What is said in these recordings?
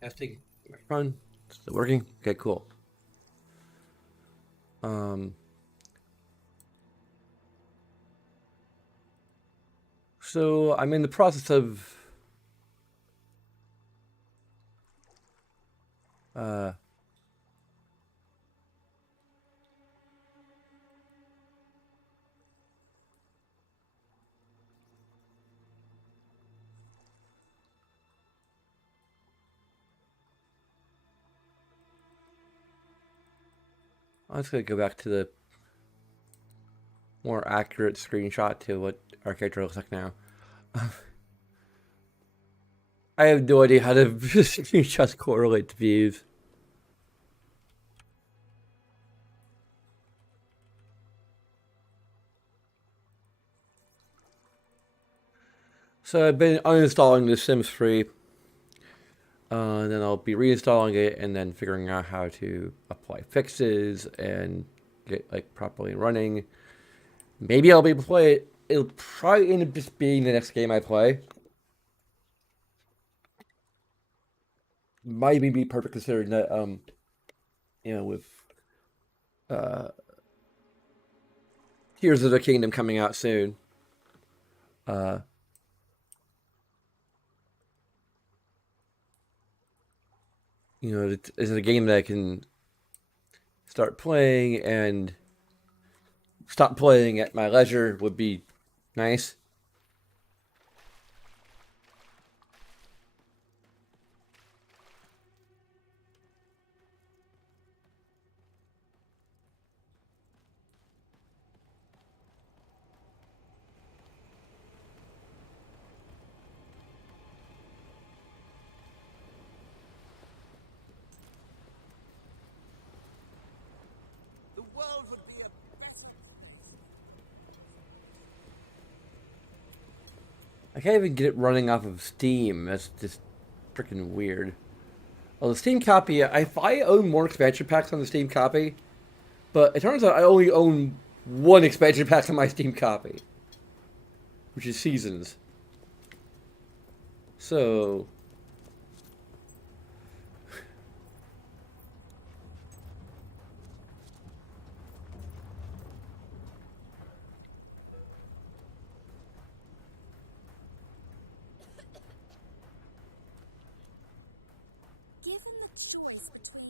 Testing. Microphone. Is it working? Okay, cool. Um, so I'm in the process of uh, I'm just gonna go back to the more accurate screenshot to what our character looks like now. I have no idea how to screenshots correlate to views. So I've been uninstalling The Sims 3, and then I'll be reinstalling it and then figuring out how to apply fixes and get like properly running. Maybe I'll be able to play it. It'll probably end up just being the next game I play. Might even be perfect considering that with uh Tears of the Kingdom coming out soon. Uh it's a game that I can start playing and stop playing at my leisure would be nice. The world would be a better. I can't even get it running off of Steam. That's just freaking weird. Well, the Steam copy, I own more expansion packs on the Steam copy, but it turns out I only own one expansion pack on my Steam copy, which is Seasons. So, Given the choice between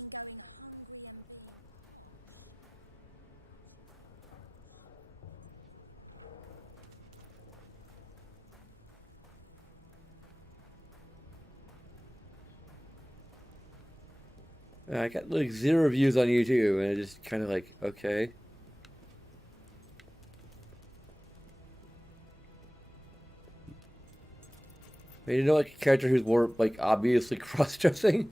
going I got like 0 views on YouTube, and it's just kind of like, okay. I mean, like a character who's more like obviously cross-dressing.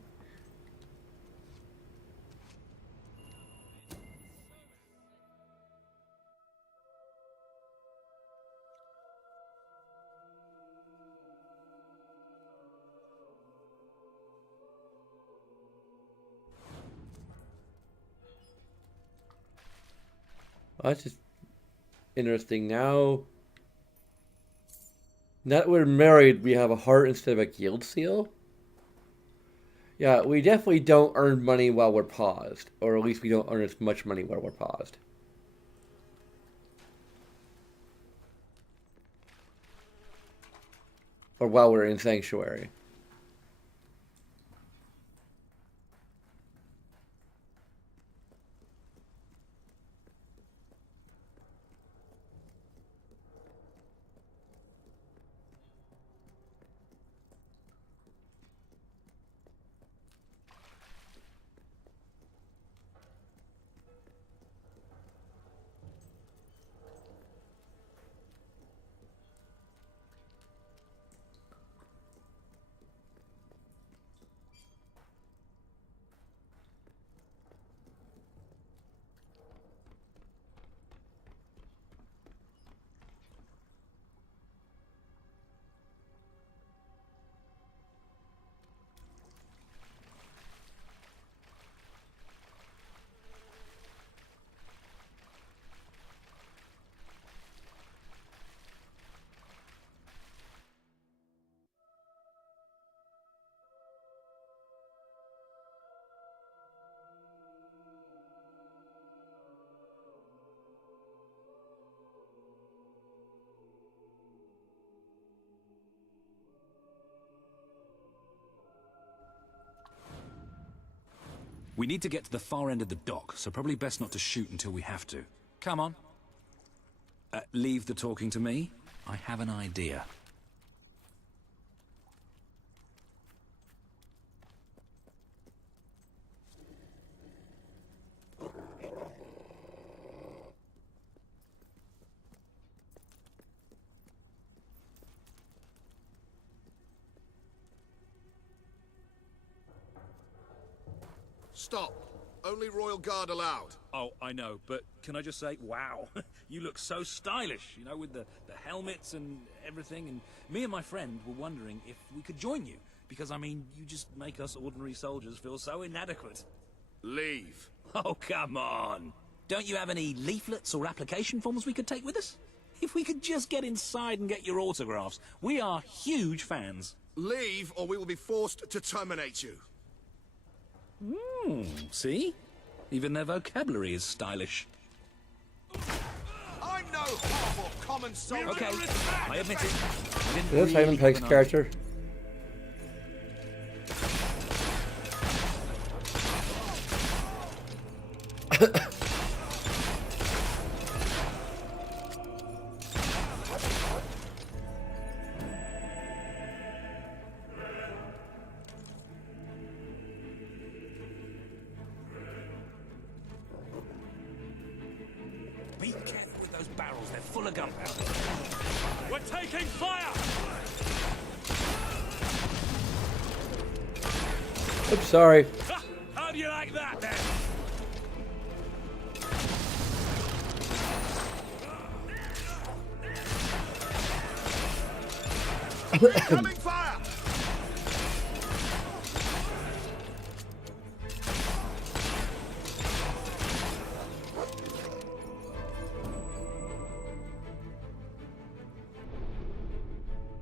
Well, that's just interesting. Now that we're married, we have a heart instead of a guild seal. Yeah, we definitely don't earn money while we're paused, or at least we don't earn as much money while we're paused, or while we're in sanctuary. We need to get to the far end of the dock, so probably best not to shoot until we have to. Come on. Leave the talking to me. I have an idea. Stop. Only Royal Guard allowed. Oh, I know, but can I just say, wow, you look so stylish, you know, with the helmets and everything, and me and my friend were wondering if we could join you, because, I mean, you just make us ordinary soldiers feel so inadequate. Leave. Oh, come on. Don't you have any leaflets or application forms we could take with us? If we could just get inside and get your autographs, we are huge fans. Leave, or we will be forced to terminate you. See? Even their vocabulary is stylish. I'm no horrible common soldier. Okay, I admit it. I didn't Is this Simon really Pegg's keep an eye- character? Be careful with those barrels, they're full of gunpowder. We're taking fire! Oops, sorry. Ha! How do you like that, then? Coming fire!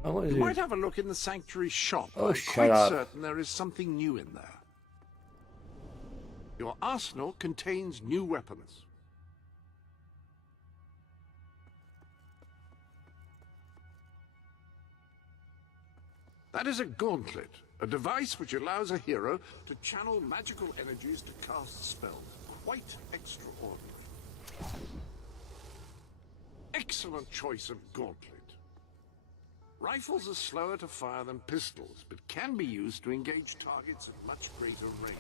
I want to You do. might have a look in the sanctuary shop. Oh, I'm shut quite up. certain there is something new in there. Your arsenal contains new weapons. That is a gauntlet, a device which allows a hero to channel magical energies to cast spells. Quite extraordinary. Excellent choice of gauntlet. Rifles are slower to fire than pistols, but can be used to engage targets at much greater range.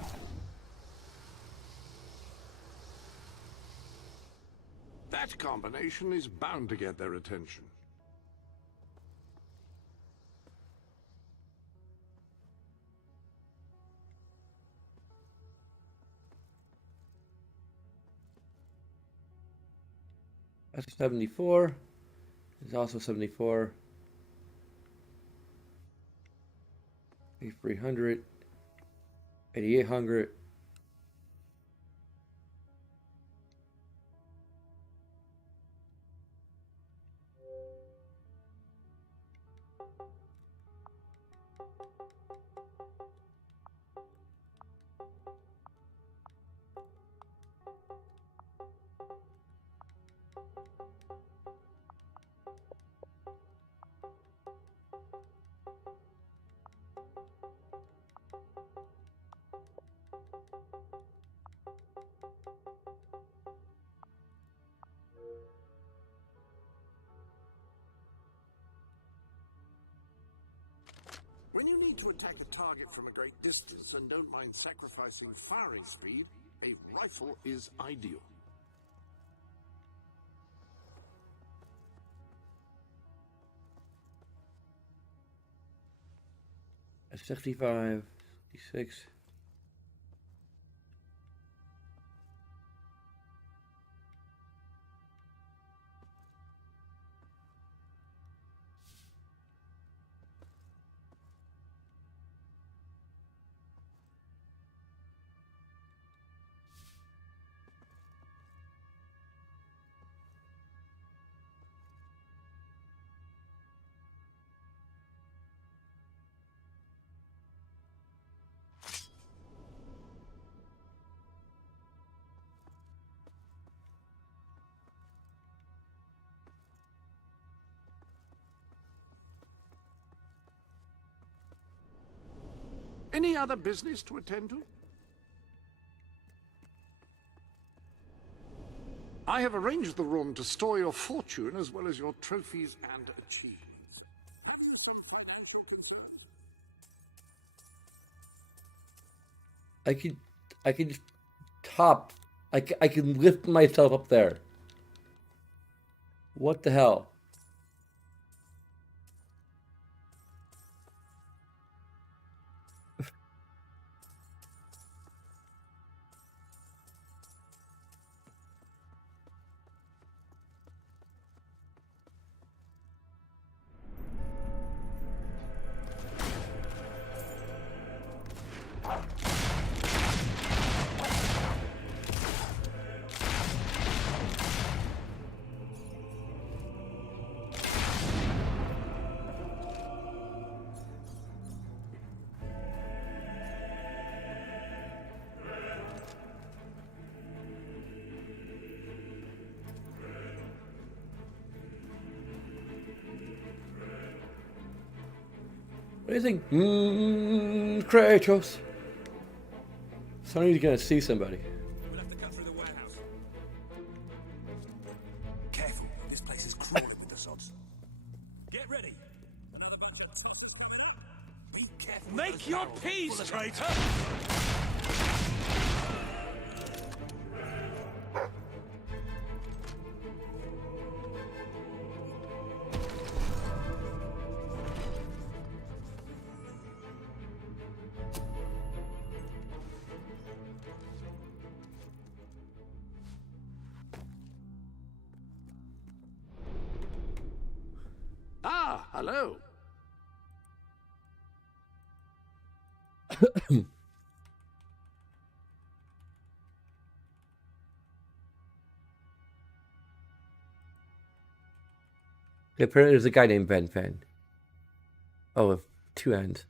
That combination is bound to get their attention. That's 74. It's also 74. 8300. 8800. When you need to attack a target from a great distance and don't mind sacrificing firing speed, a rifle is ideal. That's 65. 66. Any other business to attend to? I have arranged the room to store your fortune as well as your trophies and achievements. Have you some financial concerns? I can just top. I can lift myself up there. What the hell? What do you think? Kratos. Somebody's gonna see somebody. We'll have to cut through the warehouse. Careful, this place is crawling with the sods. Get ready. Be careful. Make your peace, traitor! Ah, hello. Apparently, there's a guy named Ben Fenn. Oh, with two ends.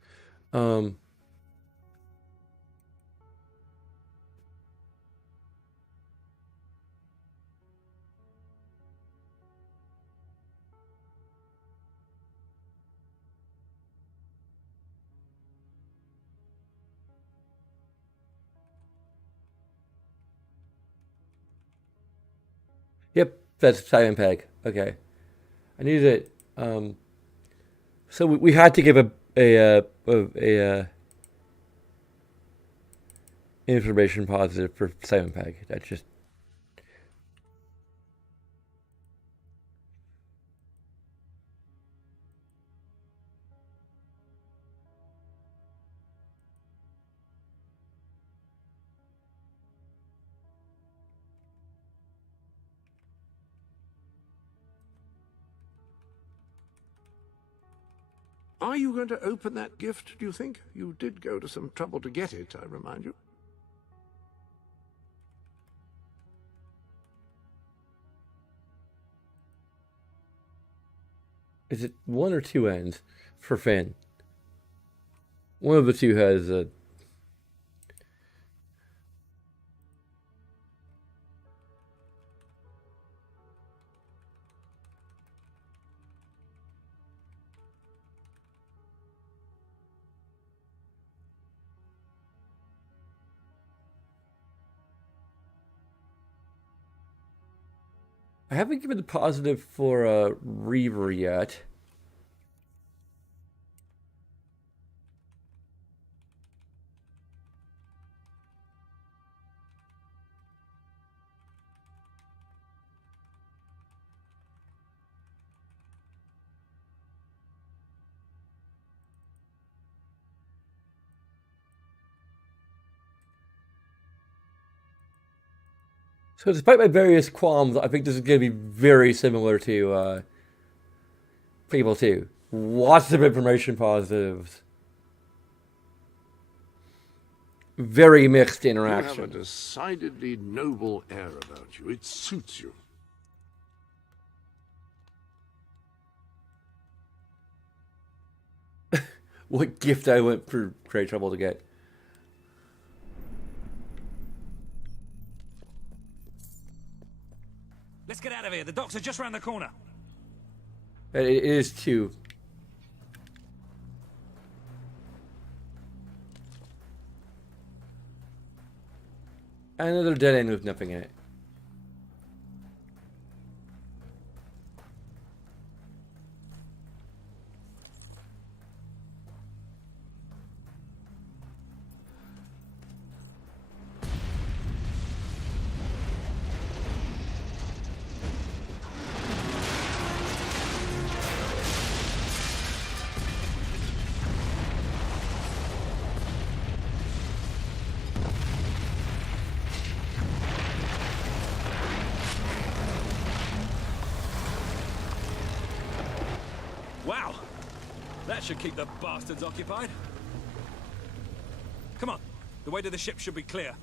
Yep, that's Simon Pegg. Okay, I needed it. So we had to give a information positive for Simon Pegg. That's just. Are you going to open that gift, do you think? You did go to some trouble to get it, I remind you. Is it one or two ends for Finn? One of the two has a. I haven't given the positive for Reaver yet. So despite my various qualms, I think this is going to be very similar to Fable 2. Lots of information positives. Very mixed You have a interaction. decidedly noble air about you. It suits you. What gift I went through great trouble to get. Let's get out of here. The docks are just round the corner. It is two. Another dead end with nothing in it. Wow. That should keep the bastards occupied. Come on. The way to the ship should be clear.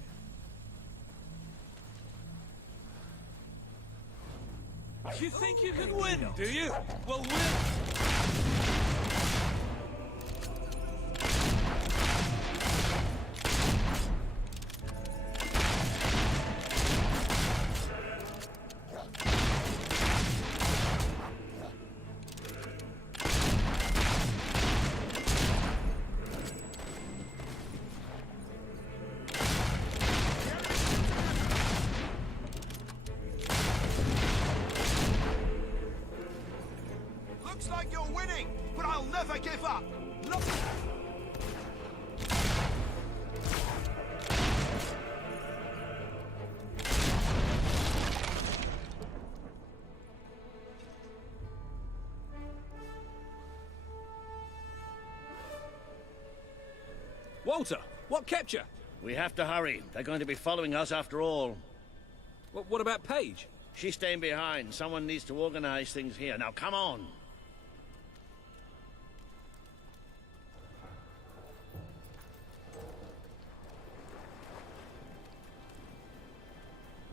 You think you can win, do you? Well, win! Looks like you're winning, but I'll never give up. Look. Walter, what kept you? We have to hurry. They're going to be following us after all. What about Paige? She's staying behind. Someone needs to organize things here. Now, come on.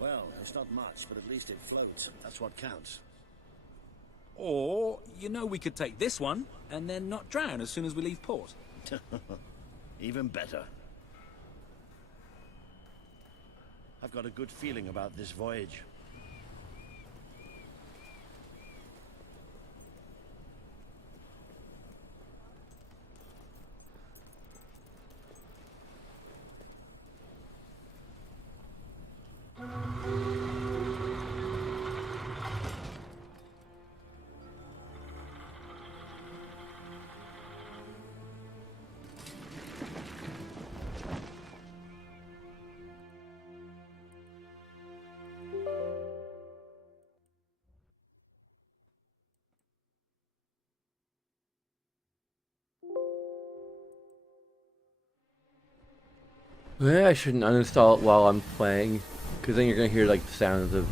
Well, it's not much, but at least it floats. That's what counts. Or, you know, we could take this one and then not drown as soon as we leave port. Even better. I've got a good feeling about this voyage. Yeah, I shouldn't uninstall it while I'm playing, because then you're gonna hear like the sounds of.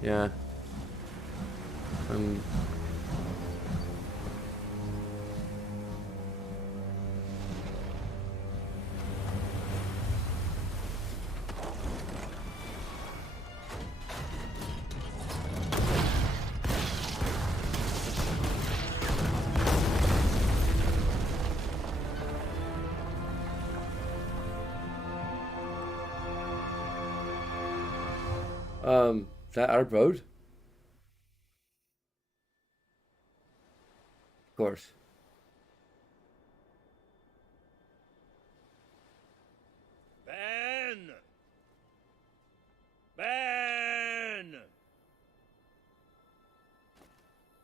Yeah. Is that our boat? Of course. Ben! Ben!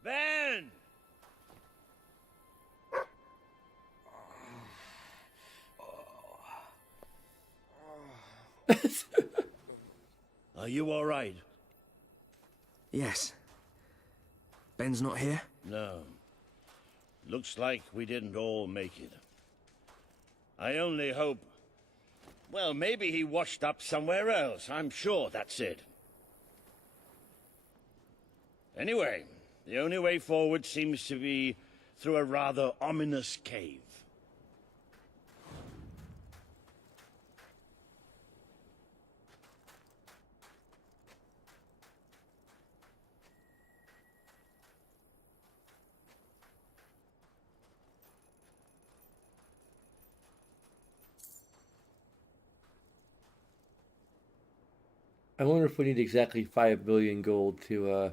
Ben! Are you all right? Yes. Ben's not here? No. Looks like we didn't all make it. I only hope... Well, maybe he washed up somewhere else. I'm sure that's it. Anyway, the only way forward seems to be through a rather ominous cave. I wonder if we need exactly 5 billion gold to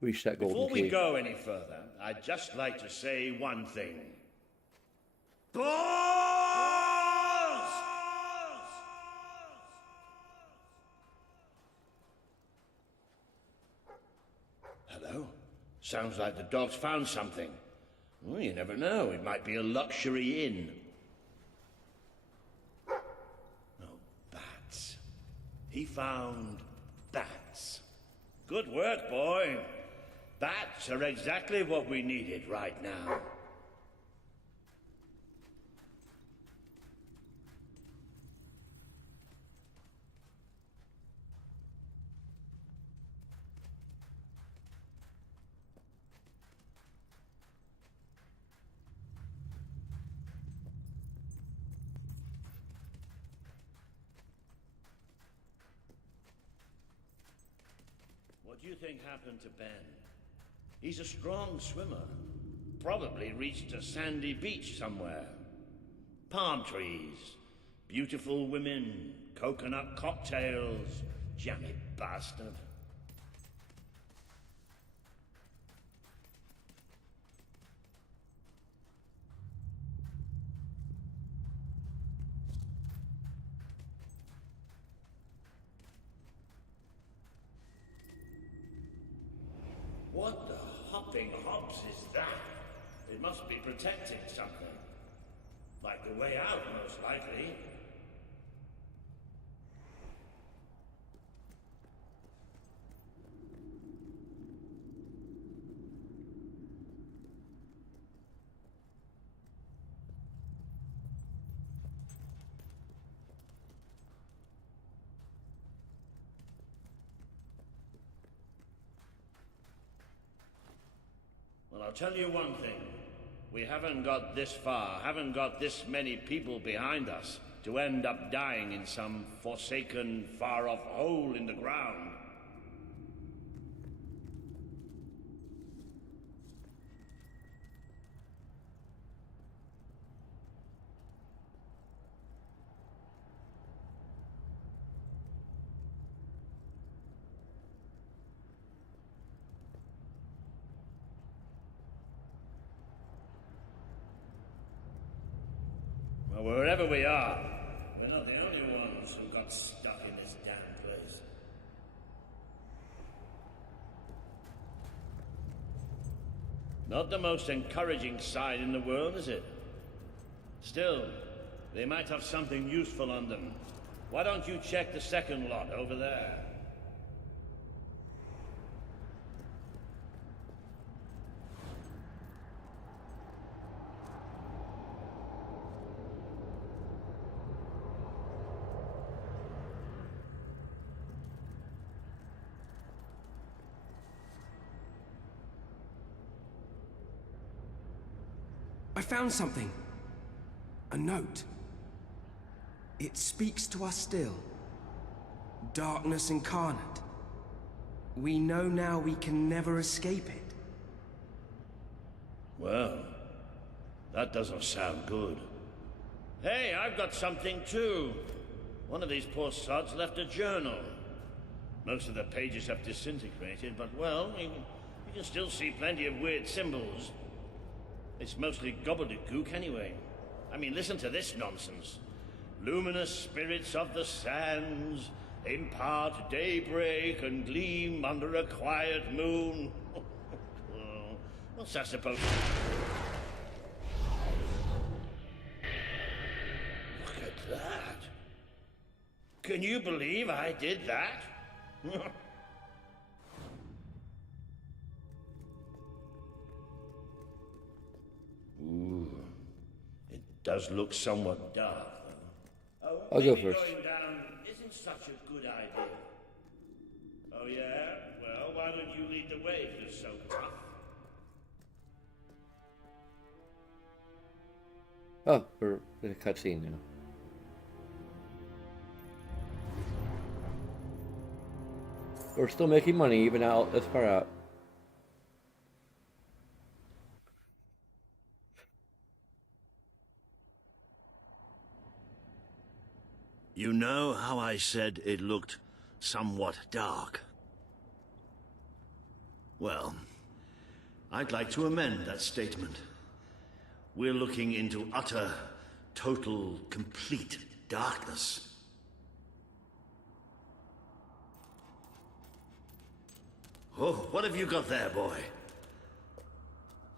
reach that golden Before we key. go any further, I'd just like to say one thing. Balls! Hello? Sounds like the dog's found something. Well, you never know. It might be a luxury inn. Oh, bats. He found bats. Good work, boy. Bats are exactly what we needed right now. What do you think happened to Ben? He's a strong swimmer. Probably reached a sandy beach somewhere. Palm trees, beautiful women, coconut cocktails. Jammy bastard. What the hopping hops is that? It must be protecting something. Like the way out, most likely. Well, I'll tell you one thing. We haven't got this far, haven't got this many people behind us to end up dying in some forsaken, far-off hole in the ground. Well, wherever we are, we're not the only ones who got stuck in this damn place. Not the most encouraging sign in the world, is it? Still, they might have something useful on them. Why don't you check the second lot over there? I found something. A note. It speaks to us still. Darkness incarnate. We know now we can never escape it. Well, that doesn't sound good. Hey, I've got something too. One of these poor sods left a journal. Most of the pages have disintegrated, but well, you can still see plenty of weird symbols. It's mostly gobbledygook anyway. I mean, listen to this nonsense. Luminous spirits of the sands impart daybreak and gleam under a quiet moon. What's that supposed to be? Look at that. Can you believe I did that? Ooh, it does look somewhat dark, though. Oh, I'll go maybe first. going down isn't such a good idea. Oh yeah? Well, why don't you lead the way if you're so tough? Oh, we're in a cutscene now. We're still making money even out this far out. You know how I said it looked somewhat dark? Well, I'd like to amend that statement. We're looking into utter, total, complete darkness. Oh, what have you got there, boy?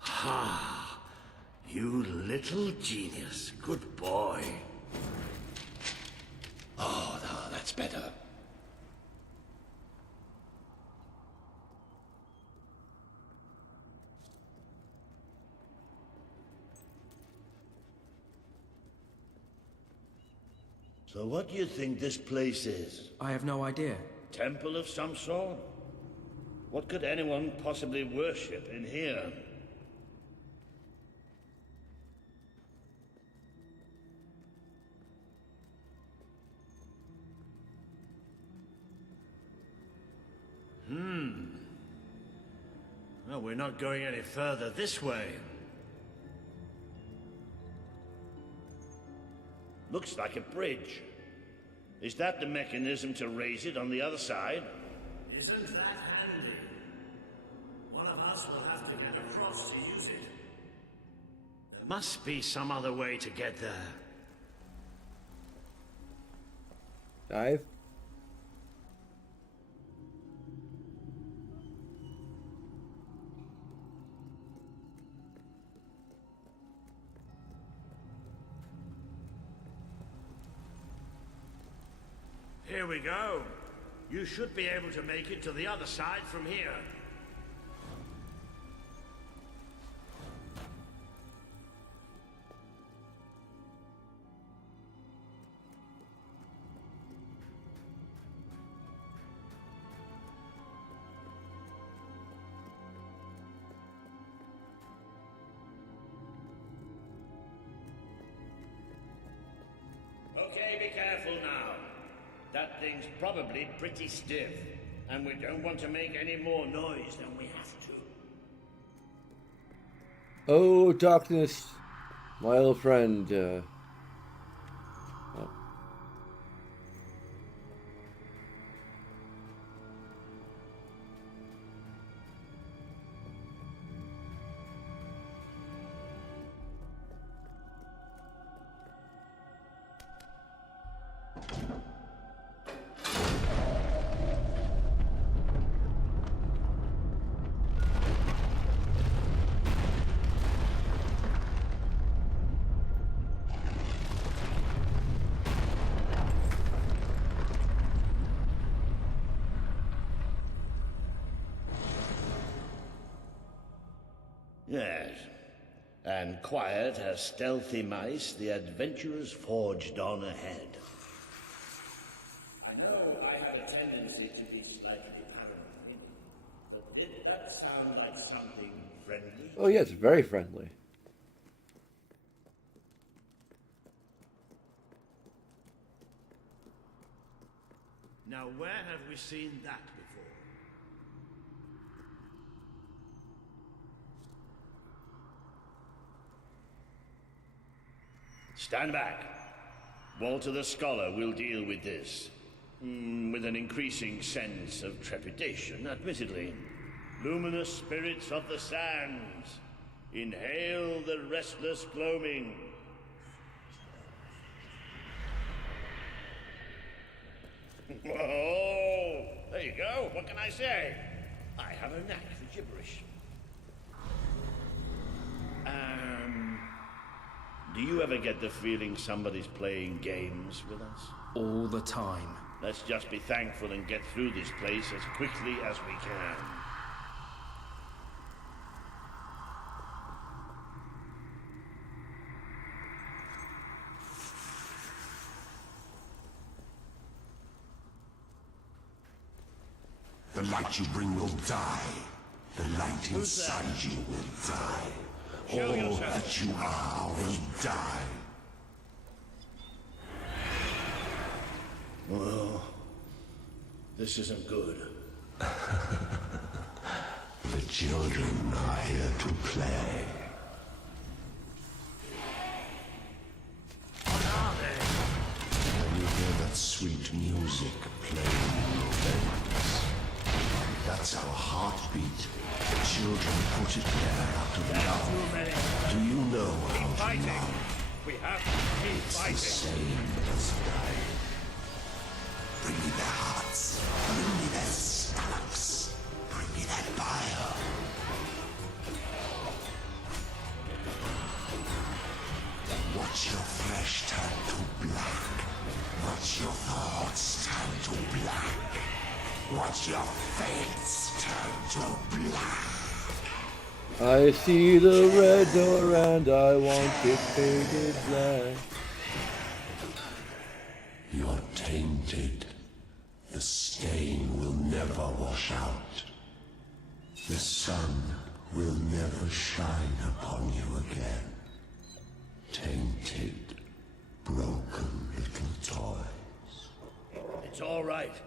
Ha! You little genius. Good boy. Oh, no, that's better. So what do you think this place is? I have no idea. Temple of some sort? What could anyone possibly worship in here? Well, we're not going any further this way. Looks like a bridge. Is that the mechanism to raise it on the other side? Isn't that handy? One of us will have to get across to use it. There must be some other way to get there. Dive. Here we go. You should be able to make it to the other side from here. Okay, be careful now. That thing's probably pretty stiff, and we don't want to make any more noise than we have to. Oh, darkness, my old friend. Oh. Yes. And quiet as stealthy mice, the adventurers forged on ahead. I know I had a tendency to be slightly paranoid, but did that sound like something friendly? Oh yes, very friendly. Now, where have we seen that before? Stand back. Walter the Scholar will deal with this. With an increasing sense of trepidation, admittedly. Luminous spirits of the sands, inhale the restless gloaming. Whoa! There you go. What can I say? I have a knack for gibberish. Do you ever get the feeling somebody's playing games with us? All the time. Let's just be thankful and get through this place as quickly as we can. The light you bring will die. The light inside you will die. All that you are will die. Well, this isn't good. The children are here to play. What are they? When you hear that sweet music playing in your veins, that's our heartbeat. The children put it there out of love. Do you know how to love? We have to keep It's the fighting. same as dying. Bring me their hearts. Bring me their stomachs. Bring me their bile. Watch your flesh turn to black. Watch your thoughts turn to black. Watch your fates turn to black. I see the red door and I want it painted black. You're tainted. The stain will never wash out. The sun will never shine upon you again. Tainted, broken little toys. It's all right.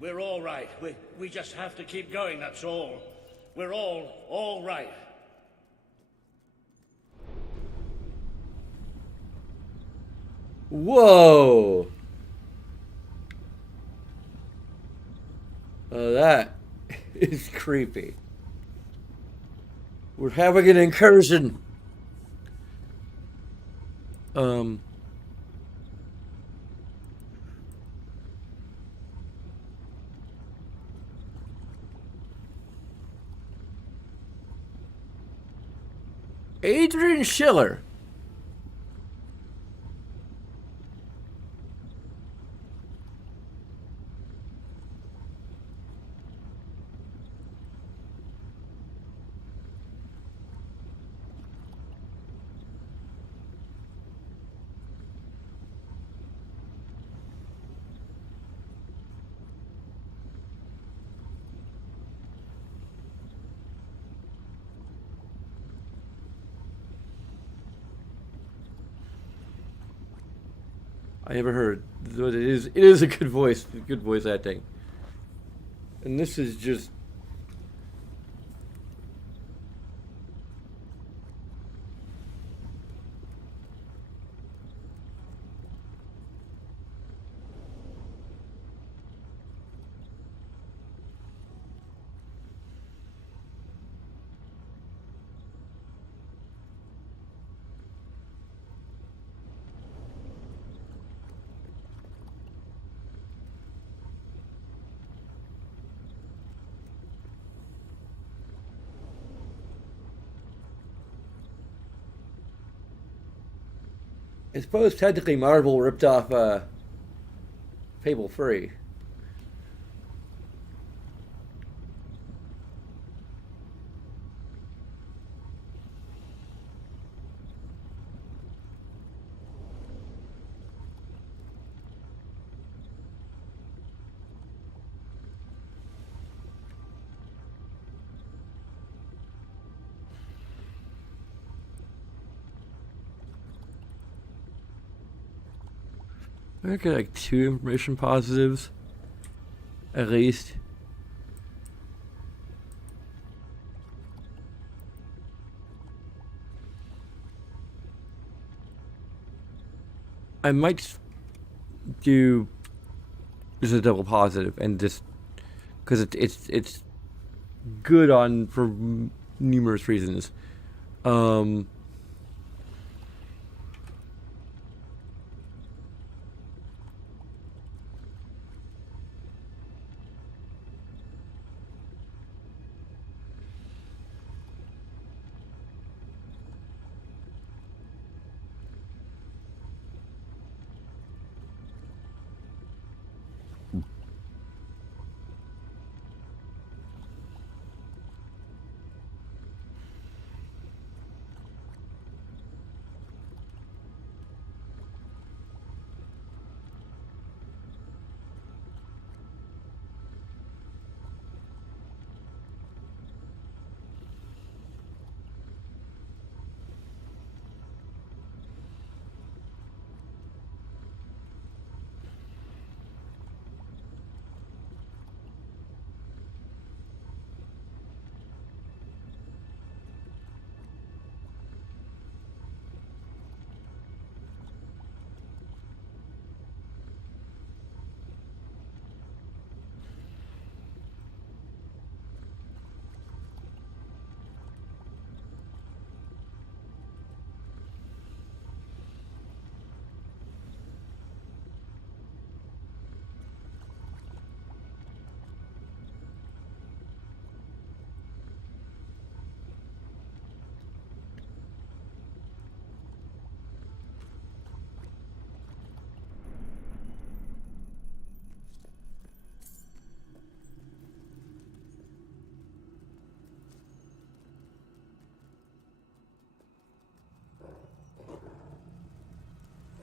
We're all right. We just have to keep going, that's all. we're all right. Whoa! That is creepy. We're having an incursion. Adrian Schiller. I never heard, but it is a good voice acting. And this is just I suppose technically Marvel ripped off Fable 3. I get like 2 information positives, at least. I might do just a double positive and just because it's good on for numerous reasons.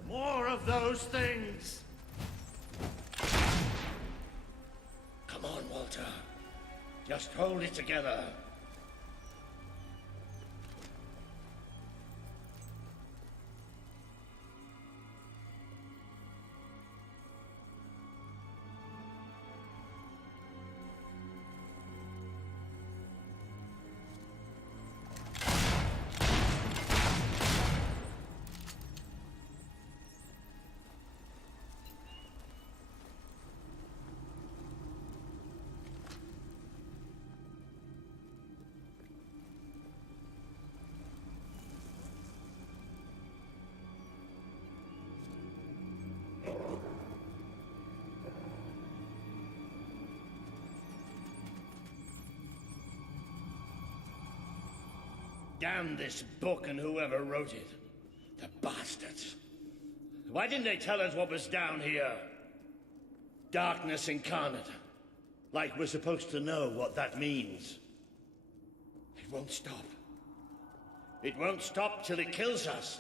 More of those things! Come on, Walter. Just hold it together. Damn this book and whoever wrote it. The bastards. Why didn't they tell us what was down here? Darkness incarnate. Like we're supposed to know what that means. It won't stop. It won't stop till it kills us.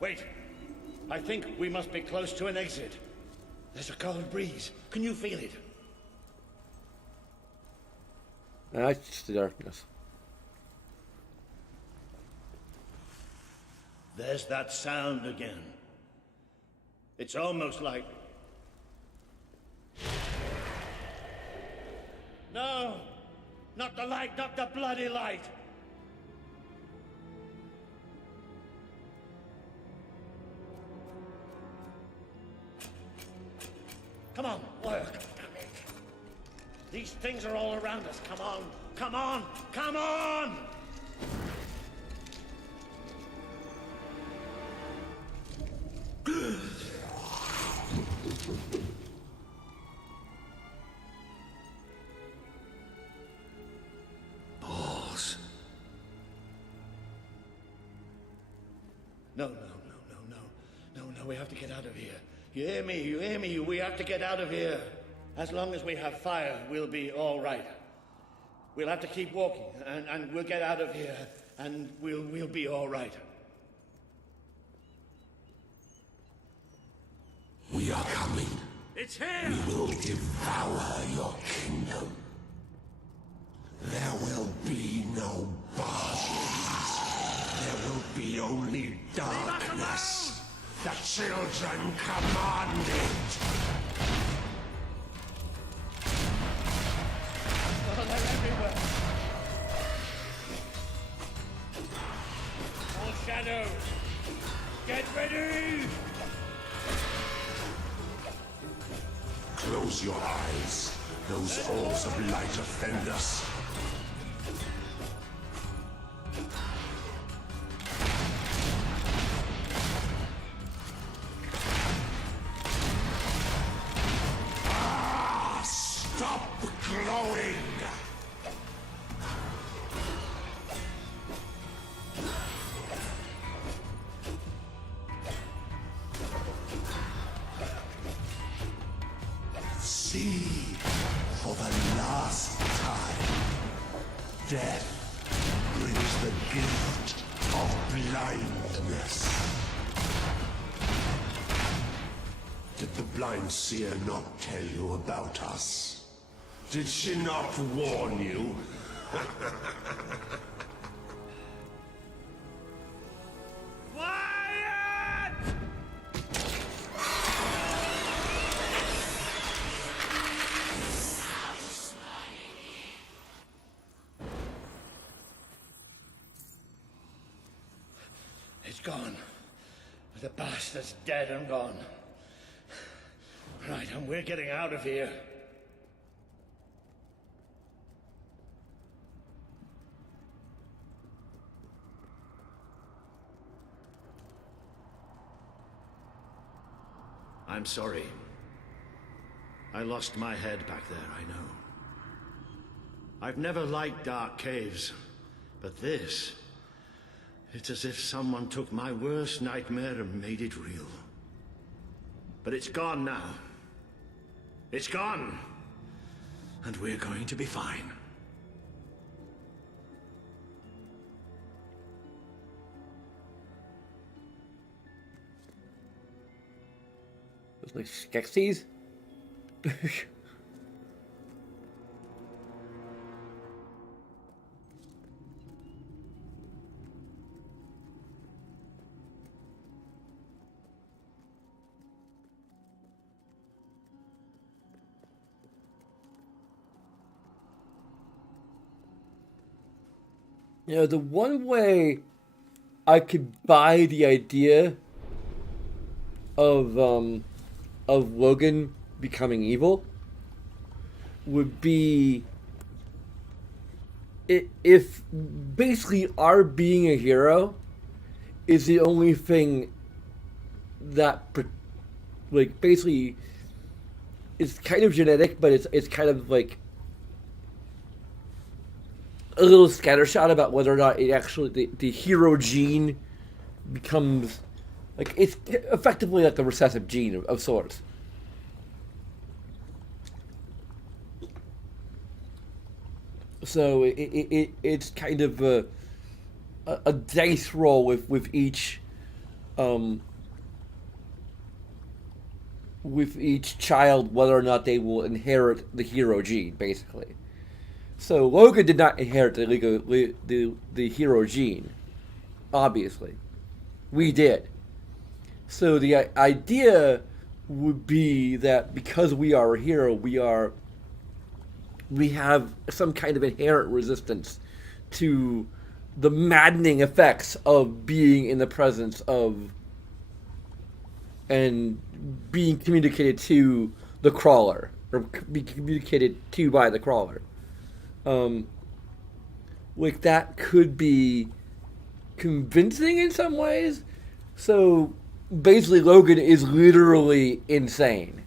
Wait. I think we must be close to an exit. There's a cold breeze. Can you feel it? That's just the darkness. There's that sound again. It's almost like... No! Not the light, not the bloody light! Come on, work. Damn it. These things are all around us. Come on, come on, come on! Balls. No, we have to get out of here. You hear me? You hear me? We have to get out of here. As long as we have fire, we'll be all right. We'll have to keep walking, and we'll get out of here, and we'll be all right. We are coming. It's here! We will devour your kingdom. There will be no bargains. There will be only darkness. The children command it. Oh, they're everywhere. All shadows. Get ready! Close your eyes. Those orbs of light offend us. Stop glowing! See, for the last time, death brings the gift of blindness. Did the blind seer not tell you about us? Did she not warn you? Quiet! It's gone. The bastard's dead and gone. Right, and we're getting out of here. I'm sorry. I lost my head back there, I know. I've never liked dark caves, but this... It's as if someone took my worst nightmare and made it real. But it's gone now. It's gone! And we're going to be fine. Those like Skeksis? You know, the one way I could buy the idea of Logan becoming evil would be if basically our being a hero is the only thing that, like, basically, it's kind of genetic, but it's kind of like a little scattershot about whether or not it actually the hero gene becomes like it's effectively like a recessive gene of sorts. So it's kind of a dice roll with each child whether or not they will inherit the hero gene, basically. So Logan did not inherit the hero gene, obviously. We did. So the idea would be that because we are a hero, we have some kind of inherent resistance to the maddening effects of being in the presence of and being communicated to the crawler, or be communicated to by the crawler. Like that could be convincing in some ways. So basically Logan is literally insane.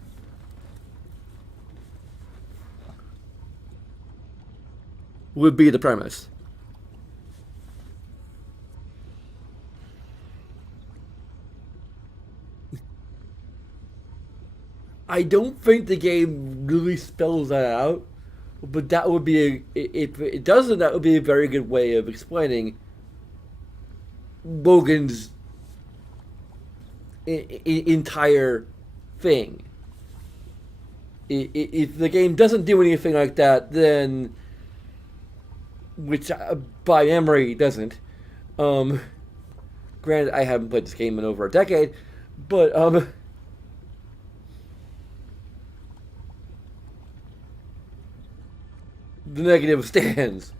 Would be the premise. I don't think the game really spells that out, but that would be if it doesn't, that would be a very good way of explaining Logan's entire thing. If the game doesn't do anything like that, then, which by memory doesn't. Granted, I haven't played this game in over a decade, but the negative stands.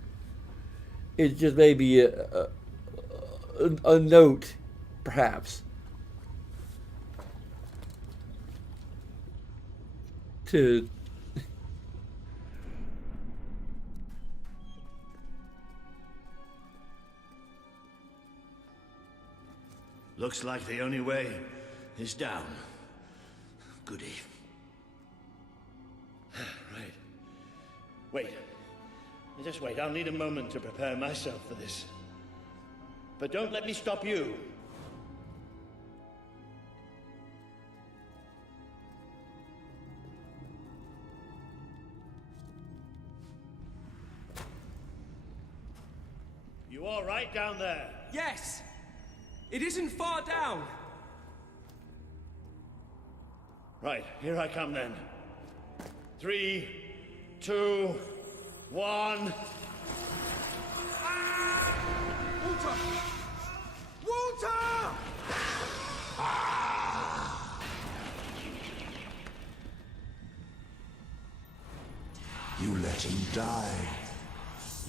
It just may be a note, perhaps, to Looks like the only way is down. Goody. Right. Wait. Just wait. I'll need a moment to prepare myself for this. But don't let me stop you. You all right down there? Yes! It isn't far down! Right, here I come then. 3, 2, 1. Walter! Walter! You let him die.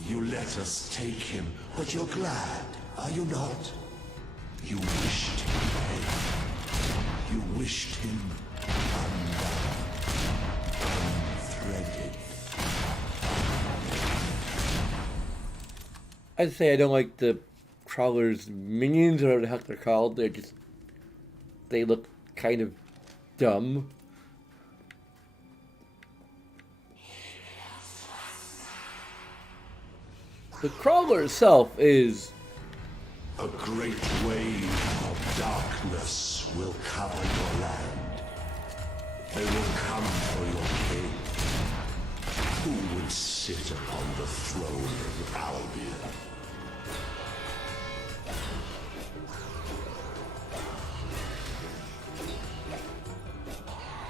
You let us take him, but you're glad, are you not? You wished him dead. You wished him undone, unthreaded. I'd say I don't like the crawler's minions, or whatever the heck they're called. They look kind of dumb. The crawler itself is... A great wave of darkness will cover your land. They will come for your king. Who would sit upon the throne of Albion?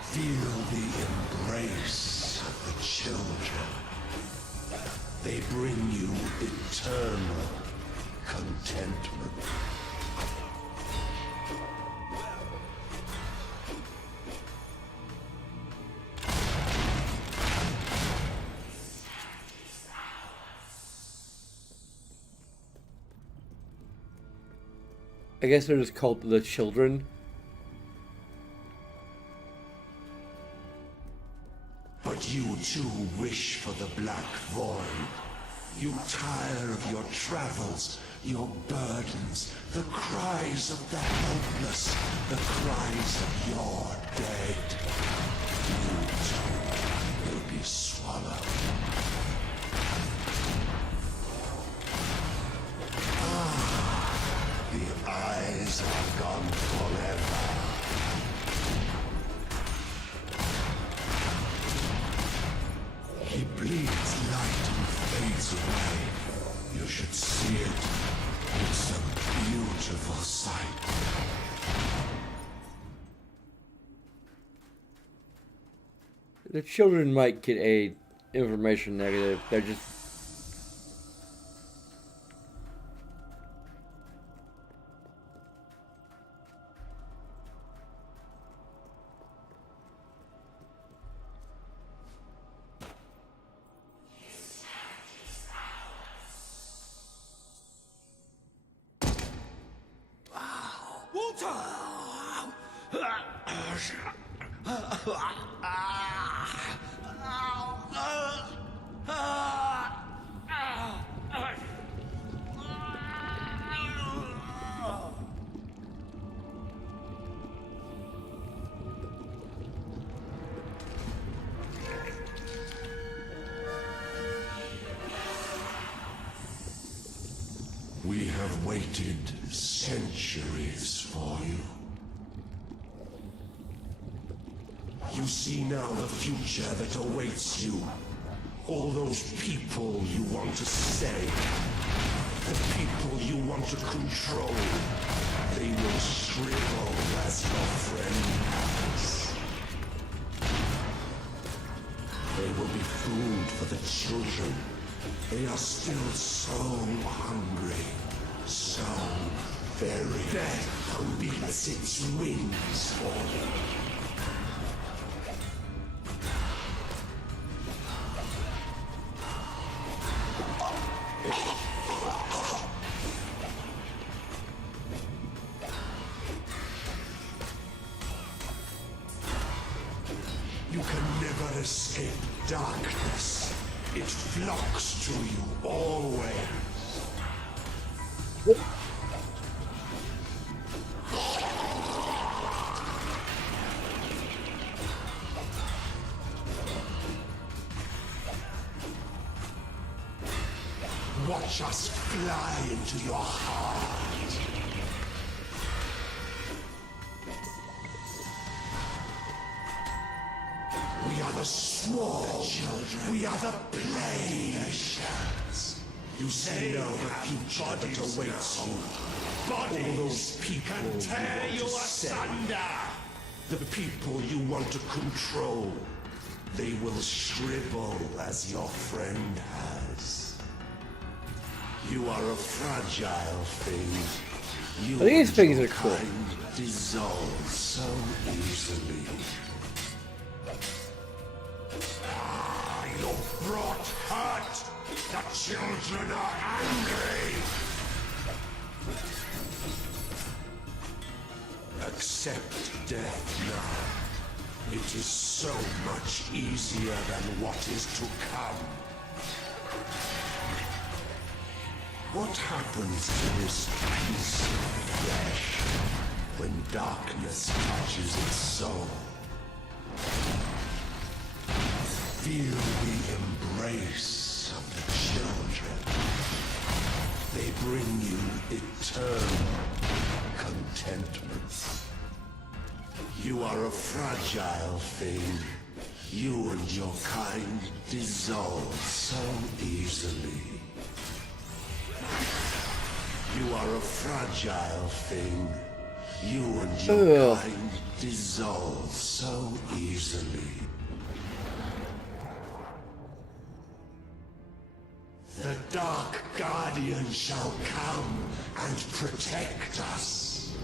Feel the embrace of the children. They bring you eternal contentment. I guess they're just called the children. But you too wish for the Black Void. You tire of your travels, Your burdens, the cries of the helpless, the cries of your dead. You too will be swallowed. The eyes are gone forever. He bleeds light and fades away. You should see it. It's a beautiful sight. The children might get a information negative. They're just We have waited centuries for you. You see now the future that awaits you. All those people you want to save. The people you want to control. They will shrivel as your friend has. They will be food for the children. They are still so hungry, so very. Death beats its wings for them. You can never escape darkness. It flocks to you always. Watch us fly into your heart. We are the small children. We are the playmations. You see now the future that awaits you. All those people can tear you asunder. The people you want to control. They will shrivel as your friend has. You are a fragile thing. You these and things your are cool. kind dissolve so easily. You brought hurt. The children are angry. Accept death now. It is so much easier than what is to come. What happens to this piece of flesh when darkness touches its soul? Feel the embrace of the children. They bring you eternal contentment. You are a fragile thing. You and your kind dissolve so easily. You are a fragile thing. You and your kind dissolve so easily. The Dark Guardian shall come and protect us.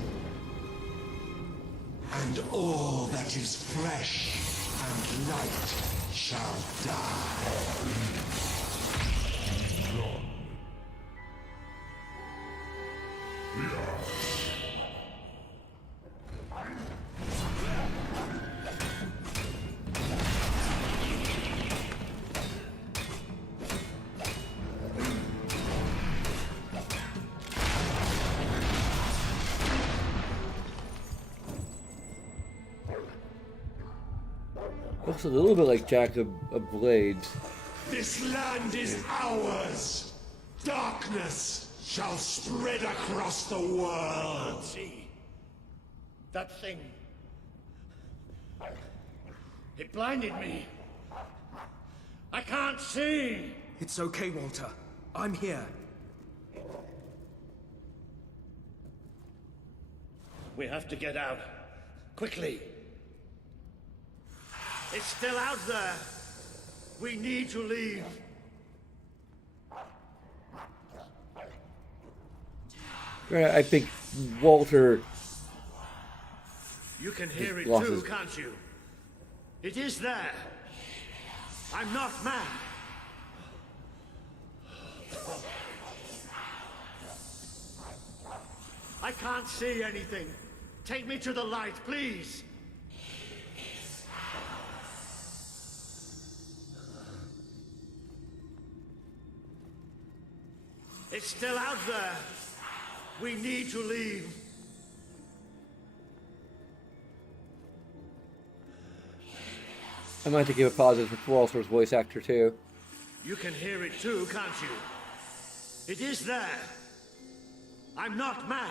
And all that is flesh and light shall die. Looks a little bit like Jack of Blades. This land is ours. Darkness shall spread across the world. See? That thing. It blinded me. I can't see. It's okay, Walter. I'm here. We have to get out. Quickly. It's still out there. We need to leave. Right, I think Walter. You can hear it lost too, his- can't you? It is there. I'm not mad. I can't see anything. Take me to the light, please. It's still out there. We need to leave. I might have to give a positive for Walter's voice actor too. You can hear it too, can't you? It is there. I'm not mad.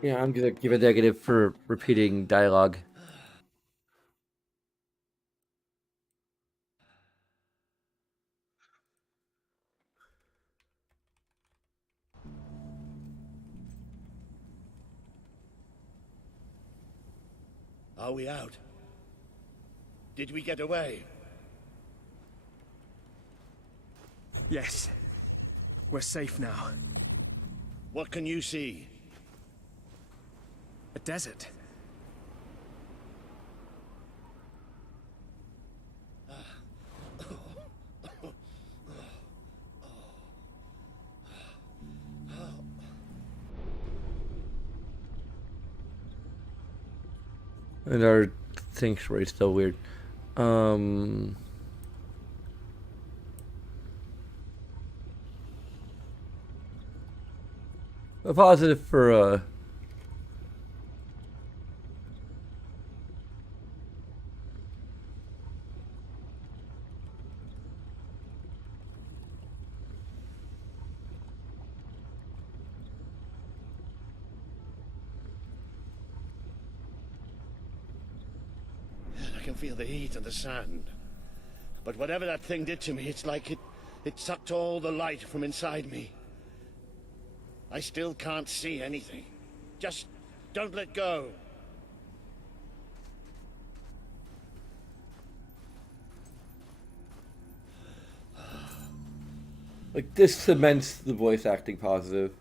Yeah, I'm gonna give a negative for repeating dialogue. Are we out? Did we get away? Yes. We're safe now. What can you see? A desert. And our sanctuary is still weird. A positive for I can feel the heat of the sand. But whatever that thing did to me, it's like it sucked all the light from inside me. I still can't see anything. Just don't let go. like this cements the voice acting positive.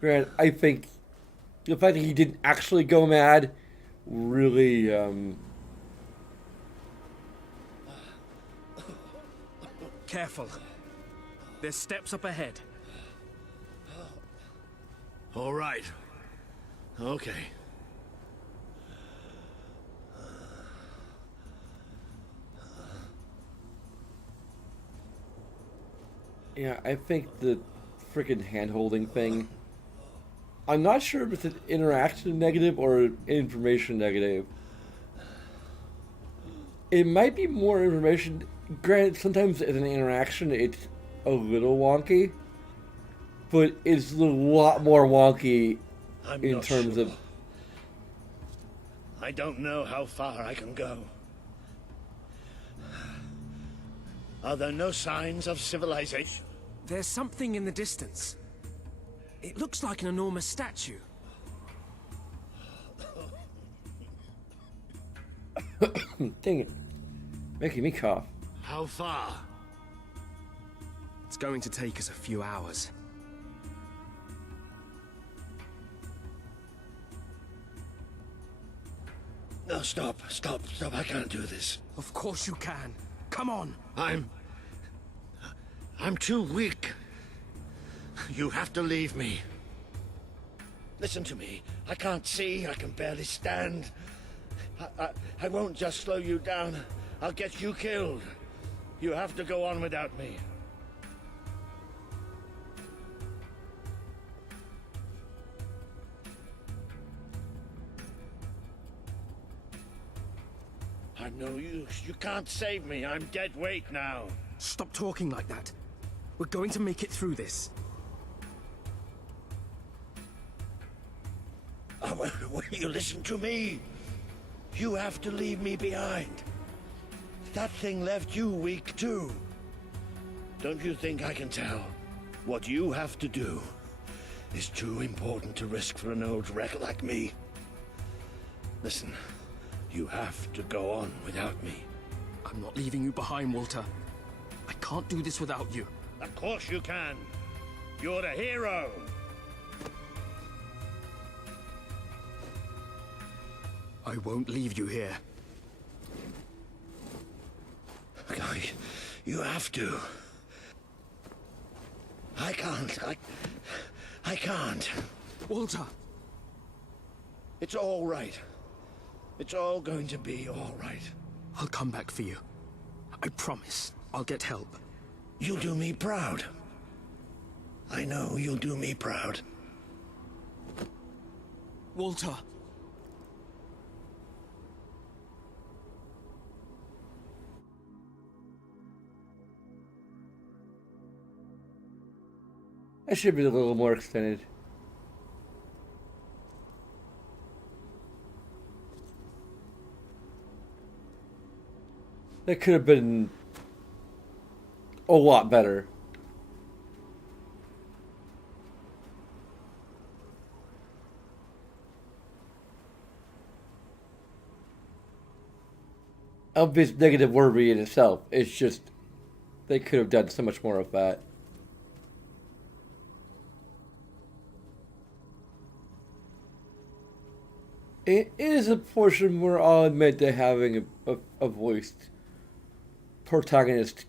Grant, I think the fact that he didn't actually go mad really Careful. There's steps up ahead. All right. Okay. yeah, I think the freaking hand-holding thing, I'm not sure if it's an interaction negative or an information negative. It might be more information. Granted, sometimes as an interaction, it's a little wonky, but it's a lot more wonky I'm in not terms sure. of. I don't know how far I can go. Are there no signs of civilization? There's something in the distance. It looks like an enormous statue. Dang it. Making me cough. How far? It's going to take us a few hours. No, stop. I can't do this. Of course you can. Come on. I'm too weak. You have to leave me. Listen to me. I can't see. I can barely stand. I won't just slow you down. I'll get you killed. You have to go on without me. I'm no use. You can't save me. I'm dead weight now. Stop talking like that. We're going to make it through this. Will you listen to me? You have to leave me behind. That thing left you weak too. Don't you think I can tell? What you have to do is too important to risk for an old wreck like me. Listen, you have to go on without me. I'm not leaving you behind, Walter. I can't do this without you. Of course you can. You're a hero. I won't leave you here. Guy, you have to. I can't. I can't. Walter! It's all right. It's all going to be all right. I'll come back for you. I promise. I'll get help. You'll do me proud. I know you'll do me proud. Walter! That should be a little more extended. That could have been a lot better. Obvious negative worry in itself. It's just they could have done so much more of that. It is a portion where I'll admit that having a voiced protagonist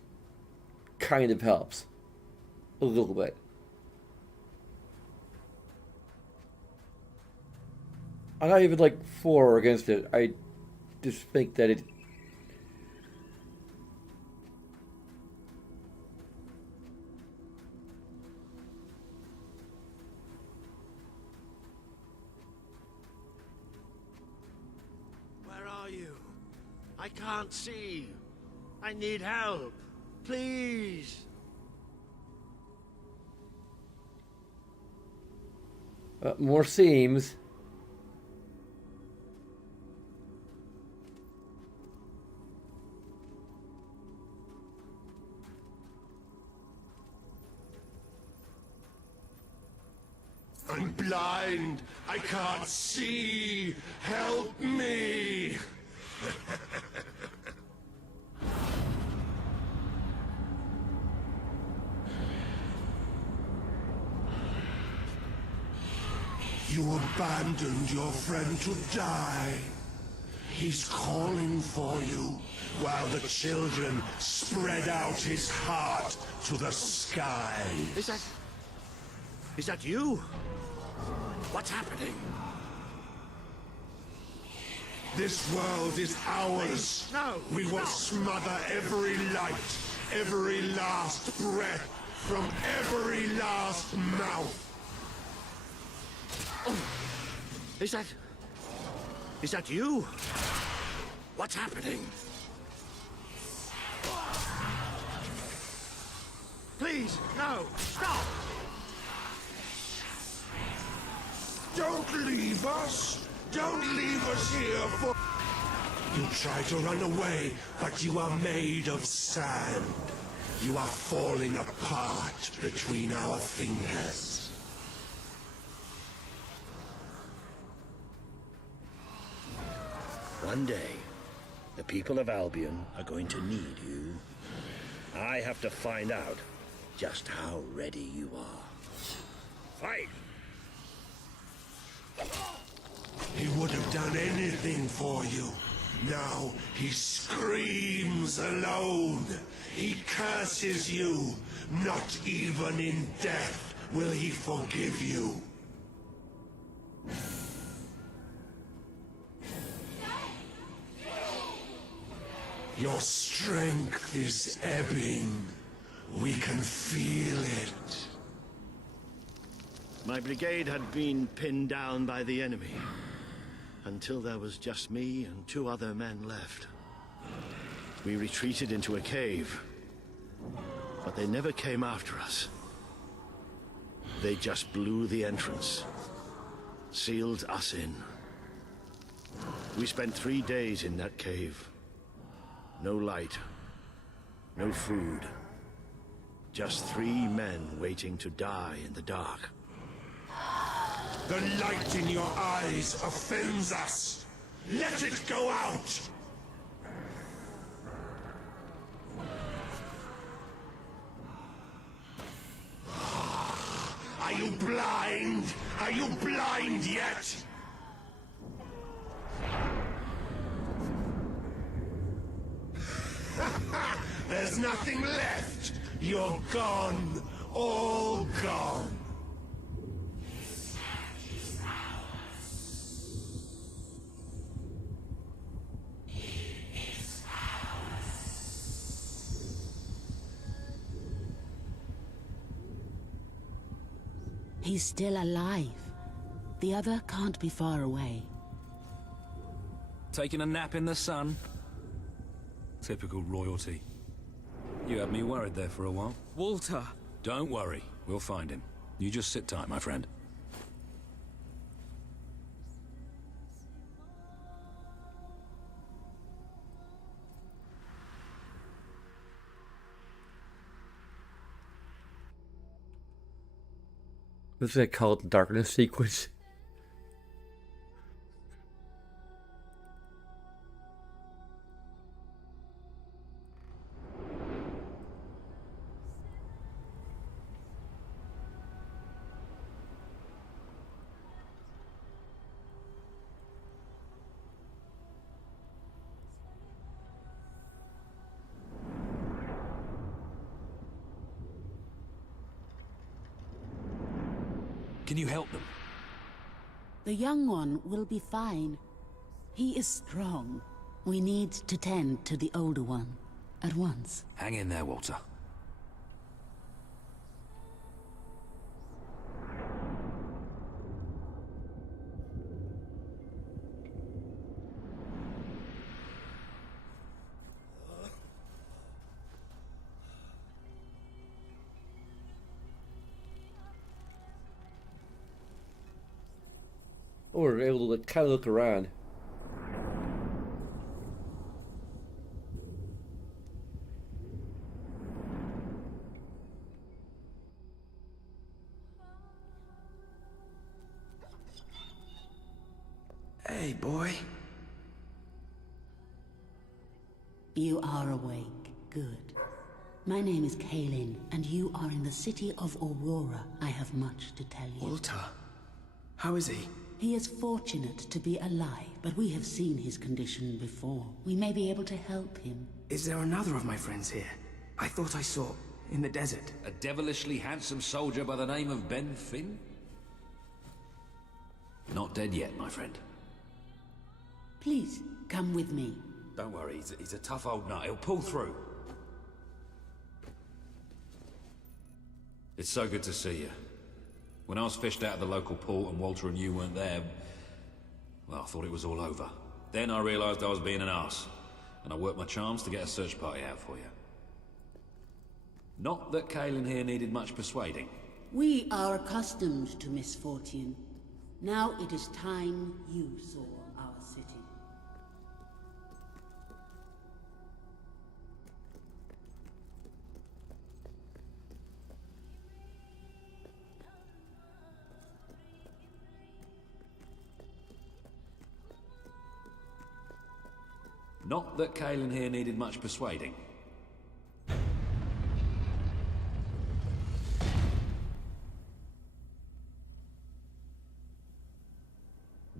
kind of helps. A little bit. I'm not even like for or against it. I just think that it... Where are you? I can't see. I need help. Please. More seams. I'm blind. I can't see. Help me. You abandoned your friend to die. He's calling for you, while the children spread out his heart to the sky. Is that you? What's happening? This world is ours. No. We will smother every light, every last breath, from every last mouth. Is that you? What's happening? Please, no, stop! Don't leave us! Don't leave us here for... You try to run away, but you are made of sand. You are falling apart between our fingers. One day, the people of Albion are going to need you. I have to find out just how ready you are. Fight! He would have done anything for you. Now he screams alone. He curses you. Not even in death will he forgive you. Your strength is ebbing. We can feel it. My brigade had been pinned down by the enemy, until there was just me and 2 other men left. We retreated into a cave, but they never came after us. They just blew the entrance, sealed us in. We spent 3 days in that cave. No light, no food. Just 3 men waiting to die in the dark. The light in your eyes offends us. Let it go out! Are you blind? Are you blind yet? There's nothing left. You're gone. All gone. He's still alive. The other can't be far away. Taking a nap in the sun? Typical royalty. You had me worried there for a while. Walter! Don't worry, we'll find him. You just sit tight, my friend. What's it called? Darkness sequence. Can you help them? The young one will be fine. He is strong. We need to tend to the older one at once. Hang in there, Walter. Oh, we're able to kind of look around. Hey, boy. You are awake. Good. My name is Kaelin, and you are in the city of Aurora. I have much to tell you. Walter. How is he? He is fortunate to be alive, but we have seen his condition before. We may be able to help him. Is there another of my friends here? I thought I saw in the desert. A devilishly handsome soldier by the name of Ben Finn? Not dead yet, my friend. Please, come with me. Don't worry, he's a tough old nut. He'll pull through. It's so good to see you. When I was fished out of the local port and Walter and you weren't there, well, I thought it was all over. Then I realized I was being an arse, and I worked my charms to get a search party out for you. Not that Kaelin here needed much persuading. We are accustomed to misfortune. Now it is time you saw our city. Not that Kaelin here needed much persuading.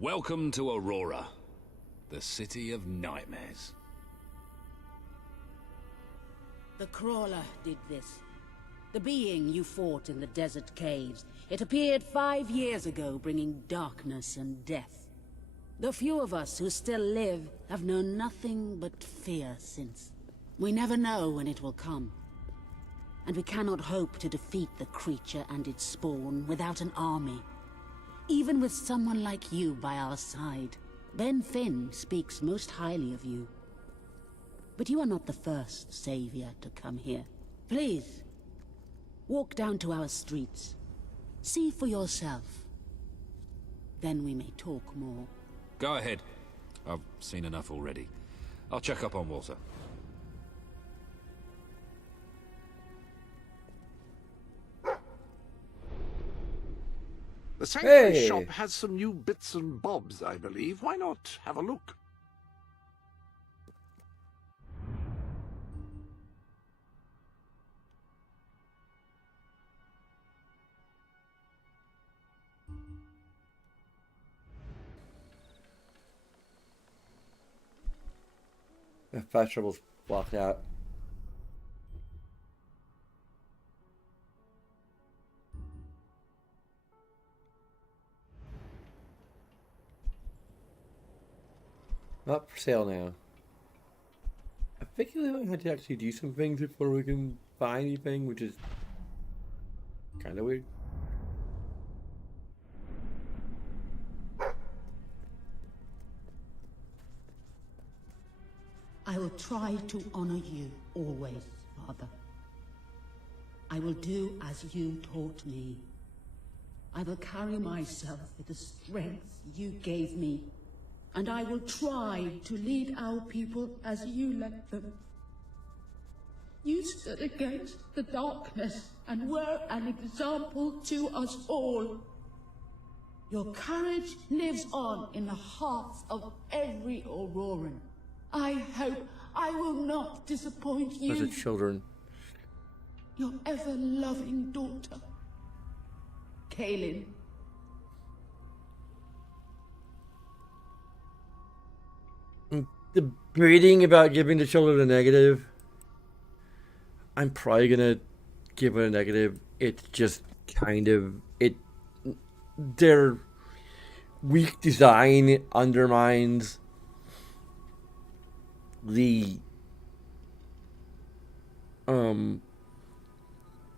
Welcome to Aurora, the city of nightmares. The Crawler did this. The being you fought in the desert caves. It appeared 5 years ago, bringing darkness and death. The few of us who still live have known nothing but fear since. We never know when it will come. And we cannot hope to defeat the creature and its spawn without an army. Even with someone like you by our side. Ben Finn speaks most highly of you. But you are not the first savior to come here. Please, walk down to our streets. See for yourself. Then we may talk more. Go ahead. I've seen enough already. I'll check up on Walter. The sanctuary Hey. shop has some new bits and bobs, I believe. Why not have a look? The festival's blocked out. Not for sale now. I think we had to actually do some things before we can buy anything, which is kind of weird. I will try to honor you always, Father. I will do as you taught me. I will carry myself with the strength you gave me, and I will try to lead our people as you led them. You stood against the darkness and were an example to us all. Your courage lives on in the hearts of every Auroran. I hope I will not disappoint you. As a children. Your ever-loving daughter, Kaylin. Debating about giving the children a negative. I'm probably gonna give it a negative. It's just kind of their weak design undermines the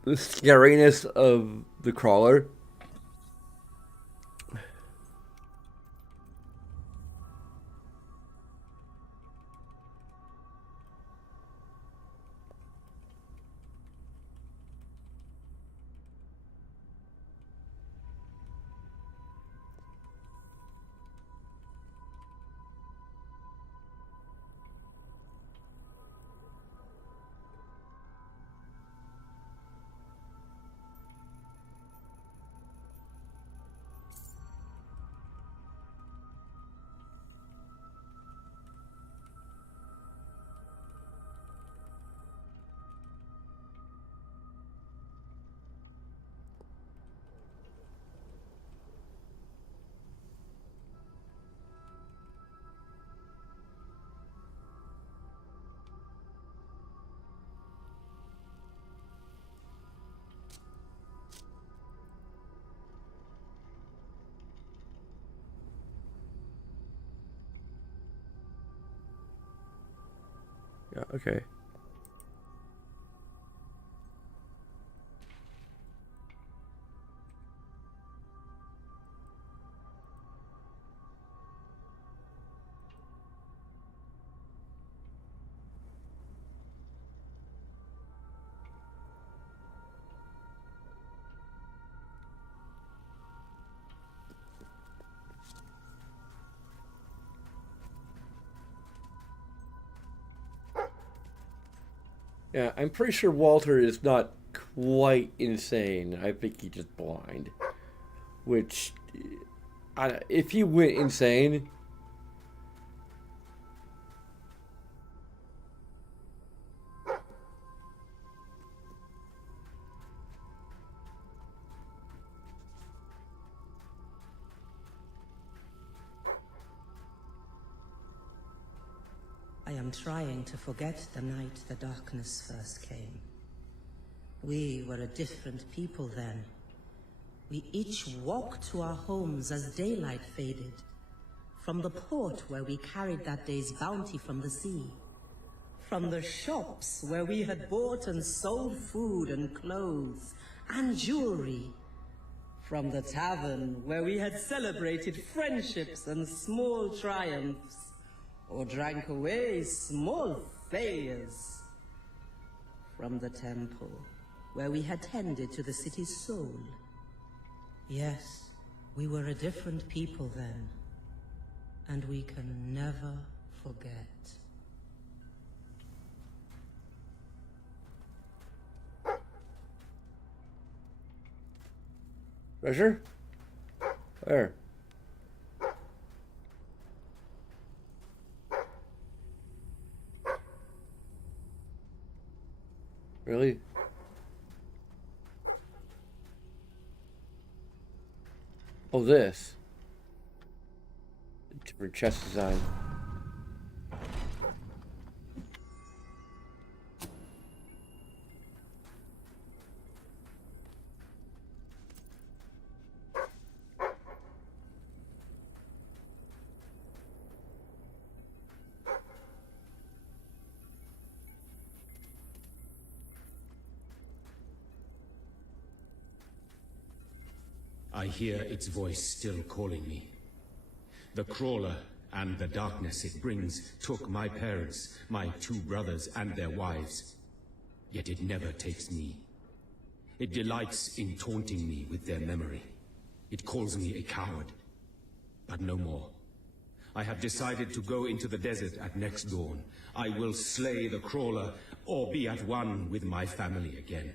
scariness of the crawler. Yeah, okay. Yeah, I'm pretty sure Walter is not quite insane. I think he's just blind. Which, if he went insane, I am trying to forget the night the darkness first came. We were a different people then. We each walked to our homes as daylight faded, From the port where we carried that day's bounty from the sea. From the shops where we had bought and sold food and clothes and jewelry. From the tavern where we had celebrated friendships and small triumphs, or drank away small failures. From the temple where we had tended to the city's soul. Yes, we were a different people then, and we can never forget. Treasure? Where? Really? Oh, this. Different chest design. I hear its voice still calling me. The crawler and the darkness it brings took my parents, my 2 brothers and their wives. Yet it never takes me. It delights in taunting me with their memory. It calls me a coward. But no more. I have decided to go into the desert at next dawn. I will slay the crawler, or be at one with my family again.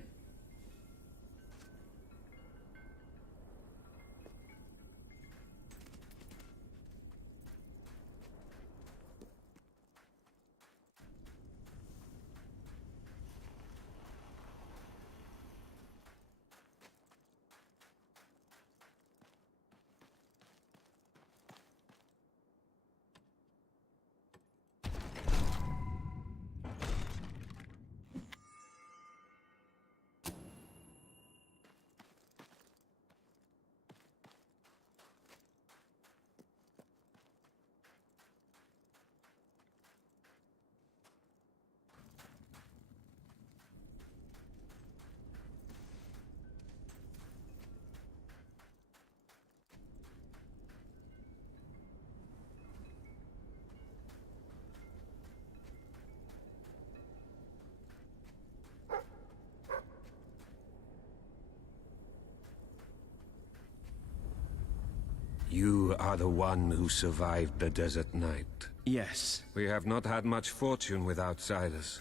You are the one who survived the desert night. Yes. We have not had much fortune with outsiders.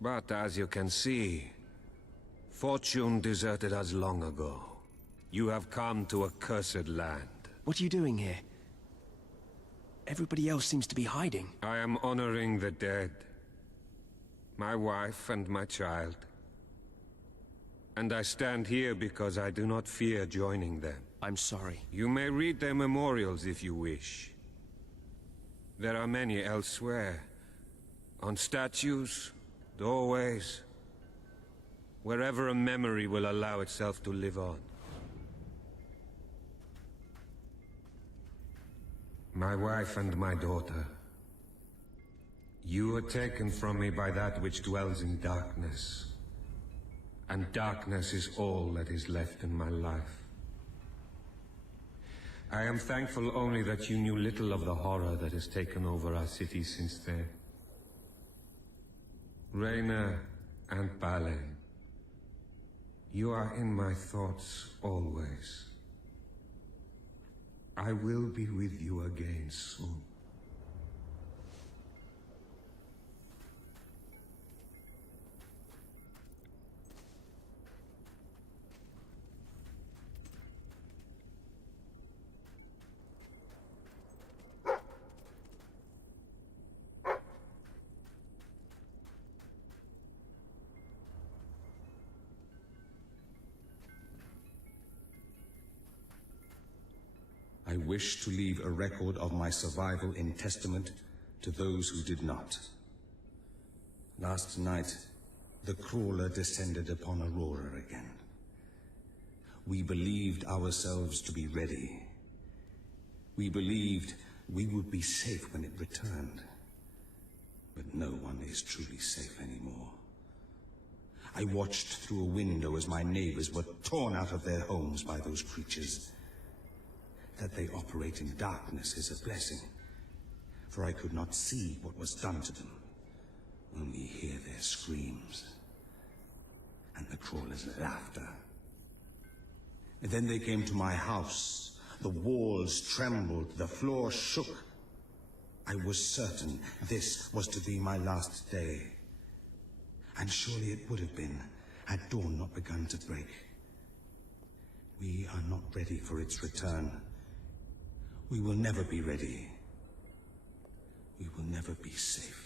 But as you can see, fortune deserted us long ago. You have come to a cursed land. What are you doing here? Everybody else seems to be hiding. I am honoring the dead. My wife and my child. And I stand here because I do not fear joining them. I'm sorry. You may read their memorials if you wish. There are many elsewhere. On statues, doorways. Wherever a memory will allow itself to live on. My wife and my daughter. You were taken from me by that which dwells in darkness. And darkness is all that is left in my life. I am thankful only that you knew little of the horror that has taken over our city since then. Reyna and Balen, you are in my thoughts always. I will be with you again soon. I wish to leave a record of my survival in testament to those who did not. Last night, the crawler descended upon Aurora again. We believed ourselves to be ready. We believed we would be safe when it returned. But no one is truly safe anymore. I watched through a window as my neighbors were torn out of their homes by those creatures. That they operate in darkness is a blessing, for I could not see what was done to them, only hear their screams and the crawlers' laughter. And then they came to my house. The walls trembled, the floor shook. I was certain this was to be my last day. And surely it would have been, had dawn not begun to break. We are not ready for its return. We will never be ready. We will never be safe.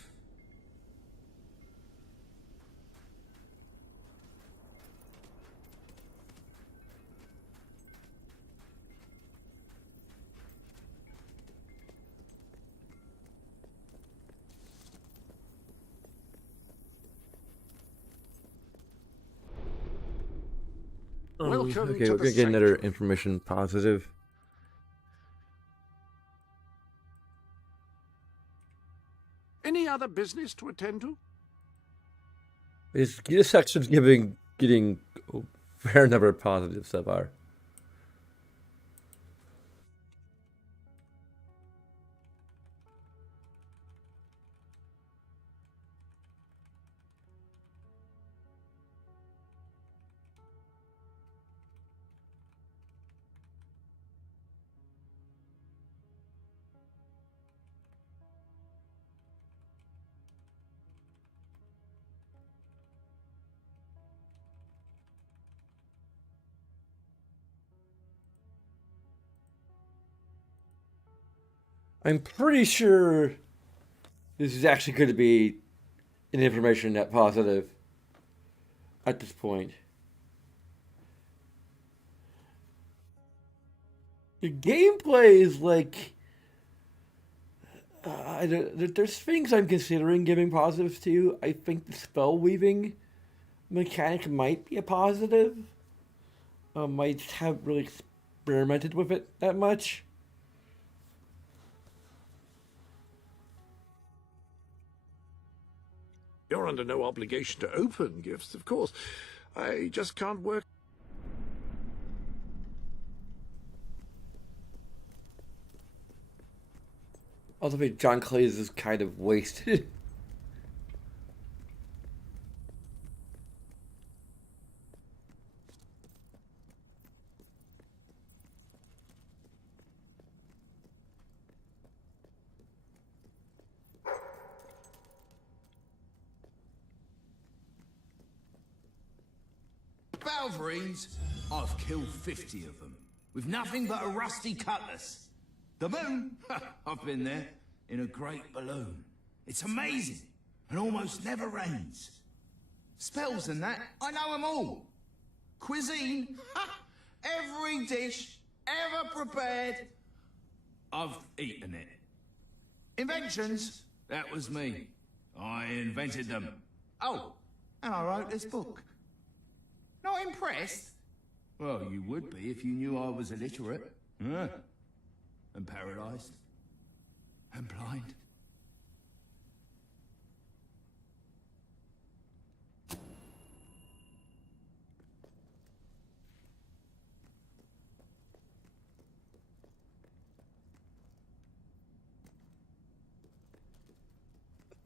Welcome okay, to we're the gonna get another sanctuary. information positive. Any other business to attend to? This section's getting a fair number of positives so far. I'm pretty sure this is actually going to be an information net positive at this point. The gameplay is like there's things I'm considering giving positives to. I think the spell weaving mechanic might be a positive. I just haven't really experimented with it that much. You're under no obligation to open gifts, of course. I just can't work. Also, I think John Cleese is kind of wasted. Balverines? I've killed 50 of them, with nothing but a rusty cutlass. The moon? I've been there, in a great balloon. It's amazing, and almost never rains. Spells and that, I know them all. Cuisine? Every dish ever prepared, I've eaten it. Inventions? That was me. I invented them. Oh, and I wrote this book. Not impressed? Well, you would be if you knew I was illiterate. Yeah. And paralysed. And blind.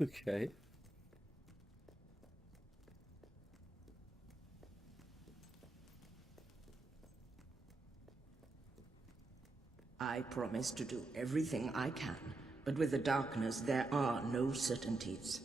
Okay. I promise to do everything I can, but with the darkness there are no certainties.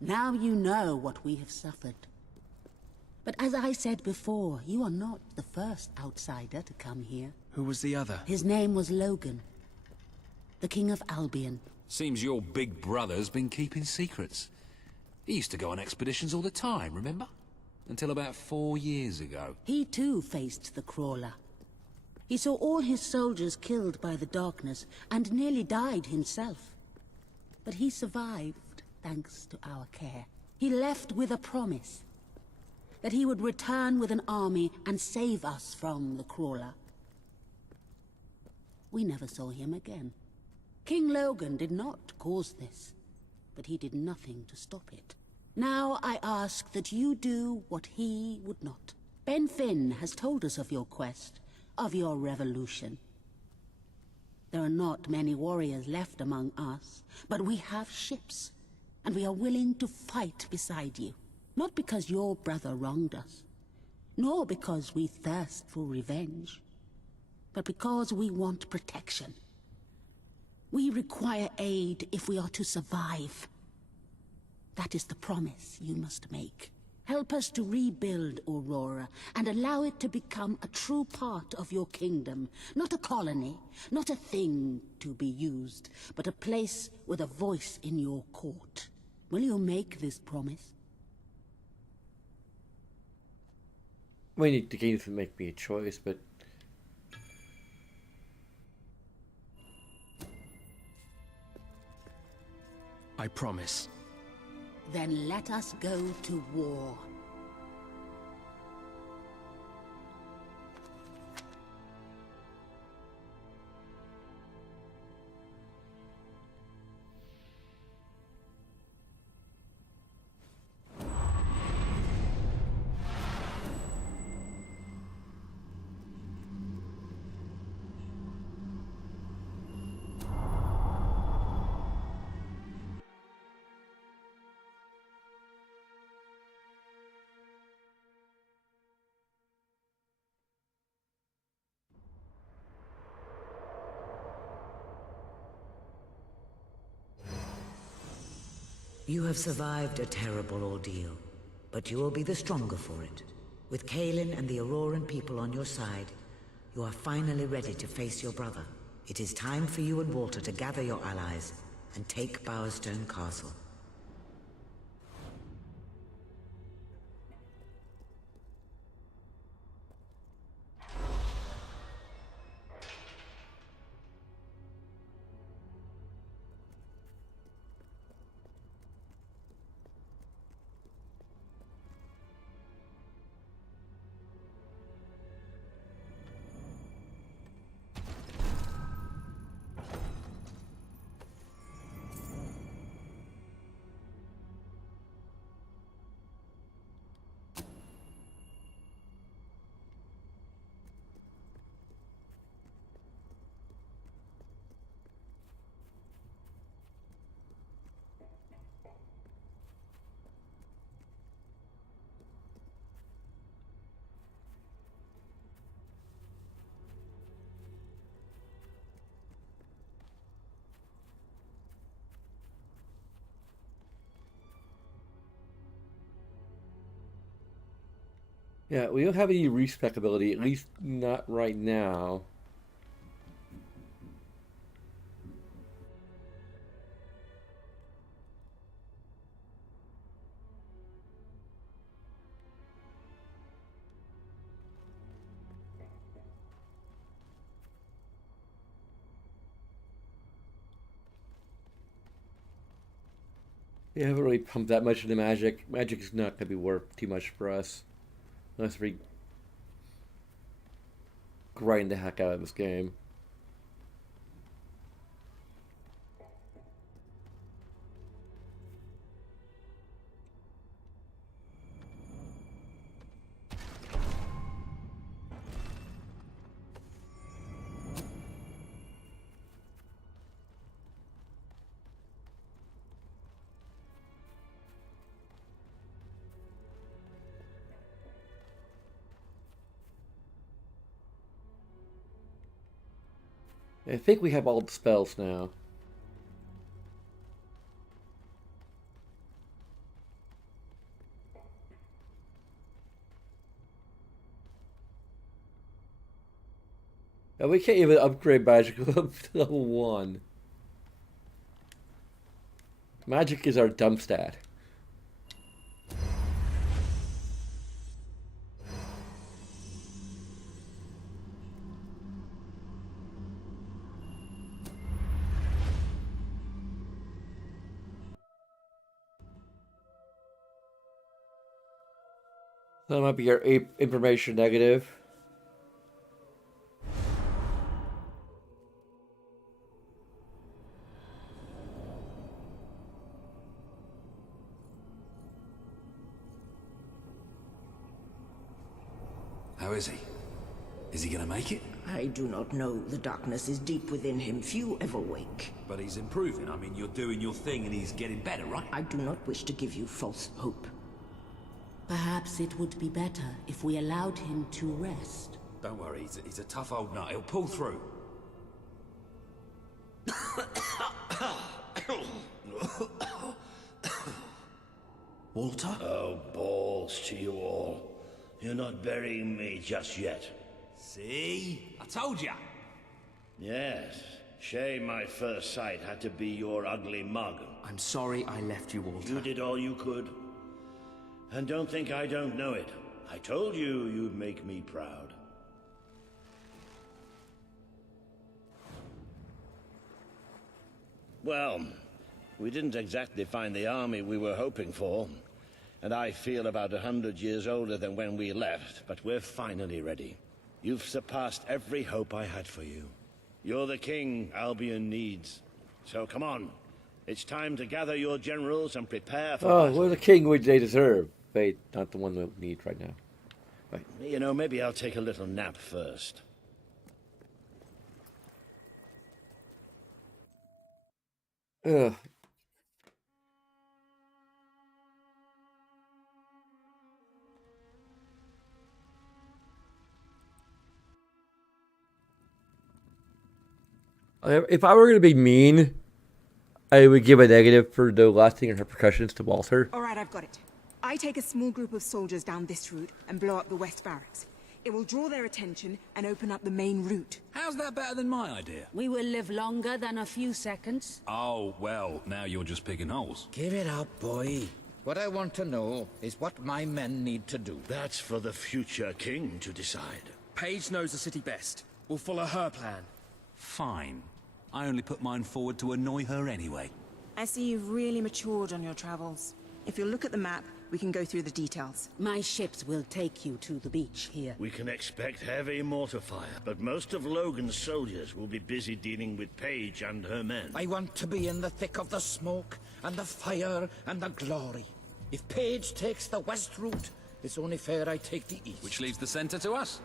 Now you know what we have suffered. But as I said before, you are not the first outsider to come here. Who was the other? His name was Logan, the King of Albion. Seems your big brother's been keeping secrets. He used to go on expeditions all the time, remember? Until about 4 years ago. He too faced the Crawler. He saw all his soldiers killed by the darkness and nearly died himself. But he survived thanks to our care. He left with a promise that he would return with an army and save us from the Crawler. We never saw him again. King Logan did not cause this, but he did nothing to stop it. Now I ask that you do what he would not. Ben Finn has told us of your quest, of your revolution. There are not many warriors left among us, but we have ships, and we are willing to fight beside you. Not because your brother wronged us, nor because we thirst for revenge, but because we want protection. We require aid if we are to survive. That is the promise you must make. Help us to rebuild Aurora and allow it to become a true part of your kingdom. Not a colony, not a thing to be used, but a place with a voice in your court. Will you make this promise? I mean, the game doesn't make me a choice, but... I promise. Then let us go to war. You have survived a terrible ordeal, but you will be the stronger for it. With Kaelin and the Auroran people on your side, you are finally ready to face your brother. It is time for you and Walter to gather your allies and take Bowerstone Castle. Yeah, we don't have any respec ability, at least not right now. We haven't really pumped that much into magic. Magic is not going to be worth too much for us. Unless we grind the heck out of this game. I think we have all the spells now. And we can't even upgrade magic up to level 1. Magic is our dump stat. That might be your information negative. How is he? Is he gonna make it? I do not know. The darkness is deep within him. Few ever wake. But he's improving. I mean, you're doing your thing and he's getting better, right? I do not wish to give you false hope. Perhaps it would be better if we allowed him to rest. Don't worry, he's a tough old nut. He'll pull through. Walter? Oh, balls to you all. You're not burying me just yet. See? I told ya. Yes. Shame my first sight had to be your ugly mug. I'm sorry I left you, Walter. You did all you could. And don't think I don't know it. I told you you'd make me proud. Well, we didn't exactly find the army we were hoping for. And I feel about 100 years older than when we left, but we're finally ready. You've surpassed every hope I had for you. You're the king Albion needs. So come on. It's time to gather your generals and prepare for battle. We're the king which they deserve. Wait, not the one we need right now. Right. You know, maybe I'll take a little nap first. Ugh. If I were going to be mean, I would give a negative for the lasting repercussions to Walter. All right, I've got it. I take a small group of soldiers down this route and blow up the West Barracks. It will draw their attention and open up the main route. How's that better than my idea? We will live longer than a few seconds. Oh, well, now you're just picking holes. Give it up, boy. What I want to know is what my men need to do. That's for the future king to decide. Paige knows the city best. We'll follow her plan. Fine. I only put mine forward to annoy her anyway. I see you've really matured on your travels. If you'll look at the map, we can go through the details. My ships will take you to the beach here. We can expect heavy mortar fire, but most of Logan's soldiers will be busy dealing with Paige and her men. I want to be in the thick of the smoke, and the fire, and the glory. If Paige takes the west route, it's only fair I take the east. Which leaves the center to us.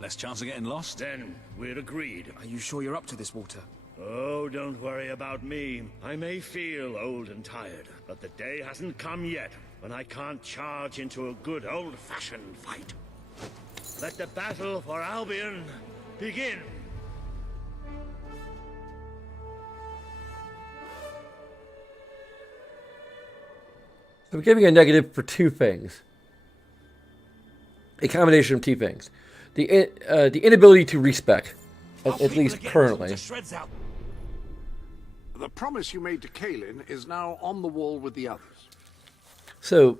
Less chance of getting lost. Then we're agreed. Are you sure you're up to this, Walter? Oh, don't worry about me. I may feel old and tired, but the day hasn't come yet when I can't charge into a good old-fashioned fight. Let the battle for Albion begin. I'm giving a negative for two things. A combination of two things. The inability to respec, at least currently. The promise you made to Kaelin is now on the wall with the others. So,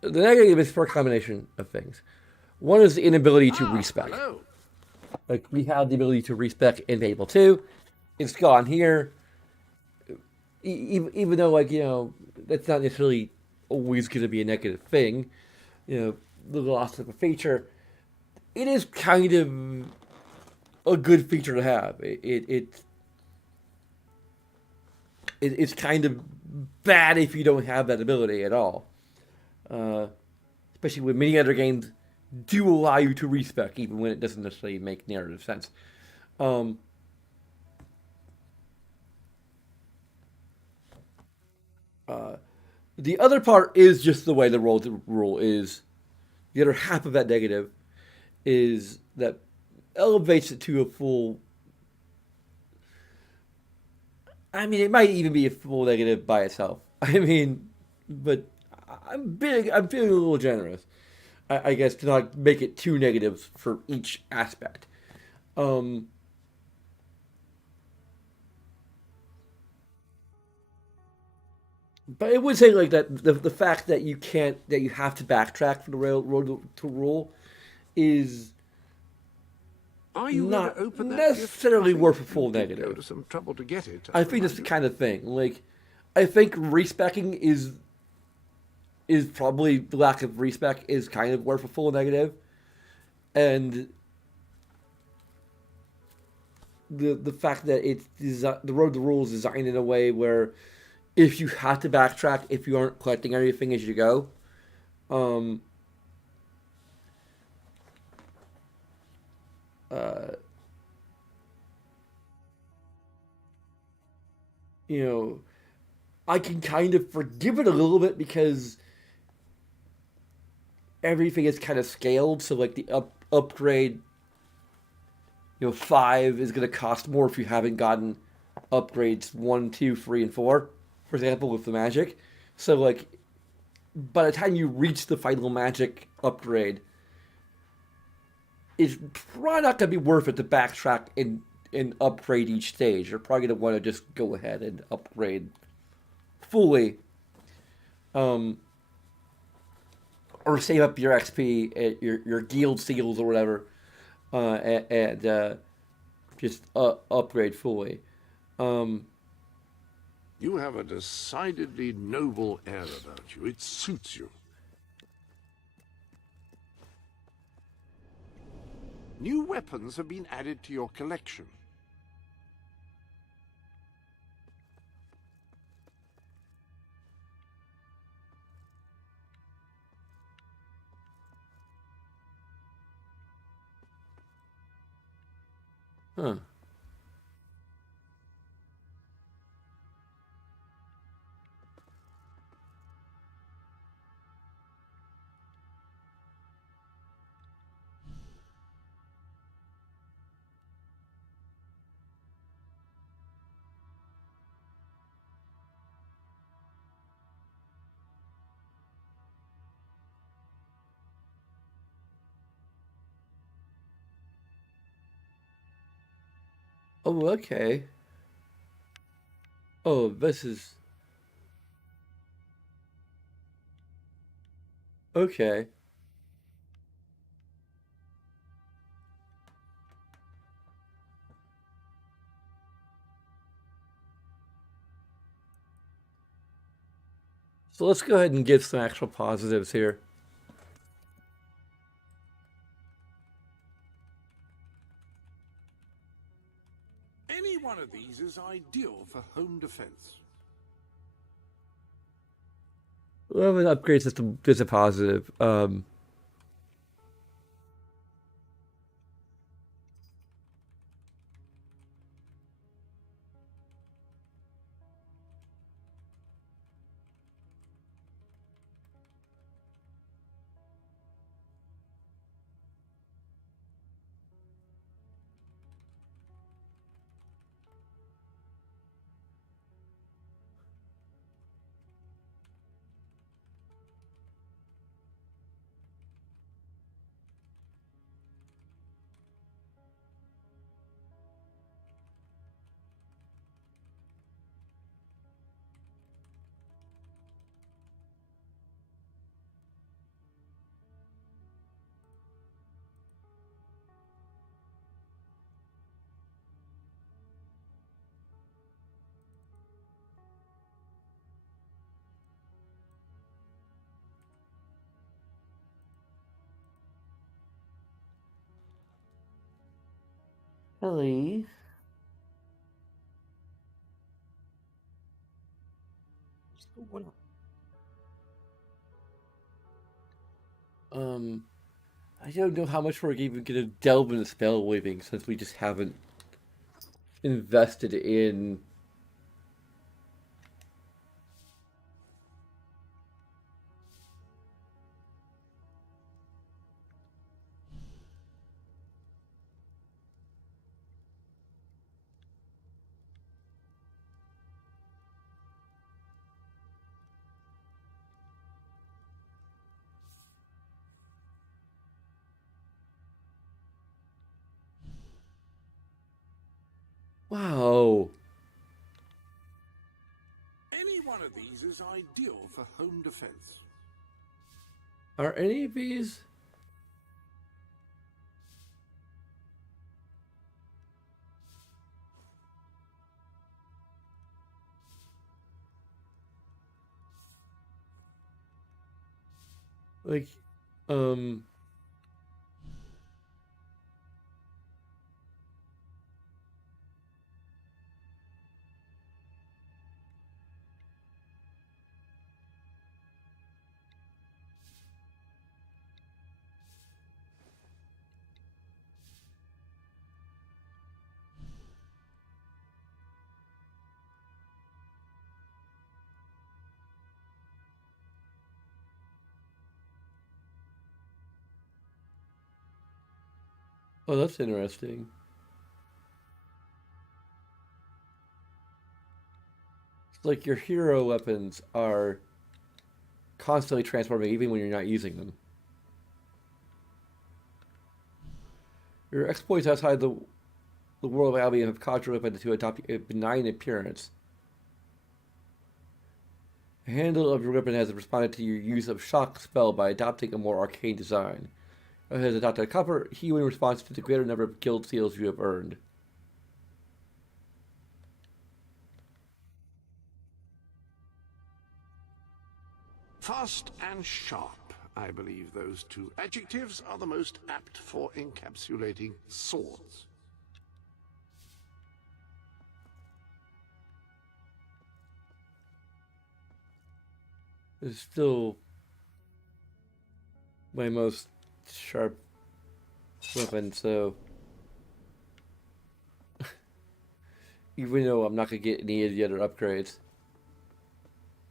the negative is for a combination of things. One is the inability to respec. Hello. Like, we have the ability to respec in Fable 2. It's gone here. Even though, like, you know, that's not necessarily always going to be a negative thing. You know, the loss of a feature. It is kind of a good feature to have. It's kind of bad if you don't have that ability at all. Especially when many other games do allow you to respec, even when it doesn't necessarily make narrative sense. The other part is just the way the rule is. The other half of that negative is that elevates it to a full... I mean, it might even be a full negative by itself. I mean, but I'm feeling a little generous, I guess, to not make it too negatives for each aspect. Um, but it would say like that the fact that you have to backtrack for the railroad to rule is Are you going not to open that gift? necessarily Puffy? worth a full You did negative. go to some trouble to get it. I think it's the kind of thing. Like, I think respecking is probably the lack of respect is kind of worth a full negative, and the fact that the road to rule is designed in a way where if you have to backtrack if you aren't collecting everything as you go, um, uh, you know, I can kind of forgive it a little bit because everything is kind of scaled. So like the upgrade, 5 is going to cost more if you haven't gotten upgrades 1, 2, 3, and 4, for example, with the magic. So like by the time you reach the final magic upgrade, it's probably not going to be worth it to backtrack and upgrade each stage. You're probably going to want to just go ahead and upgrade fully, or save up your XP, at your guild seals or whatever, and just upgrade fully. You have a decidedly noble air about you. It suits you. New weapons have been added to your collection. Huh. Oh, okay. Oh, this is okay. So let's go ahead and get some actual positives here. Any one of these is ideal for home defense. Well, an upgrade system is a positive. Hello. Um, I don't know how much we're even gonna delve into spell weaving since we just haven't invested in. Wow. Any one of these is ideal for home defense. Are any of these? Like, um... Oh, that's interesting. It's like your hero weapons are constantly transforming even when you're not using them. Your exploits outside the world of Albion have caused your weapon to adopt a benign appearance. The handle of your weapon has responded to your use of shock spell by adopting a more arcane design. It has adopted a copper hue in response to the greater number of guild seals you have earned. Fast and sharp, I believe those two adjectives are the most apt for encapsulating swords. It's still my most sharp weapon, so even though I'm not gonna get any of the other upgrades.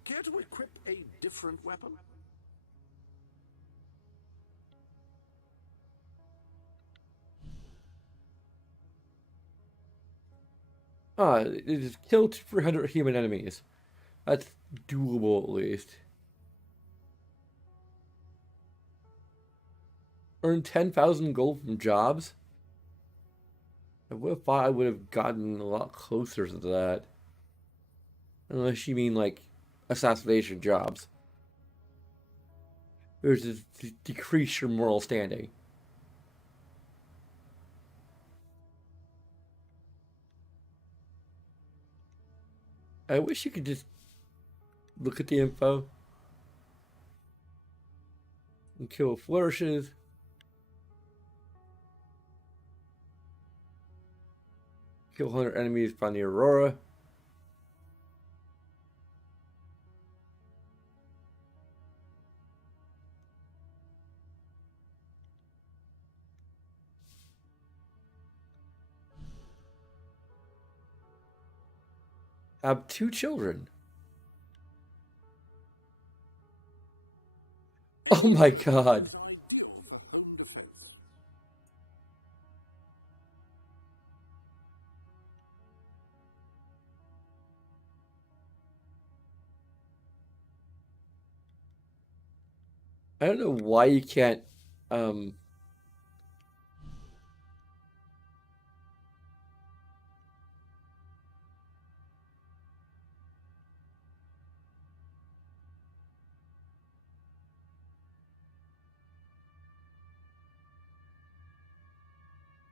Care to equip a different weapon? It is kill 300 human enemies. That's doable at least. Earn 10,000 gold from jobs? I would have thought I would have gotten a lot closer to that. Unless you mean like assassination jobs. Which is to decrease your moral standing. I wish you could just look at the info and kill flourishes. Kill 100 enemies from the Aurora. Have 2 children. Oh my god. I don't know why you can't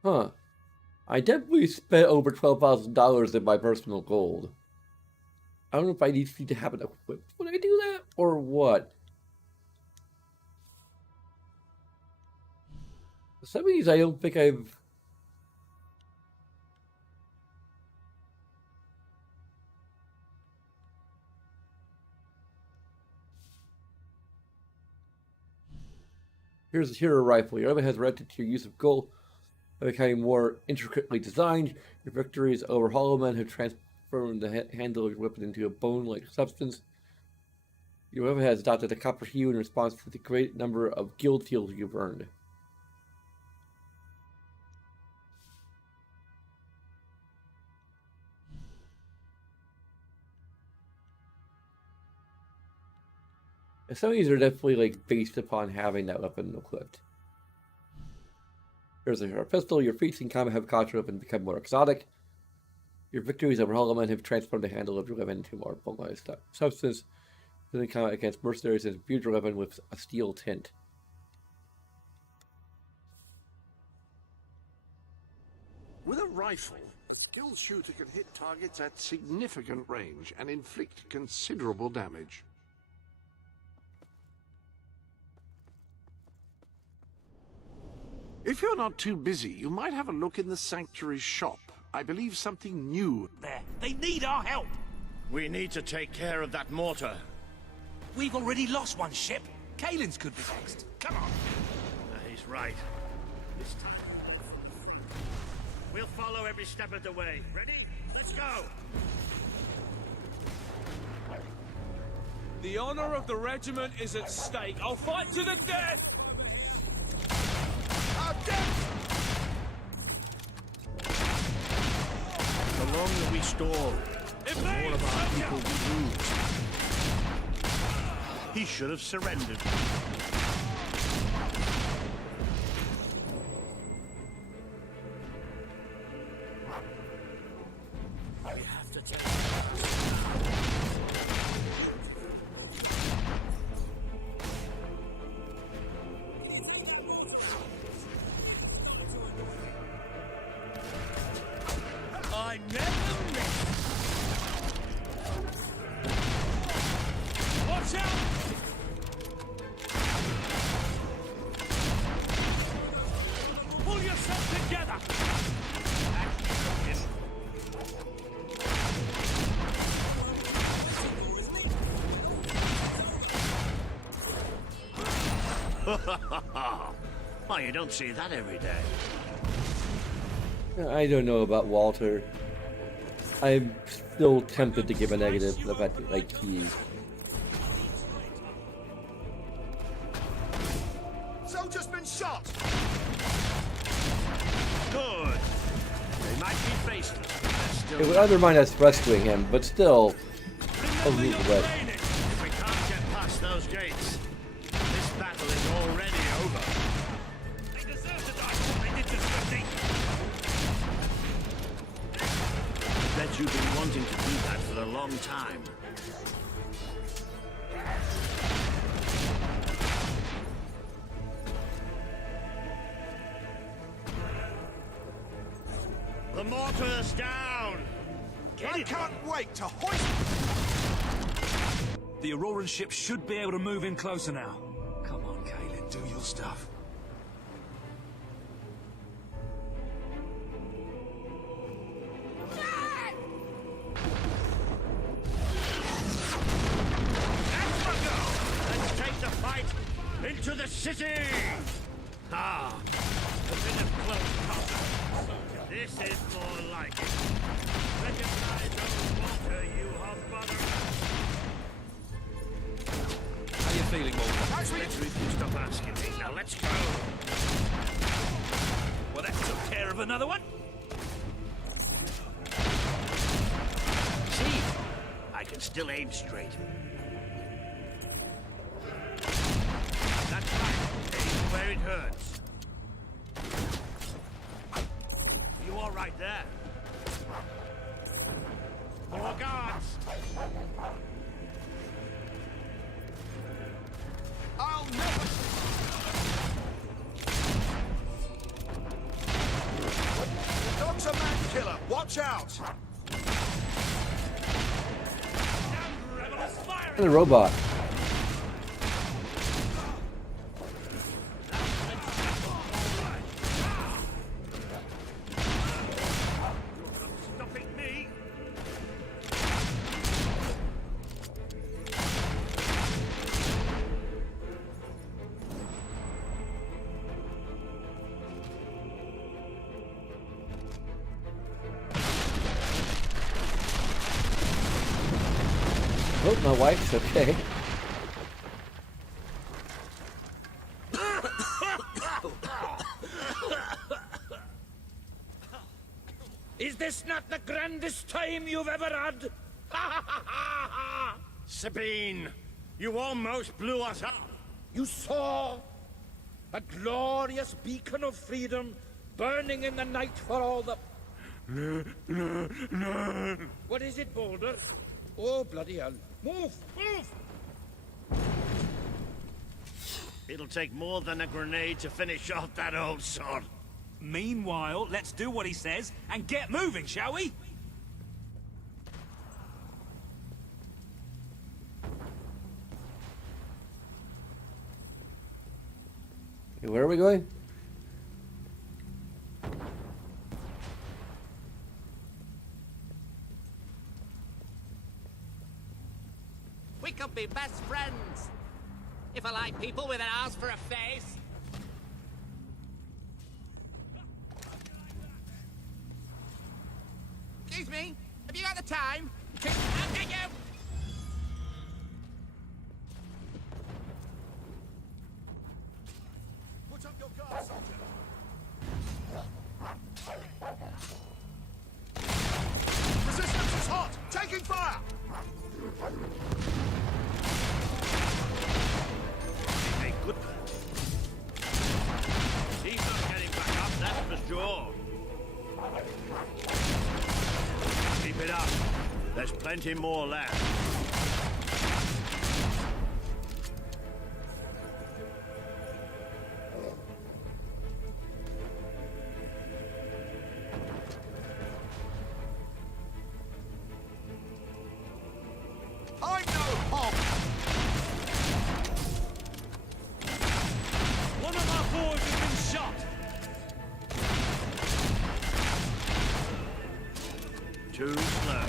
Huh. I definitely spent over $12,000 in my personal gold. I don't know if I need to have it equipped when I do that, or what. Some of these I don't think I've... Here's a hero rifle. Your weapon has reacted to your use of gold by becoming more intricately designed. Your victories over hollow men have transformed the handle of your weapon into a bone-like substance. Your weapon has adopted a copper hue in response to the great number of guild seals you've earned. And some of these are definitely like based upon having that weapon equipped. Here's a pistol. Your feats in combat have caused your weapon to become more exotic. Your victories over Holloman have transformed the handle of your weapon into more polarized substance. In combat against mercenaries and imbued your weapon with a steel tint. With a rifle, a skilled shooter can hit targets at significant range and inflict considerable damage. If you're not too busy, you might have a look in the Sanctuary's shop. I believe something new There. They need our help. We need to take care of that mortar. We've already lost one ship. Kalen's could be next. Come on. He's right. This time. We'll follow every step of the way. Ready? Let's go! The honor of the regiment is at stake. I'll fight to the death! The longer we stall, the more of our people we lose. He should have surrendered. We have to take... I never miss! Watch out! Pull yourself together! Oh, you don't see that every day. I don't know about Walter. I'm still tempted to give a negative to the fact that, like, he's... Soldier's been shot! Good. They might be faceless, but they're still... It would undermine us rescuing him, but still a little bit. If we can't get past those gates, this battle is already over. They deserve to die for what they did to Swifty. I bet you've been wanting to do that for a long time. The mortar's down! I can't wait to hoist... The Auroran ship should be able to move in closer now. Come on, Kalen, do your stuff. Let's take the fight into the city! Ah, a bit of close combat. This is more like it. Recognize old Walter, you hobbrother. How you feeling, Walter? Stop asking me. Now let's go. Well, that took care of another one. See? I can still aim straight. That's right. Aim where it hurts. You all right there? More guards! I'll never... Dog's a man killer. Watch out! And the robot. Stopping me? Oh, my wife's okay. Is this not the grandest time you've ever had? Sabine, you almost blew us up. You saw a glorious beacon of freedom burning in the night for all the... What is it, Boulder? Oh, bloody hell. Move! Move! It'll take more than a grenade to finish off that old sod. Meanwhile, let's do what he says and get moving, shall we? Okay, where are we going? We could be best friends. If I like people with an ass for a face. Excuse me, have you got the time? I'll get you! Put up your guard, soldier. Resistance is hot! Taking fire! Hey, good. He's not getting back up, that's for sure. Keep it up. There's plenty more left. I'm no hog! One of our boys has been shot. Too slow.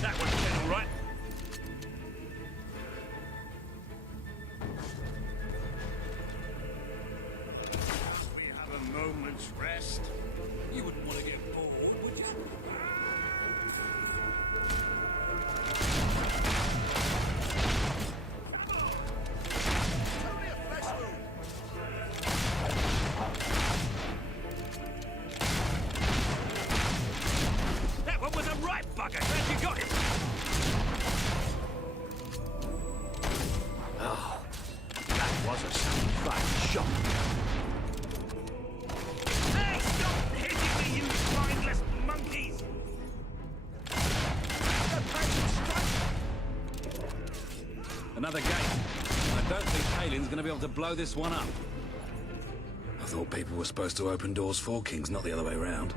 That one's been all right. We have a moment's rest. You wouldn't want to get bored, would you? That one was a right bugger. Glad you got it. Oh, that was a satisfying shot. Hey, stop hitting me, you spineless monkeys! Another gate. I don't think Kalin's going to be able to blow this one up. I thought people were supposed to open doors for kings, not the other way around.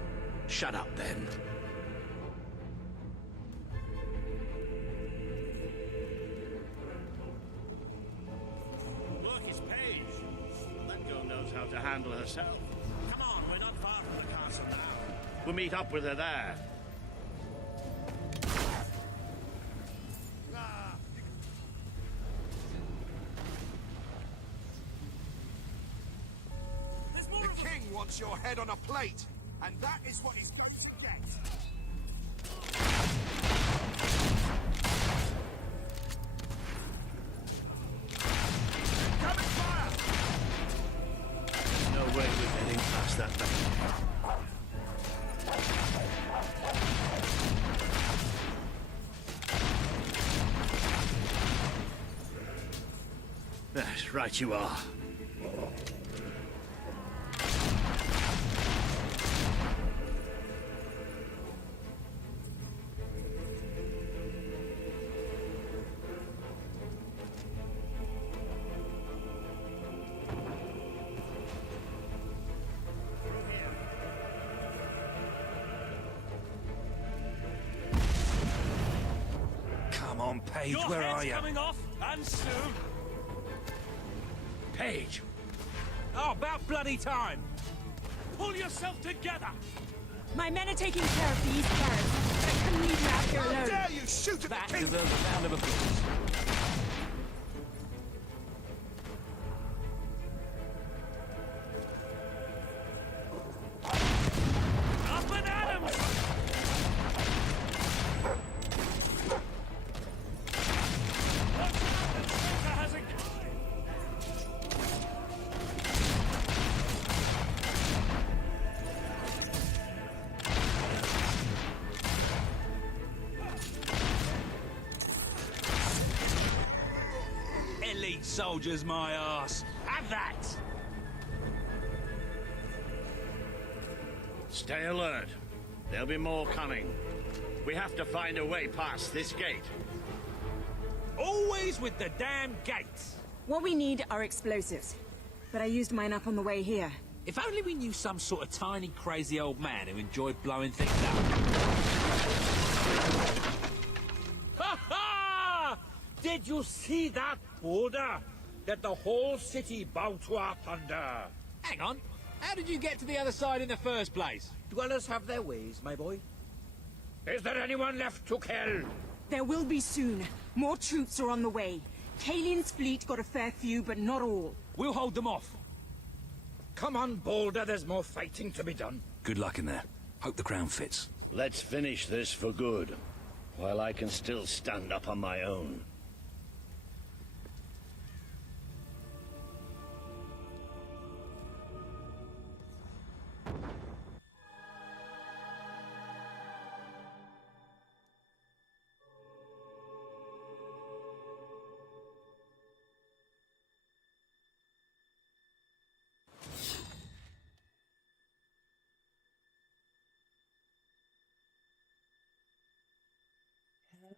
Shut up, then. Look, it's Paige. That girl knows how to handle herself. Come on, we're not far from the castle now. We'll meet up with her there. The king wants your head on a plate, and that is what he's going to get. Coming fire! There's no way we're getting past that thing. That's right, you are. Come on, Paige, Your where head's are you? coming off, and soon. Paige! Oh, about bloody time. Pull yourself together. My men are taking care of these barracks. I couldn't leave you out here How alone. dare you shoot at That the king! deserves a round of applause. Up and Adams! Watch out, the traitor has a elite soldiers, my ass. Have that! Stay alert. There'll be more coming. We have to find a way past this gate. Always with the damn gates. What we need are explosives. But I used mine up on the way here. If only we knew some sort of tiny, crazy old man who enjoyed blowing things up. Ha ha! Did you see that boulder that the whole city bowed to our thunder? Hang on. How did you get to the other side in the first place? Dwellers have their ways, my boy. Is there anyone left to kill? There will be soon. More troops are on the way. Kalian's fleet got a fair few, but not all. We'll hold them off. Come on, Boulder, there's more fighting to be done. Good luck in there. Hope the crown fits. Let's finish this for good, while I can still stand up on my own.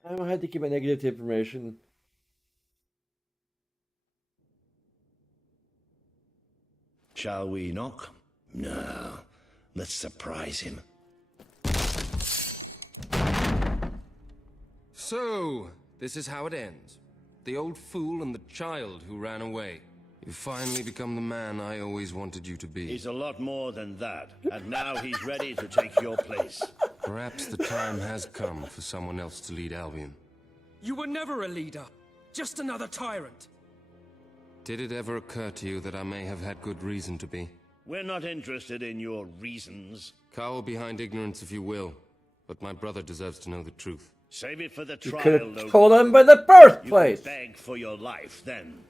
I don't have to keep my negative information. Shall we knock? No. Let's surprise him. So, this is how it ends. The old fool and the child who ran away. You finally become the man I always wanted you to be. He's a lot more than that, and now he's ready to take your place. Perhaps the time has come for someone else to lead Albion. You were never a leader, just another tyrant. Did it ever occur to you that I may have had good reason to be? We're not interested in your reasons. Cower behind ignorance if you will, but my brother deserves to know the truth. Save it for the You trial, could have though. told him in the first place. You can beg for your life, then.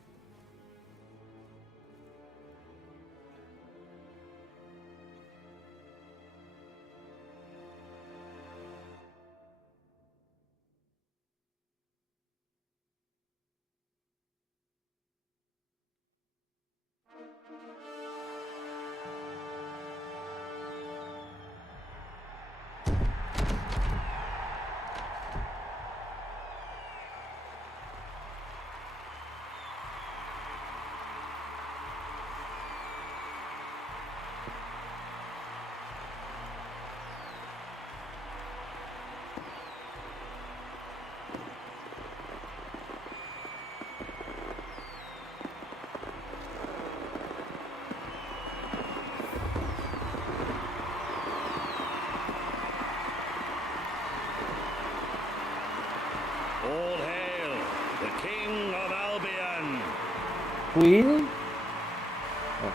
All hail the King of Albion! Queen? Oh.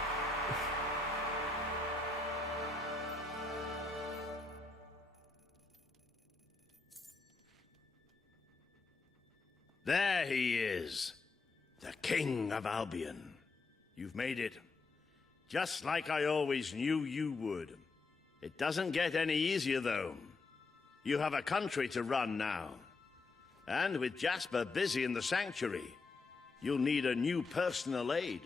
There he is, the King of Albion. You've made it, just like I always knew you would. It doesn't get any easier, though. You have a country to run now. And with Jasper busy in the sanctuary, you'll need a new personal aide.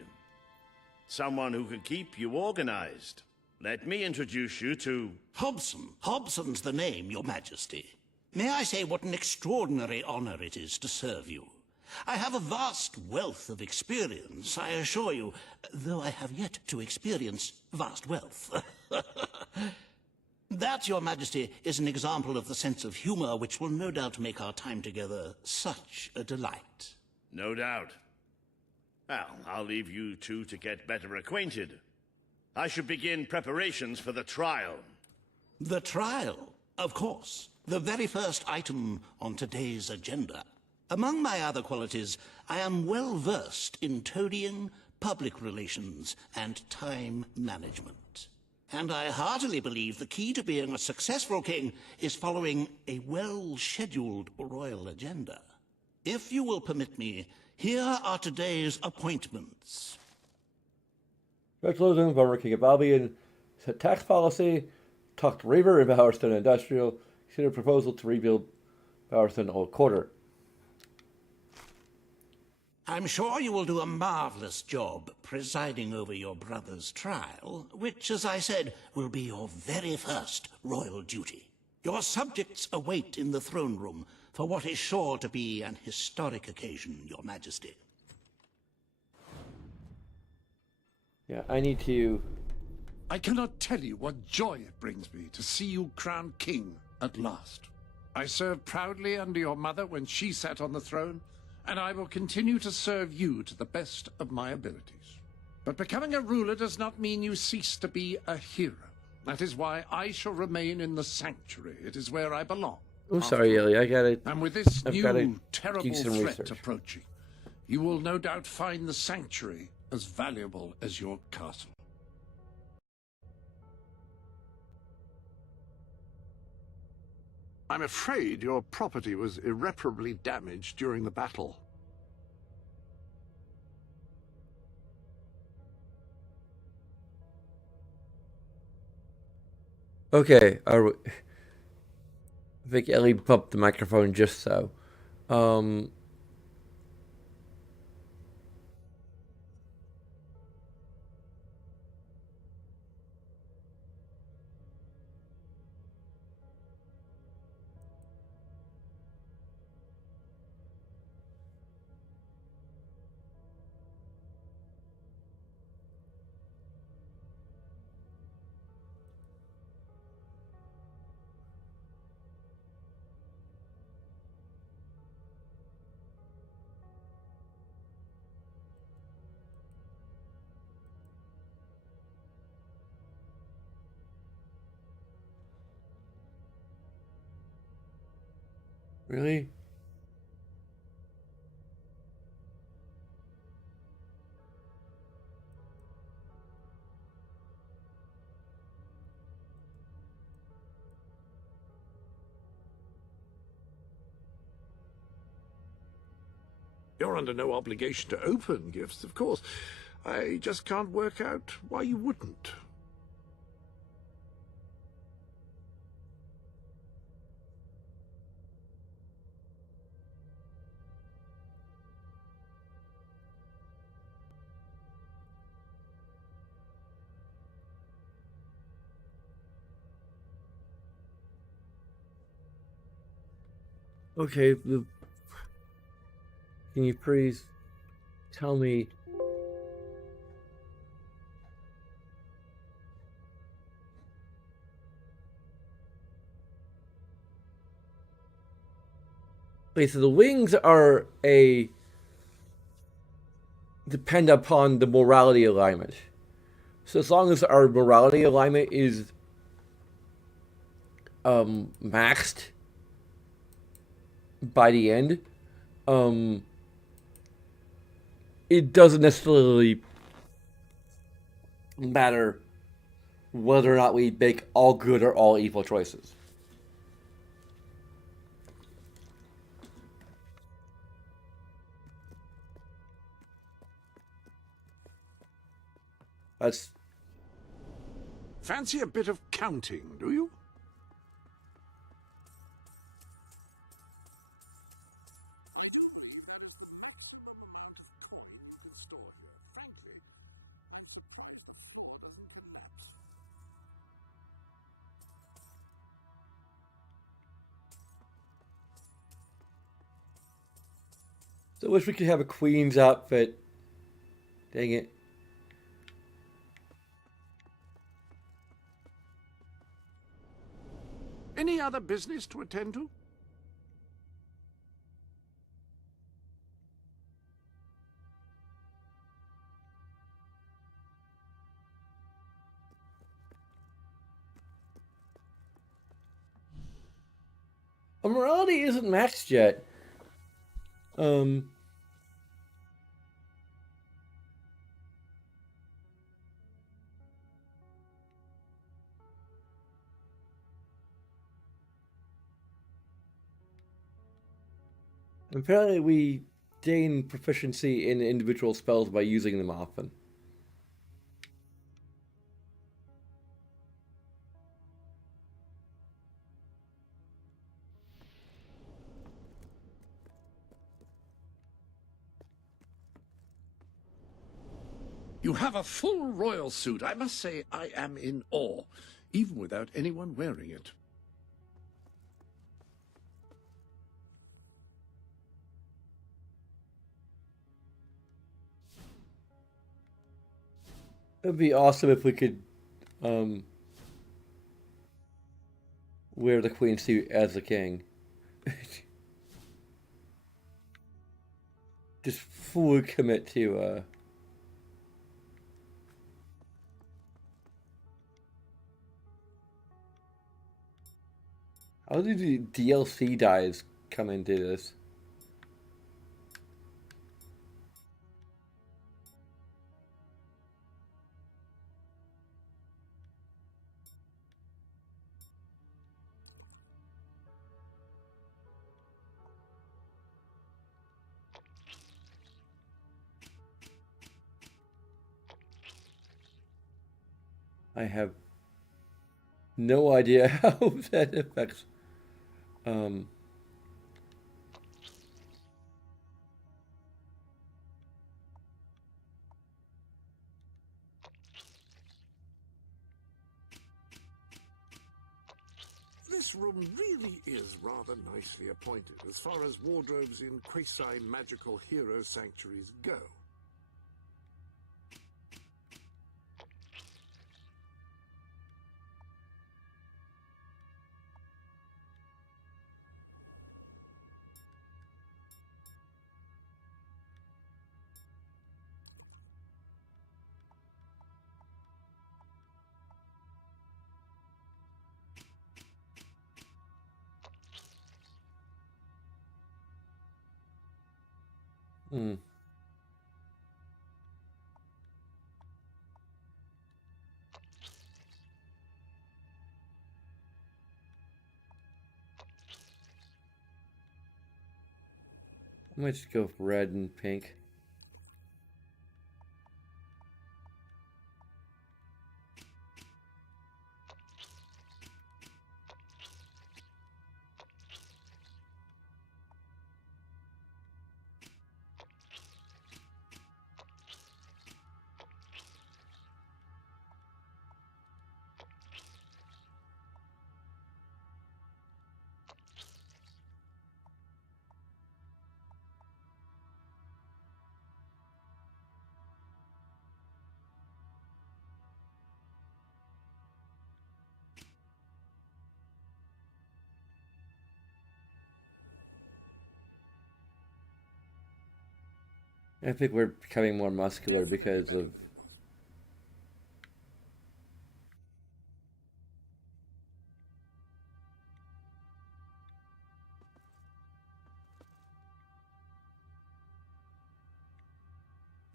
Someone who can keep you organized. Let me introduce you to... Hobson. Hobson's the name, Your Majesty. May I say what an extraordinary honor it is to serve you. I have a vast wealth of experience, I assure you, though I have yet to experience vast wealth. That, Your Majesty, is an example of the sense of humor which will no doubt make our time together such a delight. No doubt. Well, I'll leave you two to get better acquainted. I should begin preparations for the trial. The trial, of course. The very first item on today's agenda. Among my other qualities, I am well versed in toadying, public relations, and time management. And I heartily believe the key to being a successful king is following a well-scheduled royal agenda. If you will permit me, here are today's appointments. Congratulations, former King of Albion. Set tax policy. Talk to Reaver in Bowerston Industrial. Consider proposal to rebuild Bowerston Old Quarter. I'm sure you will do a marvelous job presiding over your brother's trial, which, as I said, will be your very first royal duty. Your subjects await in the throne room for what is sure to be an historic occasion, Your Majesty. Yeah, I need to... I cannot tell you what joy it brings me to see you crowned king at last. I served proudly under your mother when she sat on the throne, and I will continue to serve you to the best of my abilities. But becoming a ruler does not mean you cease to be a hero. That is why I shall remain in the sanctuary. It is where I belong. I'm sorry, Ellie, I gotta... And with this I've gotta new, terrible do some threat research. approaching, you will no doubt find the sanctuary as valuable as your castle. I'm afraid your property was irreparably damaged during the battle. Okay, I think Ellie bumped the microphone just so. Really? You're under no obligation to open gifts, of course. I just can't work out why you wouldn't. Okay, can you please tell me... Okay, so the wings are depend upon the morality alignment. So as long as our morality alignment is maxed by the end, it doesn't necessarily matter whether or not we make all good or all evil choices. That's... Fancy a bit of counting, do you? I do believe that is the maximum amount of coin you can store here. Frankly, it doesn't collapse. So I wish we could have a queen's outfit. Dang it. Any other business to attend to? Our morality isn't maxed yet. Apparently we gain proficiency in individual spells by using them often. You have a full royal suit. I must say I am in awe, even without anyone wearing it. It'd be awesome if we could wear the queen suit as the king. Just fully commit to how do the DLC dies come into this? I have no idea how that affects This room really is rather nicely appointed as far as wardrobes in quasi-magical hero sanctuaries go. Hmm. I might just go with red and pink. I think we're becoming more muscular because of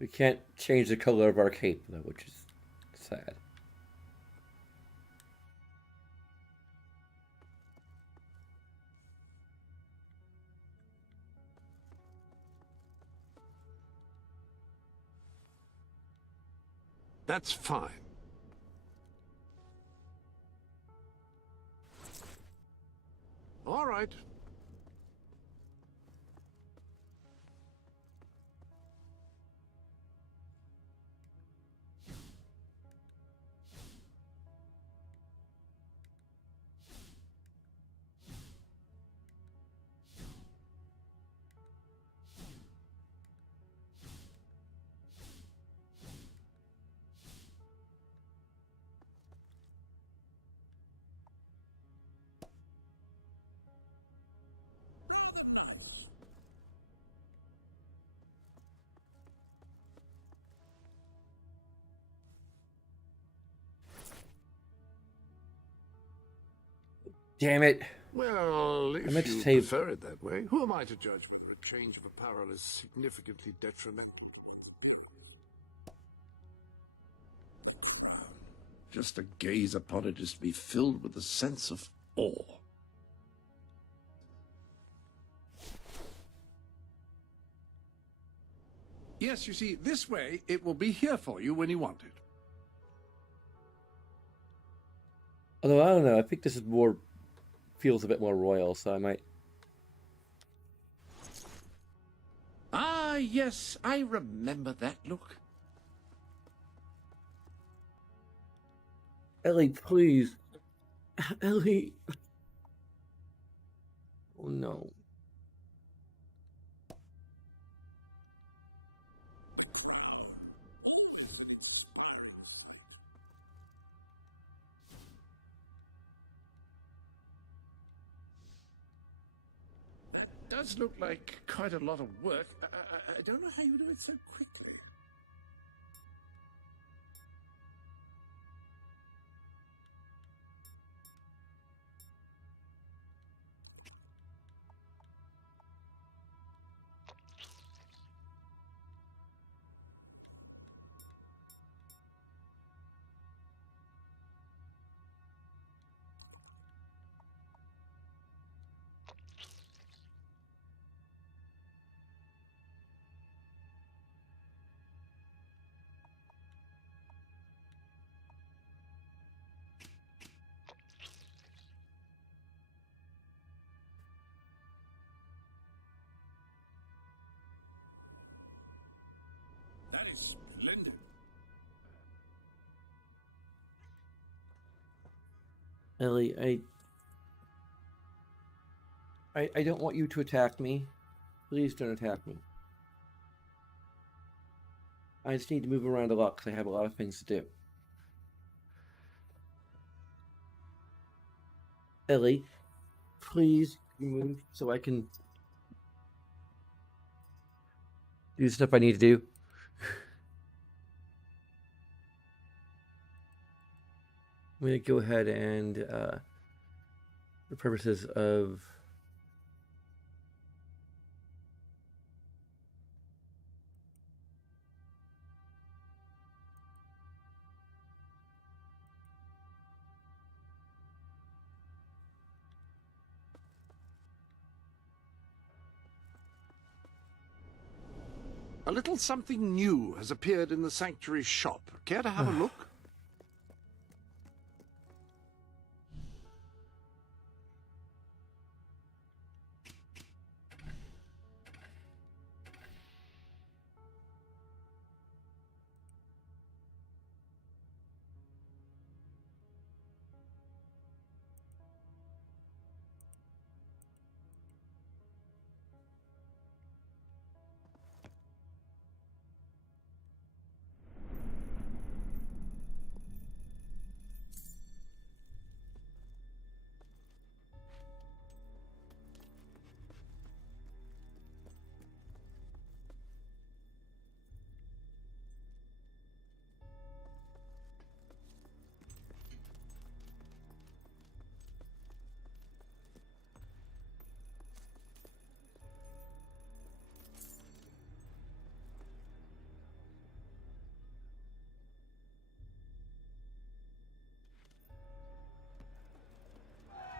we can't change the color of our cape though, which is sad. That's fine. All right. Damn it. Well, I if meant to you say- prefer it that way, who am I to judge whether a change of apparel is significantly detrimental? Just to gaze upon it is to be filled with a sense of awe. Yes, you see, this way it will be here for you when you want it. Although I don't know, I think this is more feels a bit more royal, so I might. Ah, yes, I remember that look. Ellie, please. Ellie. Oh no. does look like quite a lot of work. I don't know how you do it so quickly. That is splendid. Ellie, I don't want you to attack me. Please don't attack me. I just need to move around a lot because I have a lot of things to do. Ellie, please move so I can do the stuff I need to do. I'm going to go ahead and, for purposes of A little something new has appeared in the sanctuary shop. Care to have a look?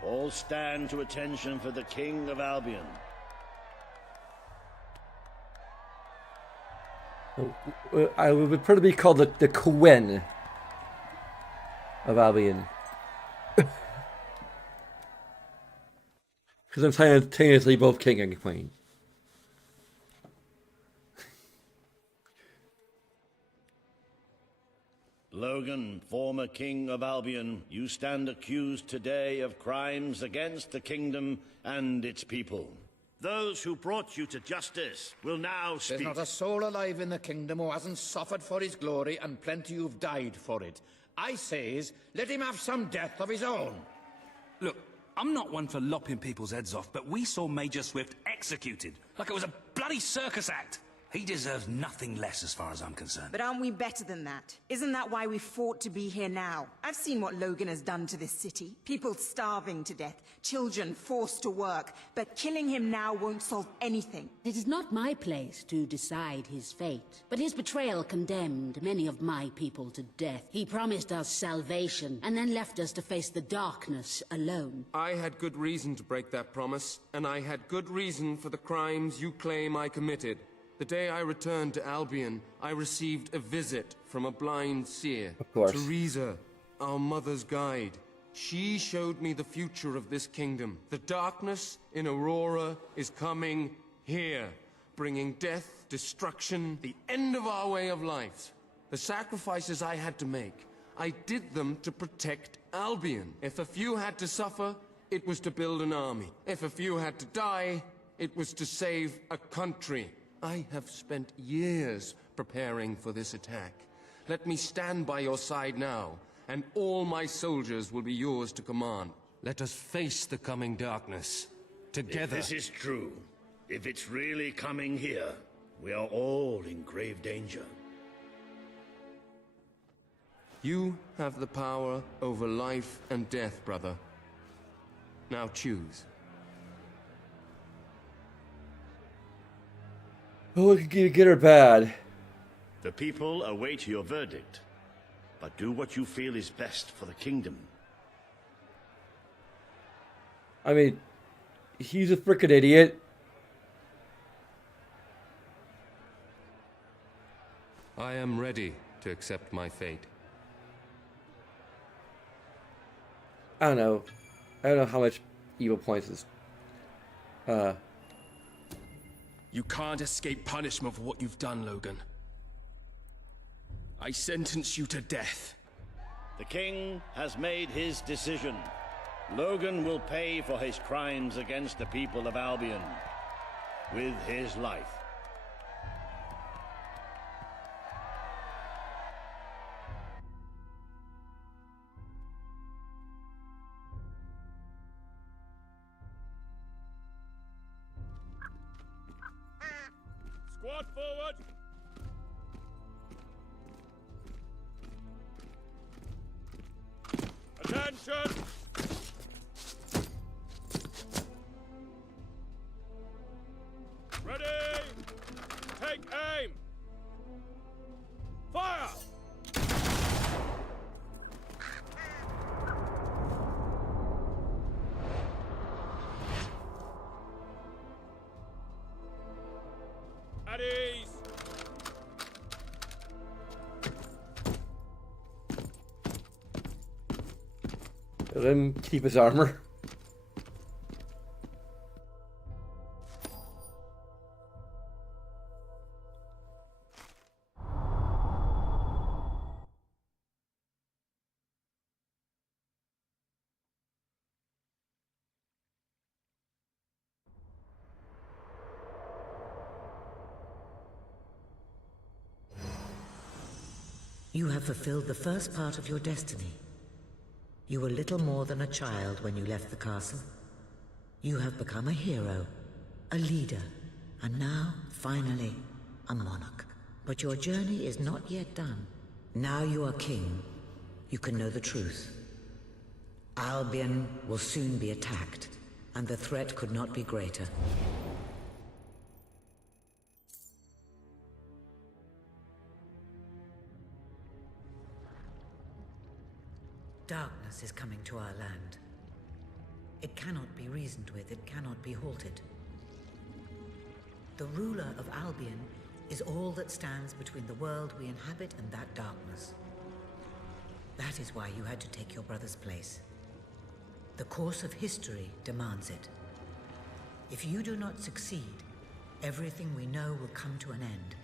All stand to attention for the King of Albion. I would probably be called the Queen of Albion. Because I'm simultaneously both king and queen. Logan, former King of Albion, you stand accused today of crimes against the kingdom and its people. Those who brought you to justice will now speak. There's not a soul alive in the kingdom who hasn't suffered for his glory, and plenty who've died for it. I says, let him have some death of his own. Look, I'm not one for lopping people's heads off, but we saw Major Swift executed like it was a bloody circus act. He deserves nothing less as far as I'm concerned. But aren't we better than that? Isn't that why we fought to be here now? I've seen what Logan has done to this city. People starving to death, children forced to work. But killing him now won't solve anything. It is not my place to decide his fate, but his betrayal condemned many of my people to death. He promised us salvation, and then left us to face the darkness alone. I had good reason to break that promise, and I had good reason for the crimes you claim I committed. The day I returned to Albion, I received a visit from a blind seer. Of course. Teresa, our mother's guide. She showed me the future of this kingdom. The darkness in Aurora is coming here, bringing death, destruction, the end of our way of life. The sacrifices I had to make, I did them to protect Albion. If a few had to suffer, it was to build an army. If a few had to die, it was to save a country. I have spent years preparing for this attack. Let me stand by your side now, and all my soldiers will be yours to command. Let us face the coming darkness, together. If this is true, If it's really coming here, we are all in grave danger. You have the power over life and death, brother. Now choose. Oh, good or bad? The people await your verdict, but do what you feel is best for the kingdom. I mean, he's a frickin' idiot. I am ready to accept my fate. I don't know. I don't know how much evil points is. You can't escape punishment for what you've done, Logan. I sentence you to death. The king has made his decision. Logan will pay for his crimes against the people of Albion with his life. Squad forward! Attention! Ready! Take aim! Fire! At ease! Let him keep his armor. You have fulfilled the first part of your destiny. You were little more than a child when you left the castle. You have become a hero, a leader, and now, finally, a monarch. But your journey is not yet done. Now you are king. You can know the truth. Albion will soon be attacked, and the threat could not be greater. Darkness is coming to our land. It cannot be reasoned with, it cannot be halted. The ruler of Albion is all that stands between the world we inhabit and that darkness. That is why you had to take your brother's place. The course of history demands it. If you do not succeed, everything we know will come to an end.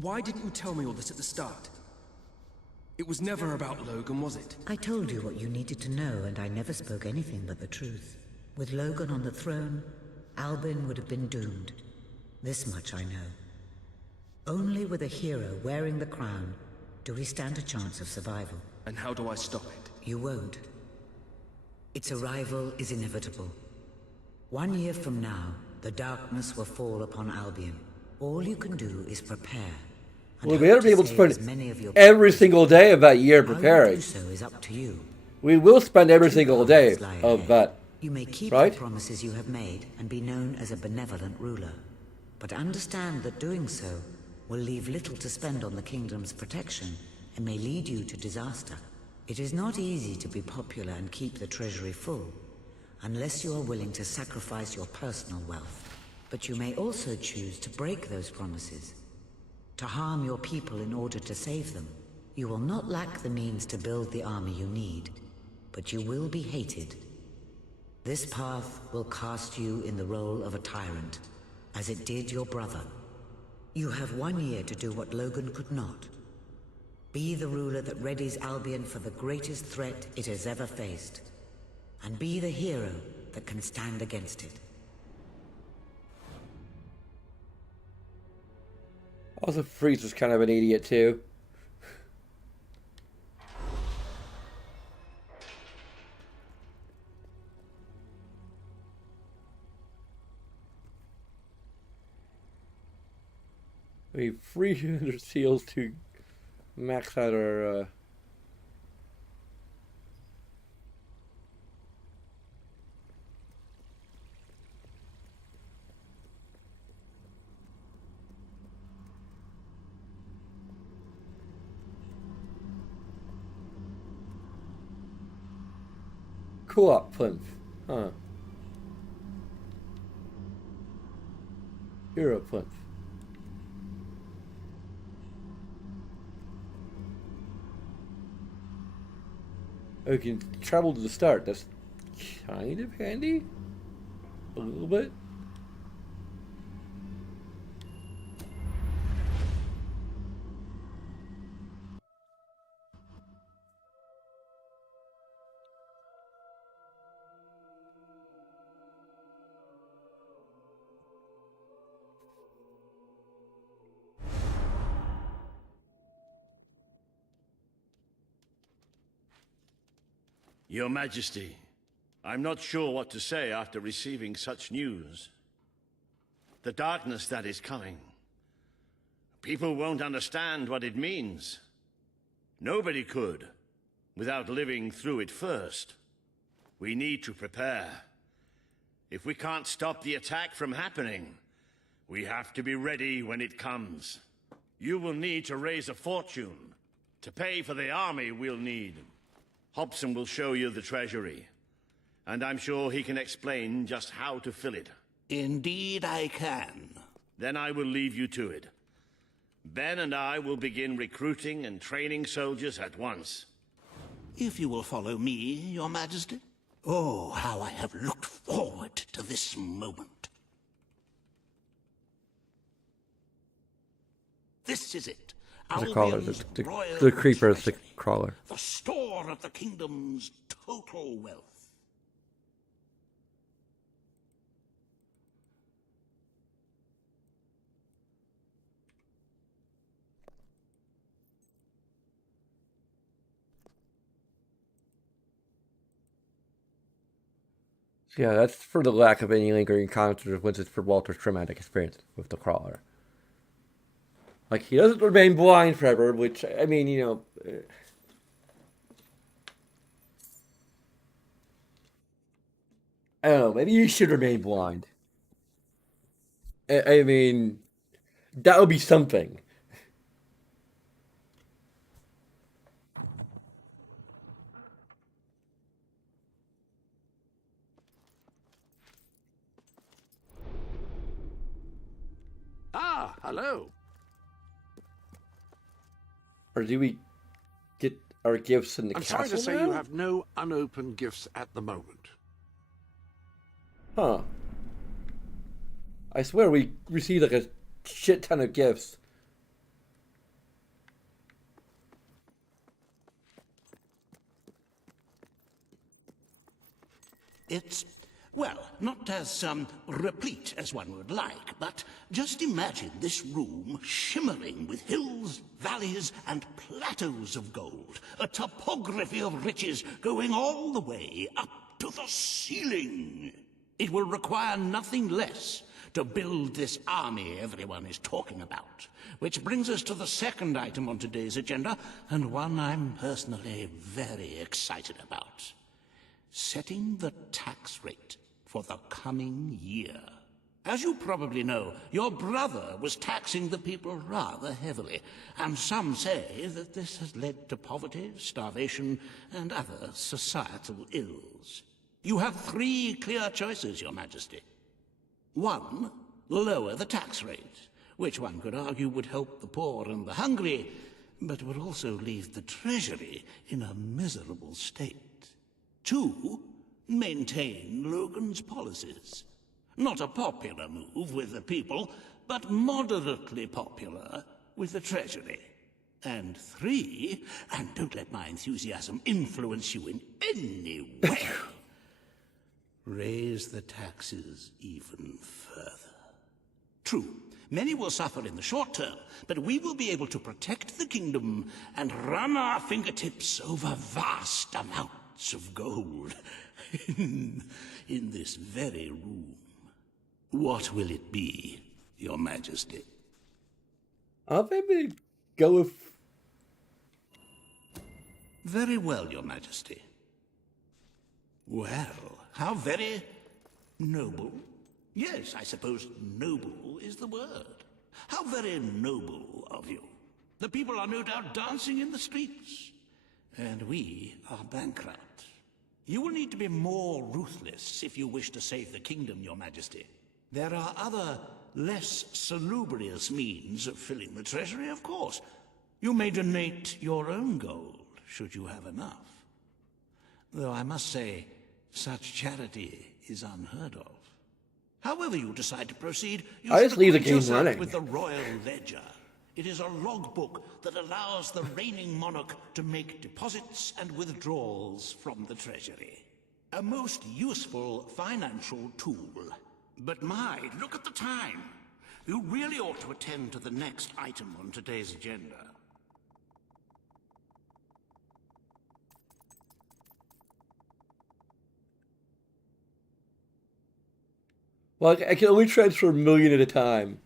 Why didn't you tell me all this at the start? It was never about Logan, was it? I told you what you needed to know, and I never spoke anything but the truth. With Logan on the throne, Albion would have been doomed. This much I know. Only with a hero wearing the crown do we stand a chance of survival. And how do I stop it? You won't. Its arrival is inevitable. 1 year from now, the darkness will fall upon Albion. All you can do is prepare. We better be able to spend every single day of that year preparing. How you do so is up to you. We will spend every single day of that. You may keep right? the promises you have made and be known as a benevolent ruler. But understand that doing so will leave little to spend on the kingdom's protection and may lead you to disaster. It is not easy to be popular and keep the treasury full, unless you are willing to sacrifice your personal wealth. But you may also choose to break those promises, to harm your people in order to save them. You will not lack the means to build the army you need, but you will be hated. This path will cast you in the role of a tyrant, as it did your brother. You have 1 year to do what Logan could not. Be the ruler that readies Albion for the greatest threat it has ever faced, and be the hero that can stand against it. Also, Freeze was kind of an idiot too. We 300 seals to max out our. Co-op plinth, huh? Hero plinth. Oh, you can travel to the start. That's kind of handy. A little bit. Your Majesty, I'm not sure what to say after receiving such news. The darkness that is coming. People won't understand what it means. Nobody could, without living through it first. We need to prepare. If we can't stop the attack from happening, we have to be ready when it comes. You will need to raise a fortune to pay for the army we'll need. Hobson will show you the treasury, and I'm sure he can explain just how to fill it. Indeed I can. Then I will leave you to it. Ben and I will begin recruiting and training soldiers at once. If you will follow me, Your Majesty. Oh, how I have looked forward to this moment. This is it. The crawler, Albion's royal the creeper is the treasury, crawler. the store of the kingdom's total wealth. Yeah, that's for the lack of any lingering consequences for Walter's traumatic experience with the crawler. Like, he doesn't remain blind forever, which, I mean, you know... I don't know, maybe you should remain blind. I mean, that would be something. Ah, hello. Or do we get our gifts in the I'm castle sorry to say now? you have no unopened gifts at the moment. Huh. I swear we received like a shit ton of gifts. It's, well, not as replete as one would like, but just imagine this room shimmering with hills, valleys, and plateaus of gold. A topography of riches going all the way up to the ceiling. It will require nothing less to build this army everyone is talking about. Which brings us to the second item on today's agenda, and one I'm personally very excited about. Setting the tax rate for the coming year. As you probably know, your brother was taxing the people rather heavily, and some say that this has led to poverty, starvation, and other societal ills. You have three clear choices, Your Majesty. One, lower the tax rate, which one could argue would help the poor and the hungry, but would also leave the treasury in a miserable state. Two, maintain Logan's policies. Not a popular move with the people, but moderately popular with the treasury. And three, and don't let my enthusiasm influence you in any way, raise the taxes even further. True, many will suffer in the short term, but we will be able to protect the kingdom and run our fingertips over vast amounts of gold in this very room. What will it be, Your Majesty? I'll maybe go with... Very well, Your Majesty. Well, how very noble. Yes, I suppose noble is the word. How very noble of you. The people are no doubt dancing in the streets. And we are bankrupt. You will need to be more ruthless if you wish to save the kingdom, Your Majesty. There are other, less salubrious means of filling the treasury, of course. You may donate your own gold, should you have enough. Though I must say, such charity is unheard of. However you decide to proceed, you I should just leave the acquaint game yourself running. with the Royal Ledger. It is a logbook that allows the reigning monarch to make deposits and withdrawals from the treasury. A most useful financial tool. But my, look at the time. You really ought to attend to the next item on today's agenda. Well, I can only transfer 1 million at a time.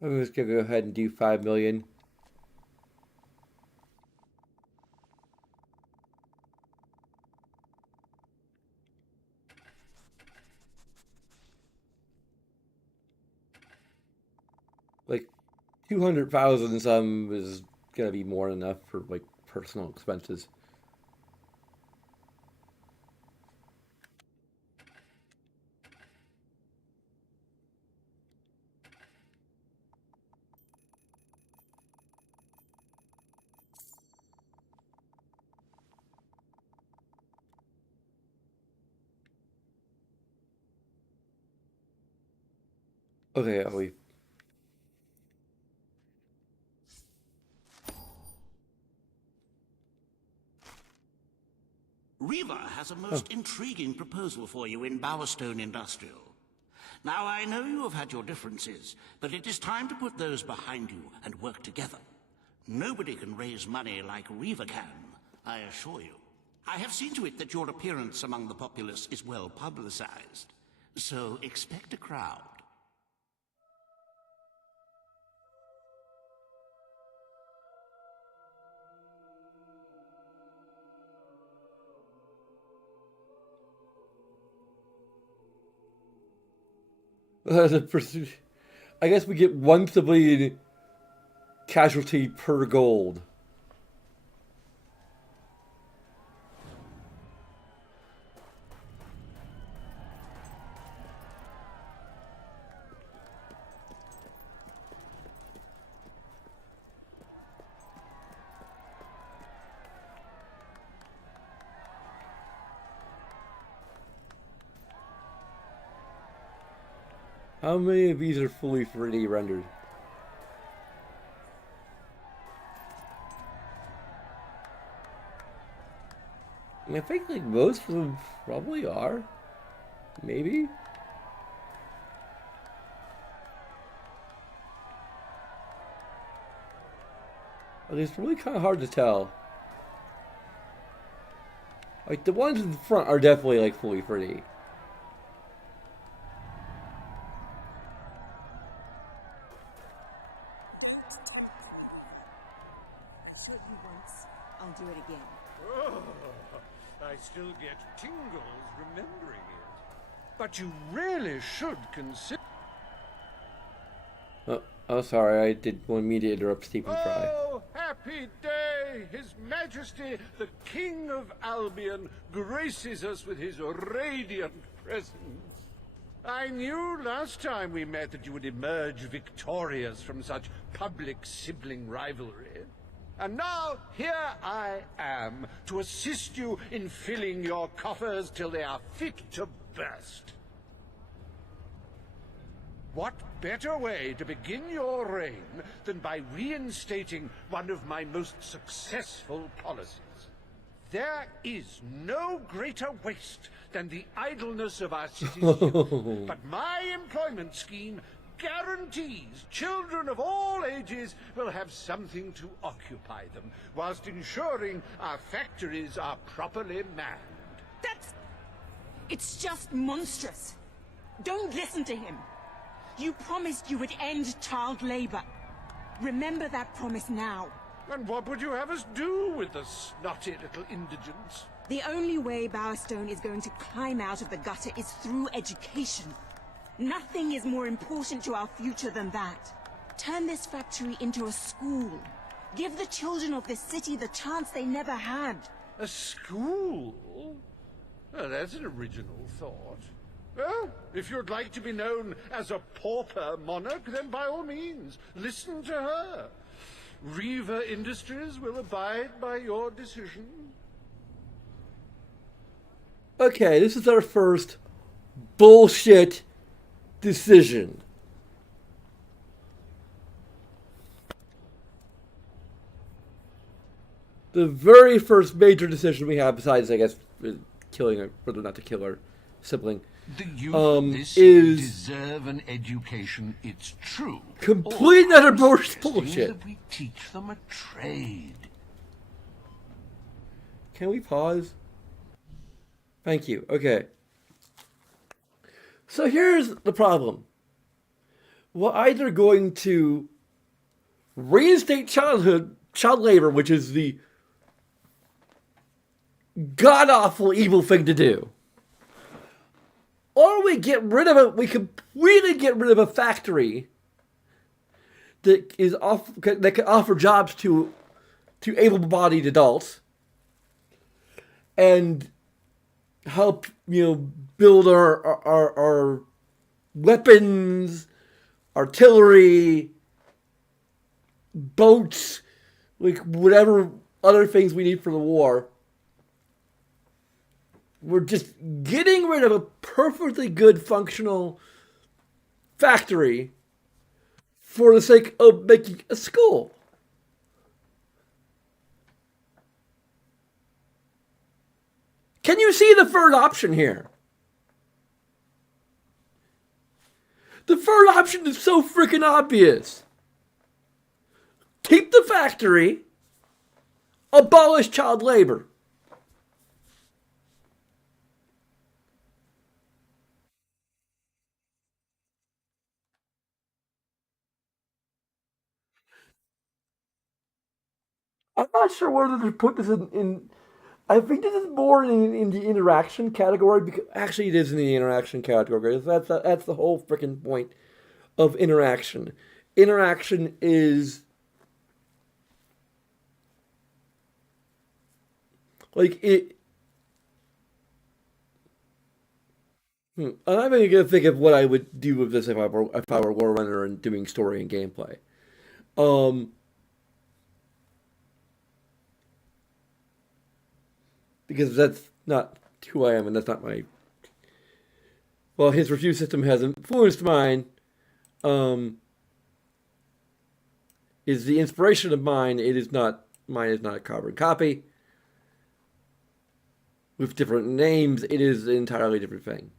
I'm just gonna go ahead and do 5 million. Like 200,000 some is gonna be more than enough for like personal expenses. Okay, are we? Riva has a most intriguing proposal for you in Bowerstone Industrial. Now, I know you have had your differences, but it is time to put those behind you and work together. Nobody can raise money like Riva can, I assure you. I have seen to it that your appearance among the populace is well publicized, so expect a crowd. I guess we get 1 civilian casualty per gold. How many of these are fully 3D rendered? I think like most of them probably are. Maybe. But it's really kind of hard to tell. Like the ones in the front are definitely like fully 3D. I'll do it again. Oh, I still get tingles remembering it. But you really should consider... Oh, sorry, I did want me to interrupt Stephen Fry. Oh, happy day! His Majesty, the King of Albion, graces us with his radiant presence. I knew last time we met that you would emerge victorious from such public sibling rivalry. And now, here I am, to assist you in filling your coffers till they are fit to burst. What better way to begin your reign than by reinstating one of my most successful policies? There is no greater waste than the idleness of our city's youth, but my employment scheme guarantees children of all ages will have something to occupy them, whilst ensuring our factories are properly manned. It's just monstrous. Don't listen to him. You promised you would end child labor. Remember that promise now. And what would you have us do with the snotty little indigents? The only way Bowerstone is going to climb out of the gutter is through education. Nothing is more important to our future than that. Turn this factory into a school. Give the children of this city the chance they never had. A school? Well, that's an original thought. Well, if you'd like to be known as a pauper monarch, then by all means, listen to her. Reaver Industries will abide by your decision. Okay, this is our first bullshit decision. The very first major decision we have, besides, I guess, killing her, whether or not to kill her sibling, The youth of this is deserve an education, it's true. complete and utter bullshit. That we teach them a trade. Can we pause? Thank you. Okay. So here's the problem. We're either going to reinstate child labor, which is the god-awful evil thing to do, or we get rid of it. We completely get rid of a factory that that can offer jobs to able-bodied adults and help build our weapons, artillery, boats, like whatever other things we need for the war. We're just getting rid of a perfectly good functional factory for the sake of making a school. Can you see the third option here? The third option is so freaking obvious. Keep the factory, abolish child labor. I'm not sure whether to put this in I think this is more in the interaction category, because actually it is in the interaction category. That's the whole freaking point of interaction. Interaction is like it. I'm not even gonna think of what I would do with this if I were Warrunner and doing story and gameplay. Because that's not who I am, and that's not my. Well, his review system has influenced mine. Is the inspiration of mine? It is not. Mine is not a carbon copy. With different names, it is an entirely different thing.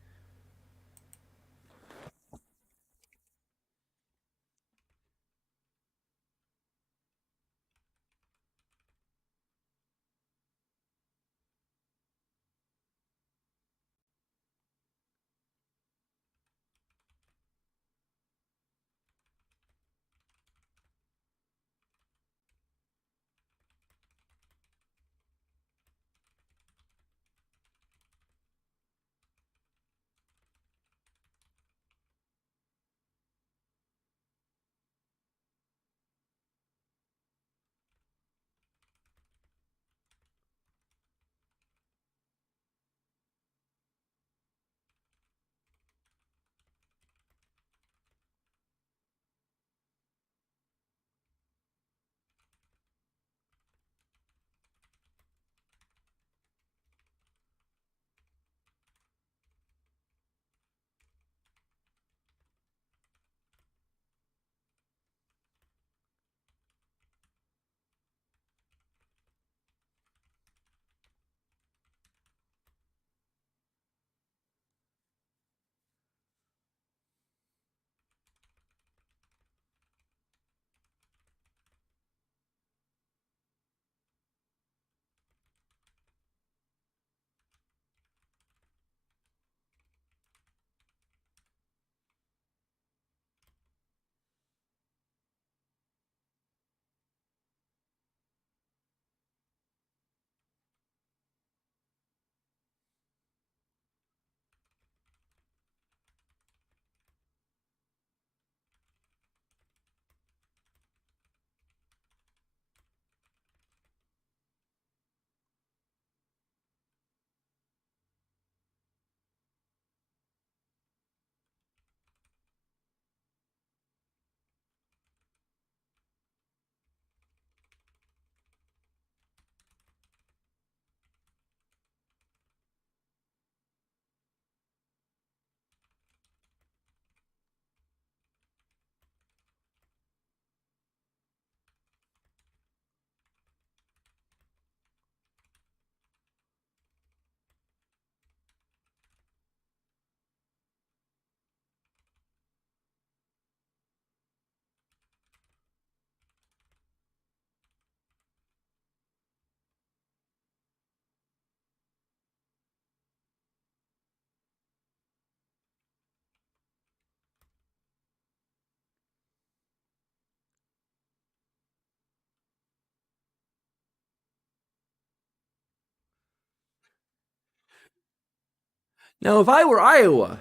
Now, if I were Iowa,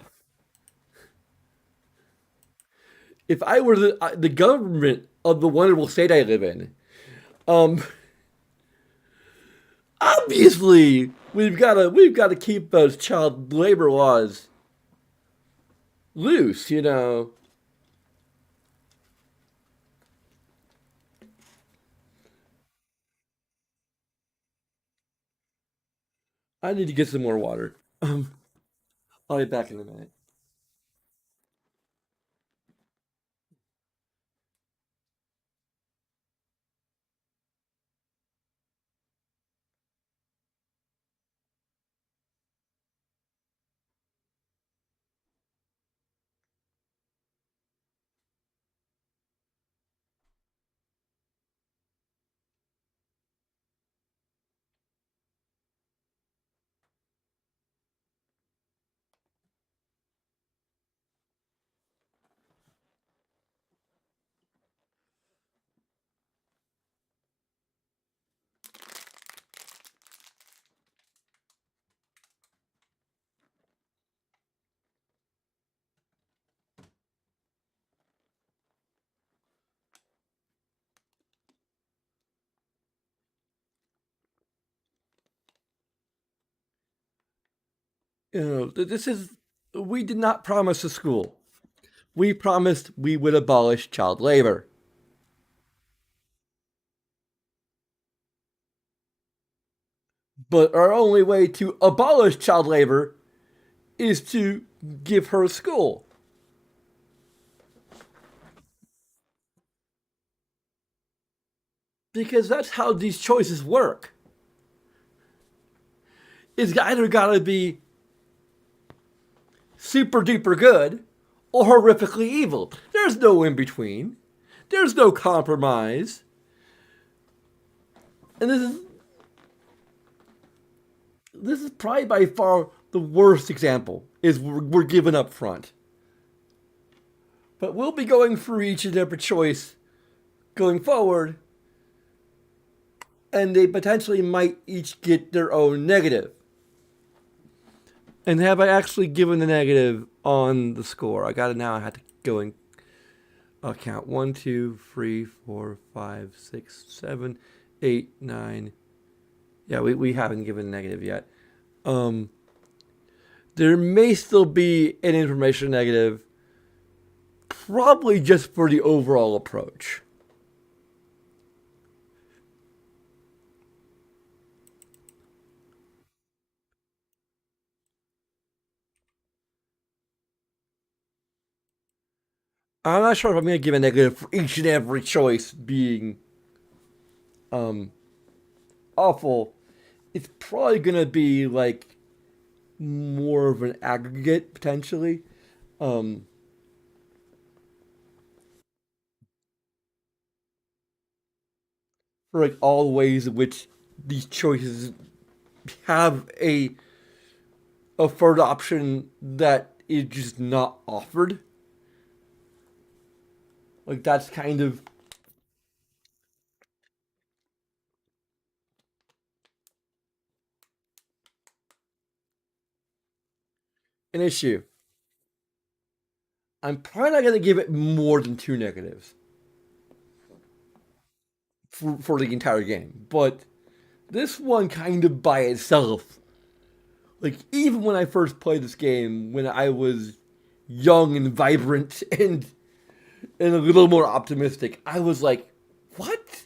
if I were the government of the wonderful state I live in, um, obviously we've got to keep those child labor laws loose. You know. I need to get some more water. I'll be back in a minute. You know, this is we did not promise a school. We promised we would abolish child labor. But our only way to abolish child labor is to give her a school. Because that's how these choices work. It's either gotta be super duper good or horrifically evil. There's no in between. There's no compromise. And this is probably by far the worst example is we're given up front. But we'll be going through each and every choice going forward, and they potentially might each get their own negative. And have I actually given the negative on the score? I got it now. I had to go and count 1, 2, 3, 4, 5, 6, 7, 8, 9. Yeah, we haven't given negative yet. There may still be an information negative, probably just for the overall approach. I'm not sure if I'm going to give a negative for each and every choice being awful. It's probably going to be like more of an aggregate potentially. For like all the ways in which these choices have a third option that is just not offered. Like that's kind of an issue. I'm probably not going to give it more than 2 negatives for the entire game. But this one kind of by itself, like even when I first played this game, when I was young and vibrant and a little more optimistic, I was like, what?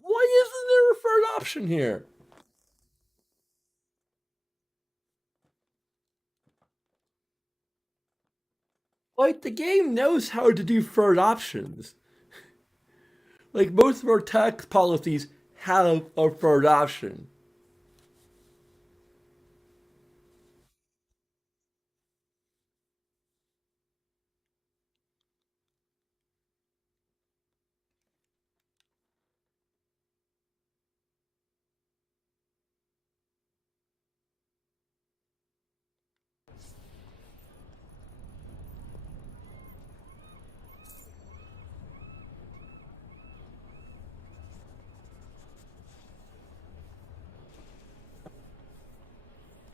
Why isn't there a third option here? Like the game knows how to do third options. Like most of our tax policies have a third option.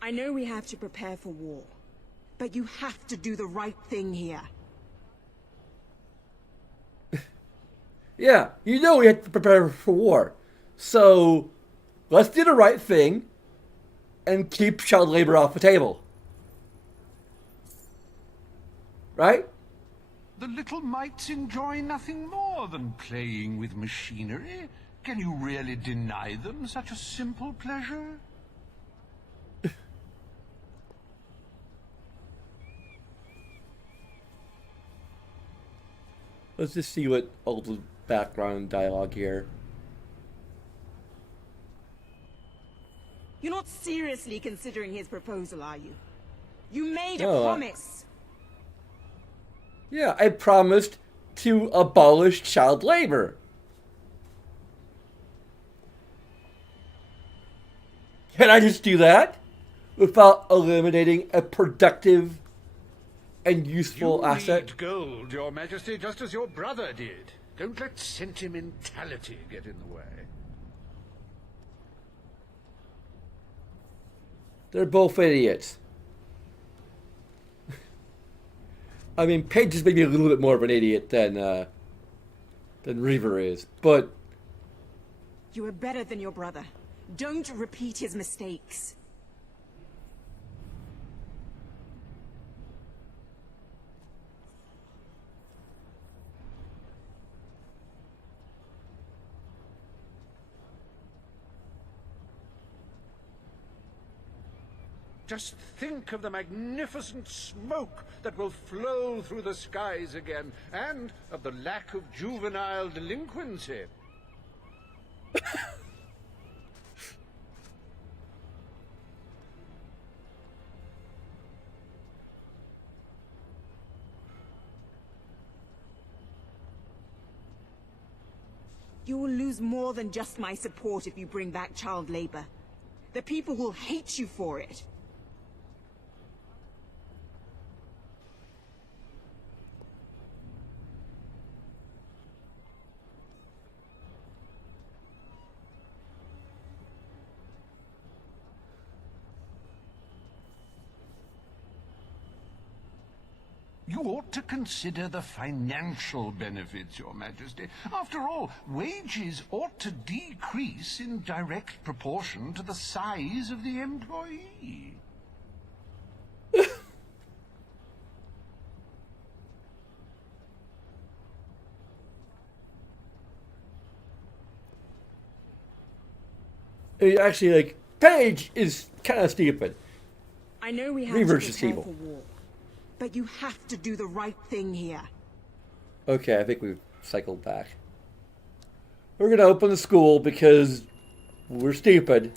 I know we have to prepare for war, but you have to do the right thing here. Yeah, you know we have to prepare for war. So, let's do the right thing and keep child labor off the table. Right? The little mites enjoy nothing more than playing with machinery. Can you really deny them such a simple pleasure? Let's just see what all the background dialogue here. You're not seriously considering his proposal, are you? You made a No, promise. Yeah, I promised to abolish child labor. Can I just do that without eliminating a productive and useful asset? Need gold, Your Majesty, just as your brother did. Don't let sentimentality get in the way. They're both idiots. I mean, Paige is maybe a little bit more of an idiot than Reaver is, but You are better than your brother. Don't repeat his mistakes. Just think of the magnificent smoke that will flow through the skies again, and of the lack of juvenile delinquency. You will lose more than just my support if you bring back child labor. The people will hate you for it. You ought to consider the financial benefits, Your Majesty. After all, wages ought to decrease in direct proportion to the size of the employee. actually, like, Paige is kind of stupid. I know we have Reaver's to just prepare evil. for war, but you have to do the right thing here. Okay, I think we've cycled back. We're gonna open the school because we're stupid.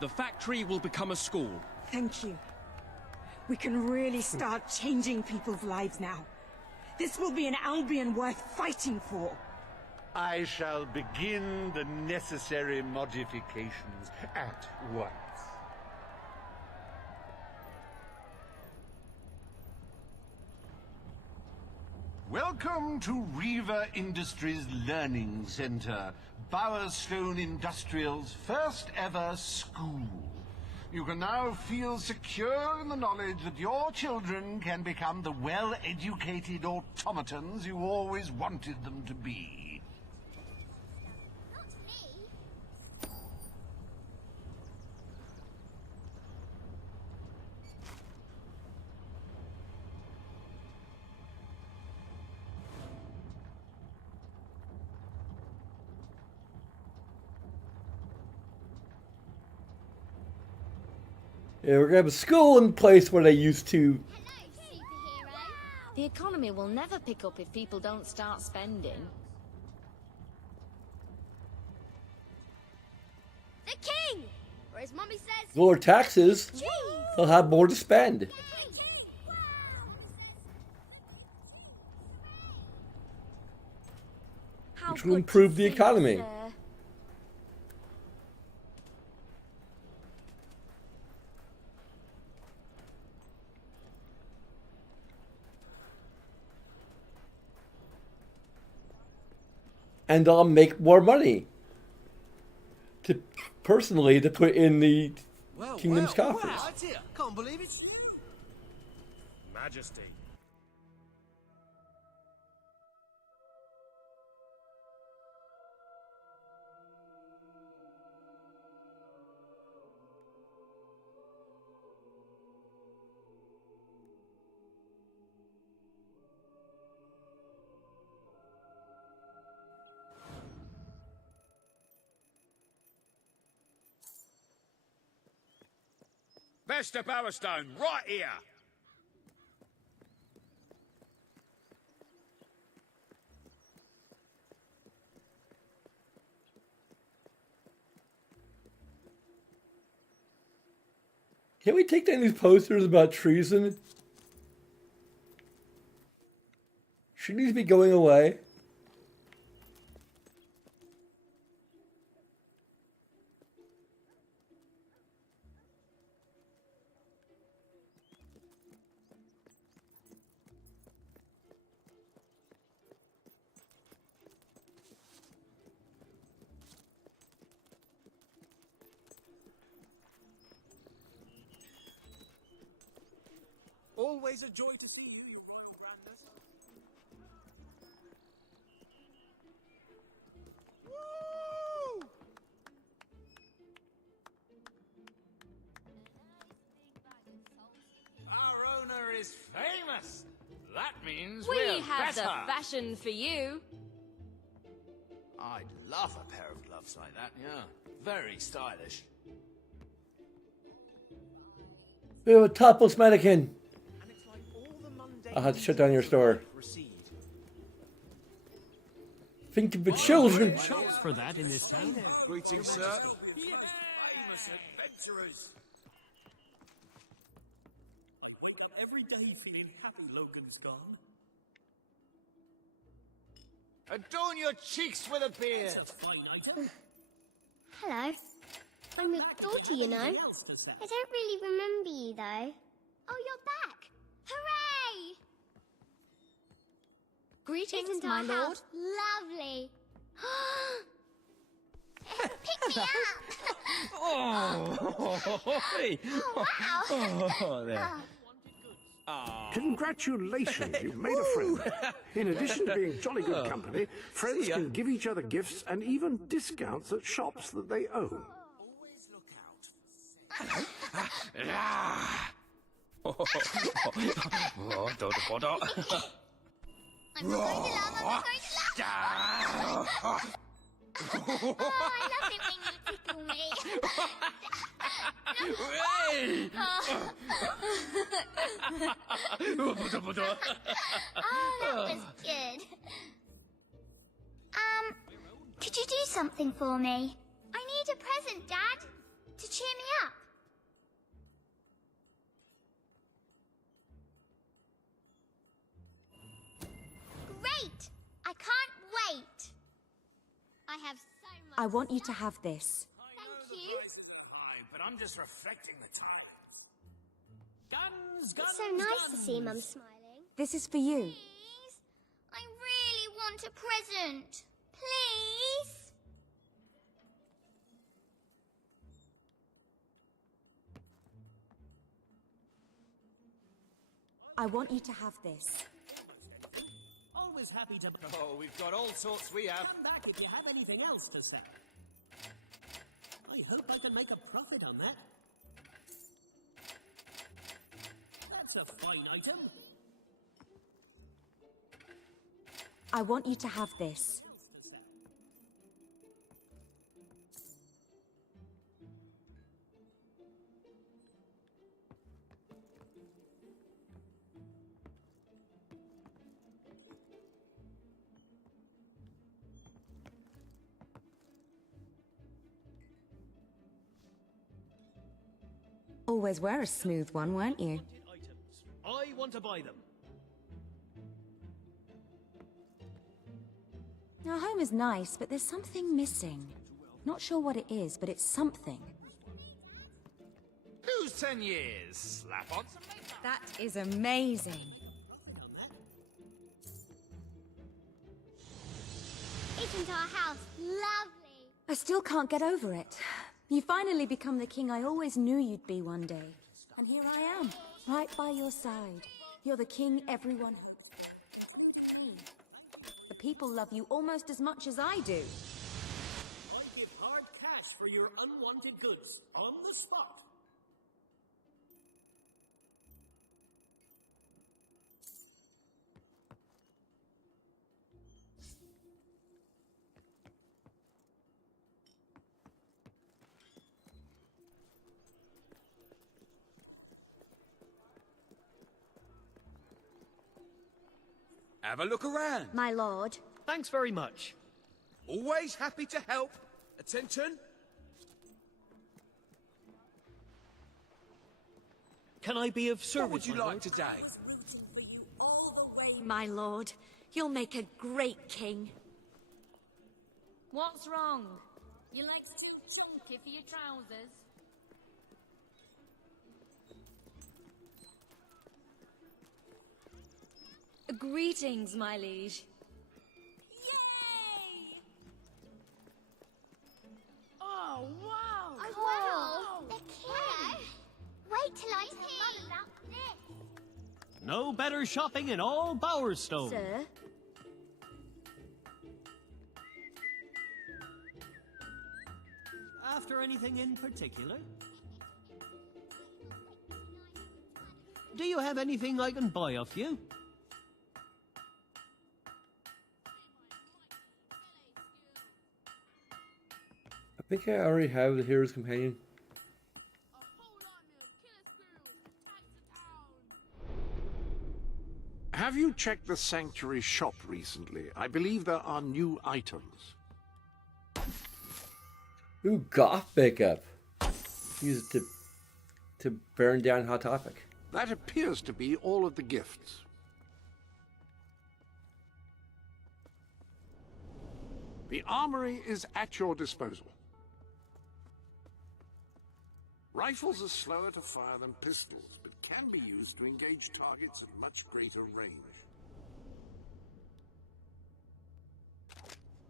The factory will become a school. Thank you. We can really start changing people's lives now. This will be an Albion worth fighting for. I shall begin the necessary modifications at once. Welcome to Reaver Industries Learning Center, Bowerstone Industrial's first ever school. You can now feel secure in the knowledge that your children can become the well-educated automatons you always wanted them to be. Yeah, we're gonna have a school in place where they used to. The economy will never pick up if people don't start spending. The king! Or as Mummy says... Lower taxes, they'll have more to spend. Which will improve the economy. And I'll make more money. To put in the Kingdom's coffers. That's it. Can't believe it's you. Majesty. Best of Powerstone, right here! Can we take down these posters about treason? Should these be going away? Always a joy to see you, your royal grandness. Woo! Our owner is famous! That means We we're have better! the fashion for you. I'd love a pair of gloves like that, yeah. Very stylish. We have a topless mannequin. I'll have to shut down your store. Think of the children. Shops for that in this town. Greetings, sir. Famous adventurers. Every day feeling happy Logan's gone. Adorn your cheeks with a beard. It's a fine item. Hello. I'm your daughter, you know. I don't really remember you, though. Oh, you're back. Hooray! Greetings, Isn't my our lord. house lovely? Pick me up! Oh, hey. wow! Oh, there. Congratulations, you've made a friend. In addition to being jolly good company, friends can give each other gifts and even discounts at shops that they own. I'm not going to laugh, I'm not going to laugh! Oh, I love it when you tickle me. Oh, that was good. Could you do something for me? I need a present, Dad, to cheer me up. Great! I can't wait. I have so much. I want you to have this. Thank you. But I'm just reflecting the times. Guns, It's so nice to see Mum smiling. This is for you. Please? I really want a present. Please? I want you to have this. Always happy to... Oh, we've got all sorts we have. Come back if you have anything else to sell. I hope I can make a profit on that. That's a fine item. I want you to have this. Always were a smooth one, weren't you? I want to buy them. Our home is nice, but there's something missing. Not sure what it is, but it's something. Who's 10 years? Slap on some makeup. That is amazing. Isn't our house lovely? I still can't get over it. You finally become the king I always knew you'd be one day. And here I am, right by your side. You're the king everyone hopes for. The people love you almost as much as I do. I give hard cash for your unwanted goods, on the spot. Have a look around. My lord. Thanks very much. Always happy to help. Attention. Can I be of service? What would you like today? My lord, you'll make a great king. What's wrong? Your legs too chunky for your trousers? Greetings, my liege. Yay! Oh, wow! Oh, wow! The king! Wait till I tell Mum about this! No better shopping in all Bowerstone. Sir? After anything in particular? Do you have anything I can buy off you? I think I already have the Hero's Companion. Have you checked the Sanctuary shop recently? I believe there are new items. Ooh, goth makeup. Use it to burn down Hot Topic. That appears to be all of the gifts. The armory is at your disposal. Rifles are slower to fire than pistols, but can be used to engage targets at much greater range.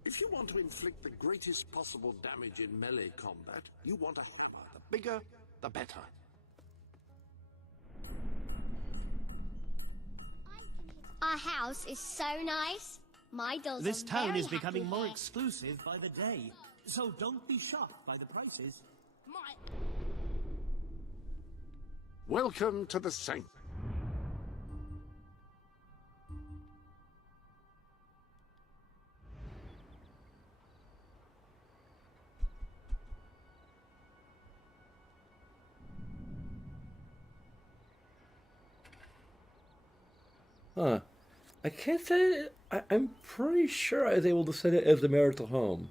If you want to inflict the greatest possible damage in melee combat, you want a hammer. The bigger, the better. Our house is so nice. My dolls This are town very is becoming happy more here. exclusive by the day, so don't be shocked by the prices. Welcome to the Sanctuary. Huh. I can't set it. I'm pretty sure I was able to set it as the marital home.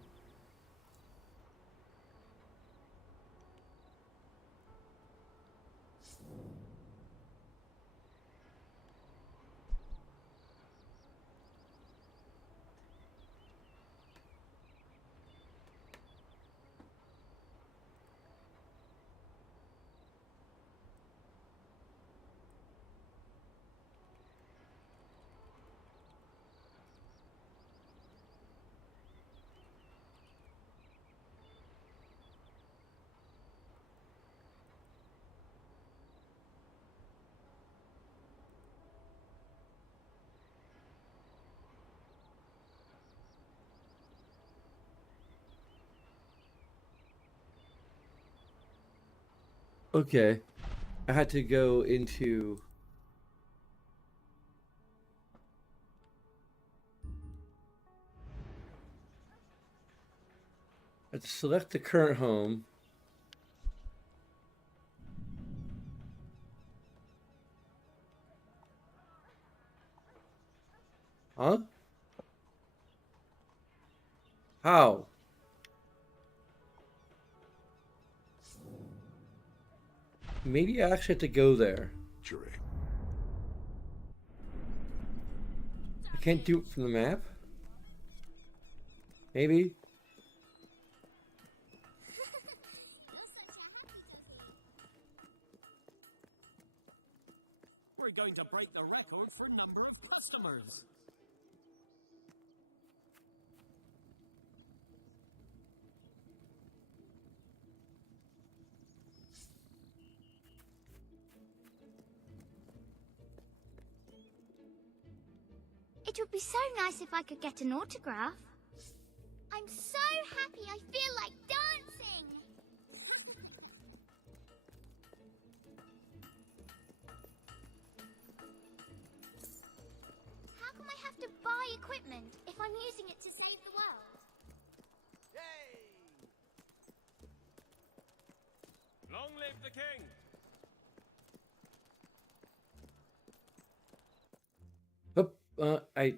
Okay. I had to go into... Let's select the current home. Huh? How? Maybe I actually have to go there. I can't do it from the map? Maybe? We're going to break the record for number of customers. It would be so nice if I could get an autograph. I'm so happy I feel like dancing! How come I have to buy equipment if I'm using it to save the world? Long live the king! I.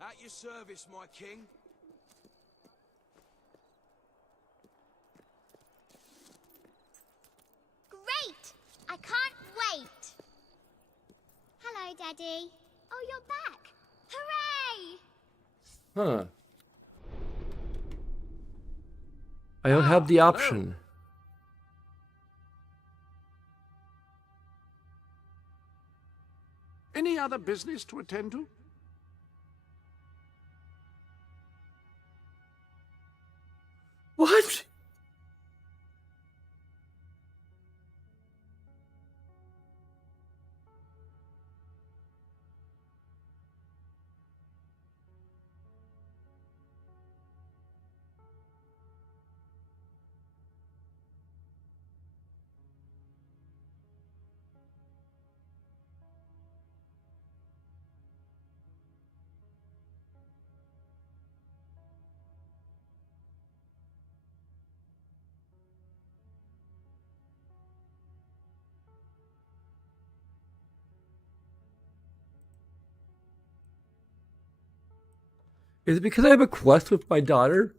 At your service, my king. Great! I can't wait! Hello, Daddy. Oh, you're back! Hooray! Huh. I don't have the option. Any other business to attend to? What? Is it because I have a quest with my daughter?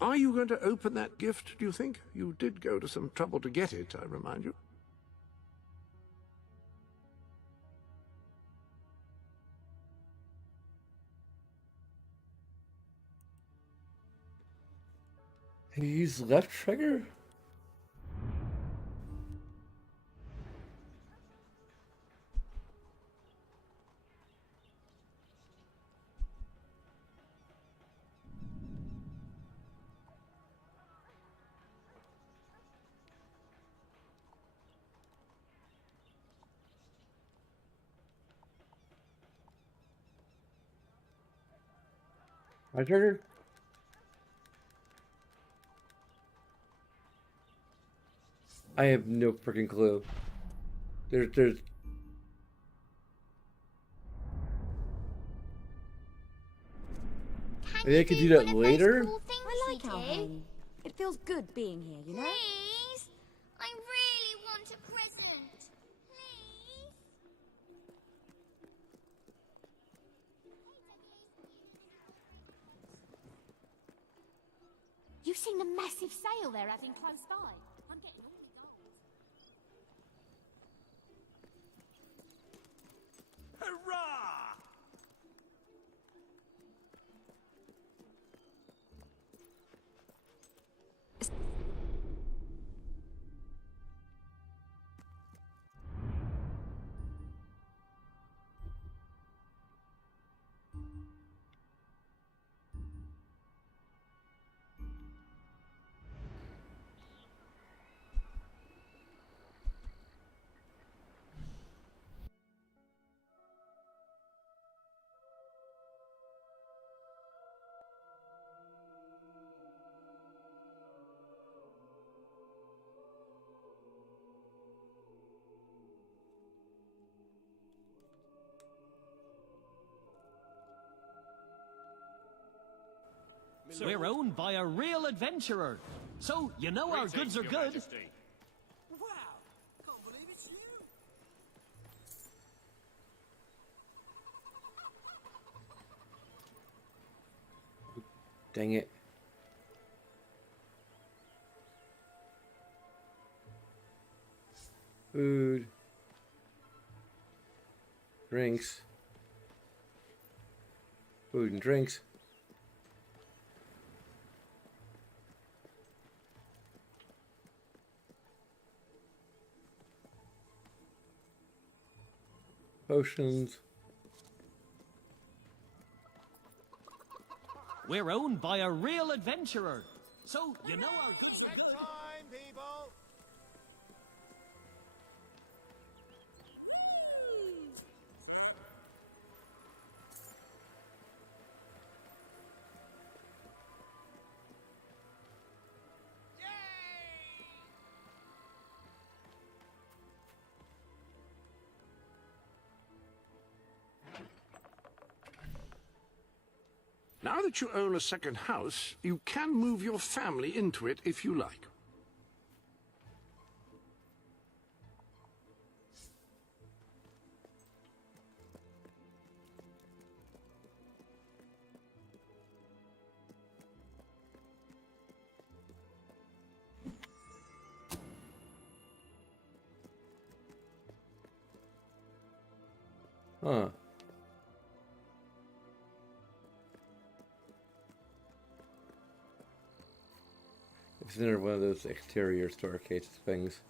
Are you going to open that gift, do you think? You did go to some trouble to get it, I remind you. Can you use left trigger? Right trigger? I have no freaking clue. There's maybe I could do that later? I like our home. It feels good being here, you know? Please? I really want a present. Please? You've seen the massive sale they're having close by. I'm getting all the gold. Hurrah! We're owned by a real adventurer. So, you know our goods are good. Wow! Can't believe it's you! Dang it. Food. Drinks. Food and drinks. Potions. We're owned by a real adventurer. So, you know our goods are good. Time, people! Now that you own a second house, you can move your family into it if you like. Huh. It's another one of those exterior staircase things.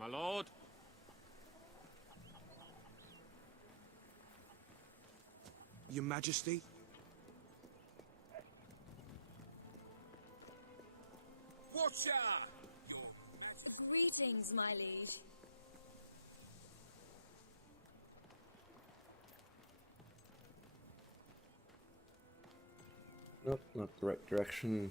My lord. Your Majesty? Watch out! Greetings, my liege. Nope, not the right direction.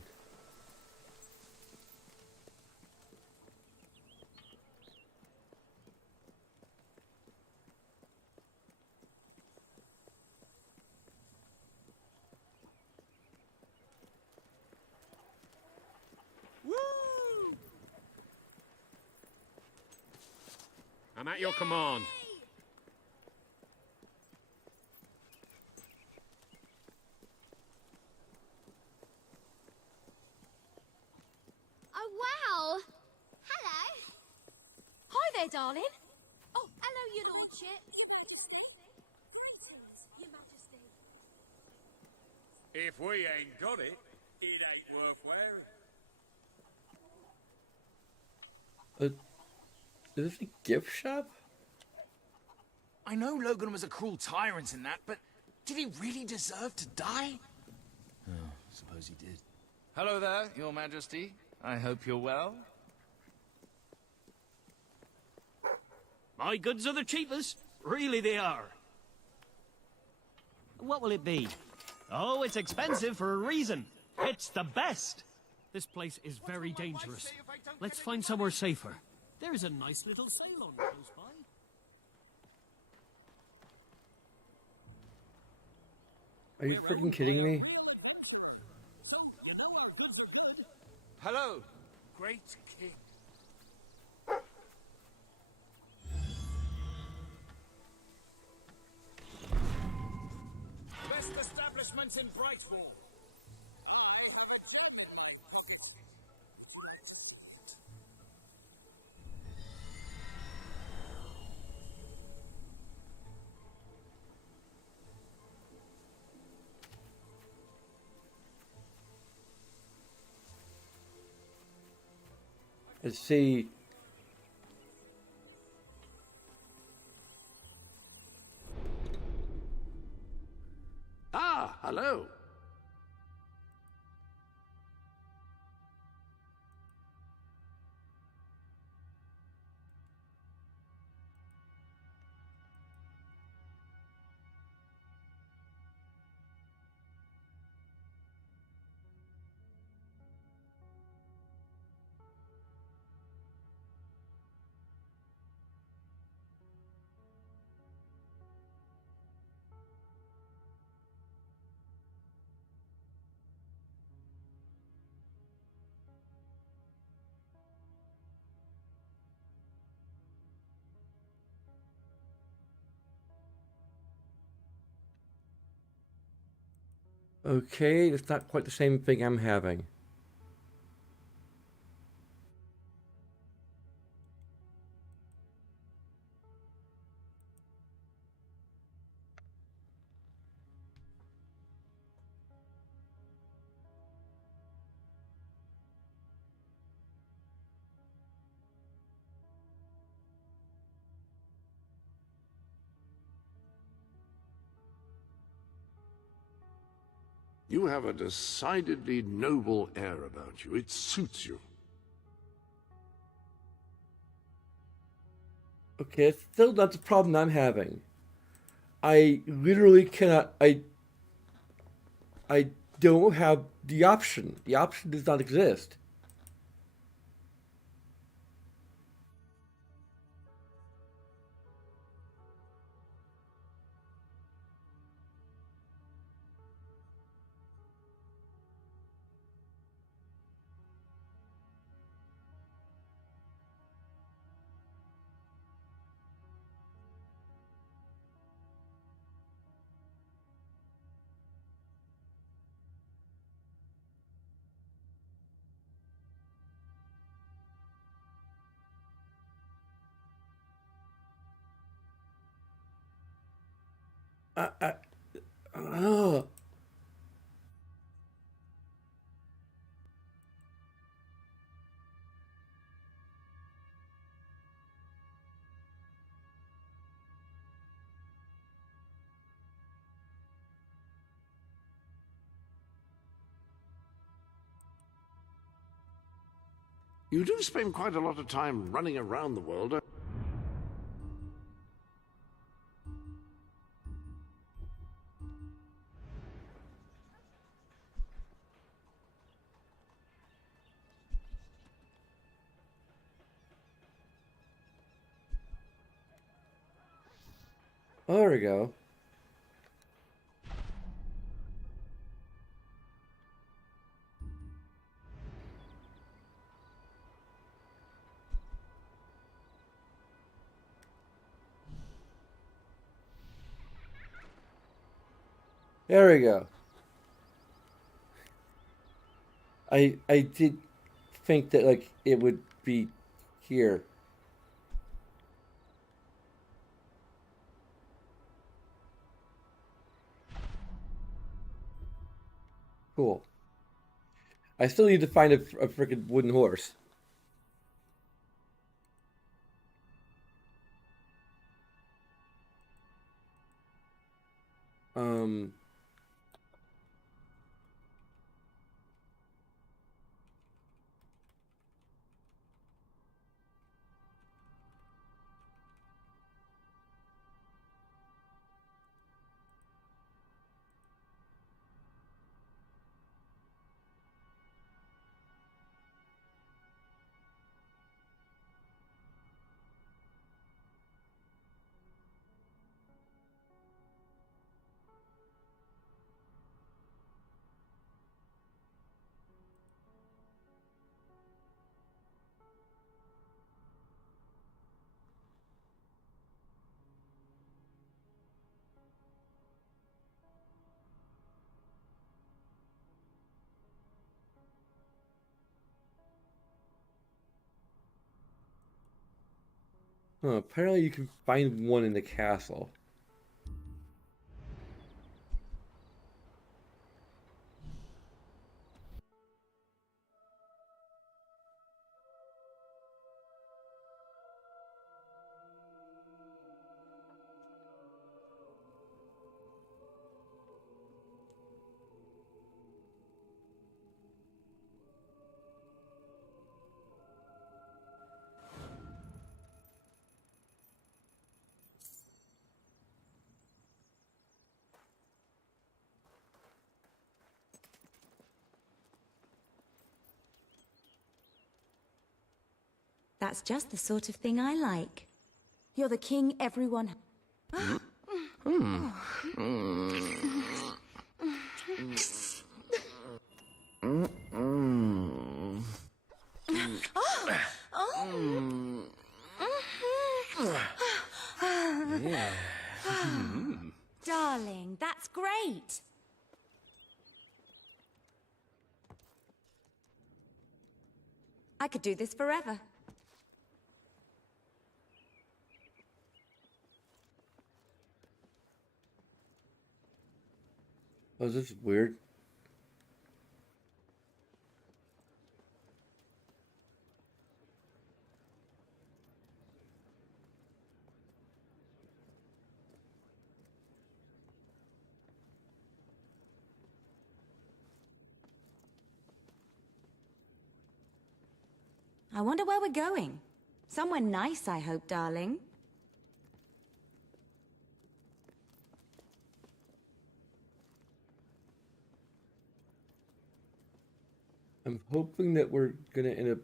Woo! I'm at your command. Oh, wow! Hello! Hi there, darling. Oh, hello, your lordship. Your Majesty. Greetings, your Majesty. If we ain't got it, it ain't worth wearing. Is this a gift shop? I know Logan was a cruel tyrant in that, but did he really deserve to die? Oh, suppose he did. Hello there, Your Majesty. I hope you're well. My goods are the cheapest. Really they are. What will it be? Oh, it's expensive for a reason. It's the best. This place is very dangerous. Let's find somewhere safer. There's a nice little salon close by. Are you freaking kidding me? So, you know our goods are good. Hello, great king. Best establishments in Brightfall. Let's see. Ah, hello. Okay, it's not quite the same thing I'm having. You have a decidedly noble air about you. It suits you. Okay, it's still not the problem I'm having. I literally cannot. I don't have the option. The option does not exist. I, oh. You do spend quite a lot of time running around the world. Oh, there we go. There we go. I did think that like it would be here. Cool. I still need to find a freaking wooden horse. Um. Apparently, you can find one in the castle. That's just the sort of thing I like. You're the king everyone... Darling, that's great. I could do this forever. Oh, this is weird. I wonder where we're going. Somewhere nice, I hope, darling. I'm hoping that we're gonna end up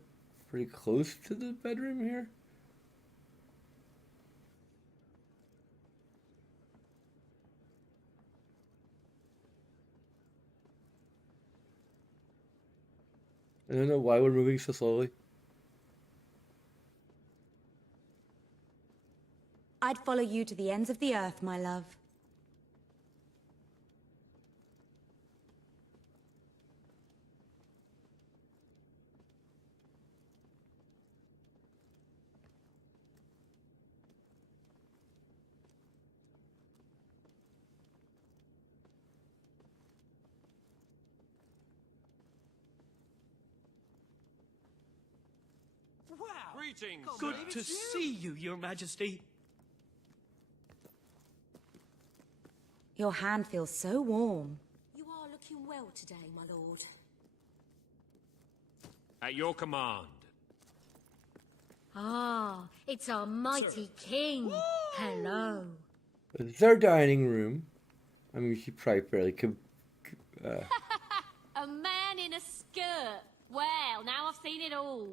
pretty close to the bedroom here. I don't know why we're moving so slowly. I'd follow you to the ends of the earth, my love. Wow! Greetings, Good sir. to see you, Your Majesty. Your hand feels so warm. You are looking well today, my lord. At your command. Ah, it's our mighty king. Hello. This is our dining room. I mean, she probably barely could. A man in a skirt. Well, now I've seen it all.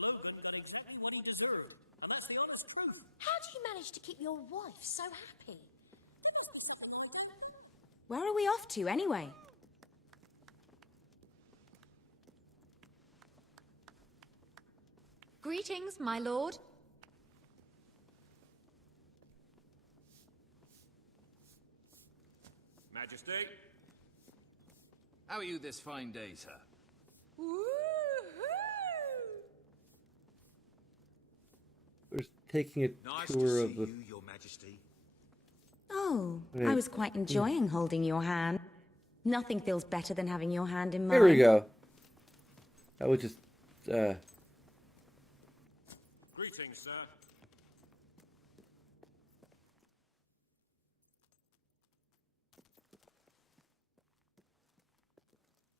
Logan got exactly what he deserved, and that's the honest truth. How do you manage to keep your wife so happy? There must be something like that. Where are we off to, anyway? Greetings, my lord. Majesty. How are you this fine day, sir? We're taking a Nice tour to of see the. you, Your Majesty. Oh, Wait. I was quite enjoying holding your hand. Nothing feels better than having your hand in mine. Here we go. That was just. Greetings, sir.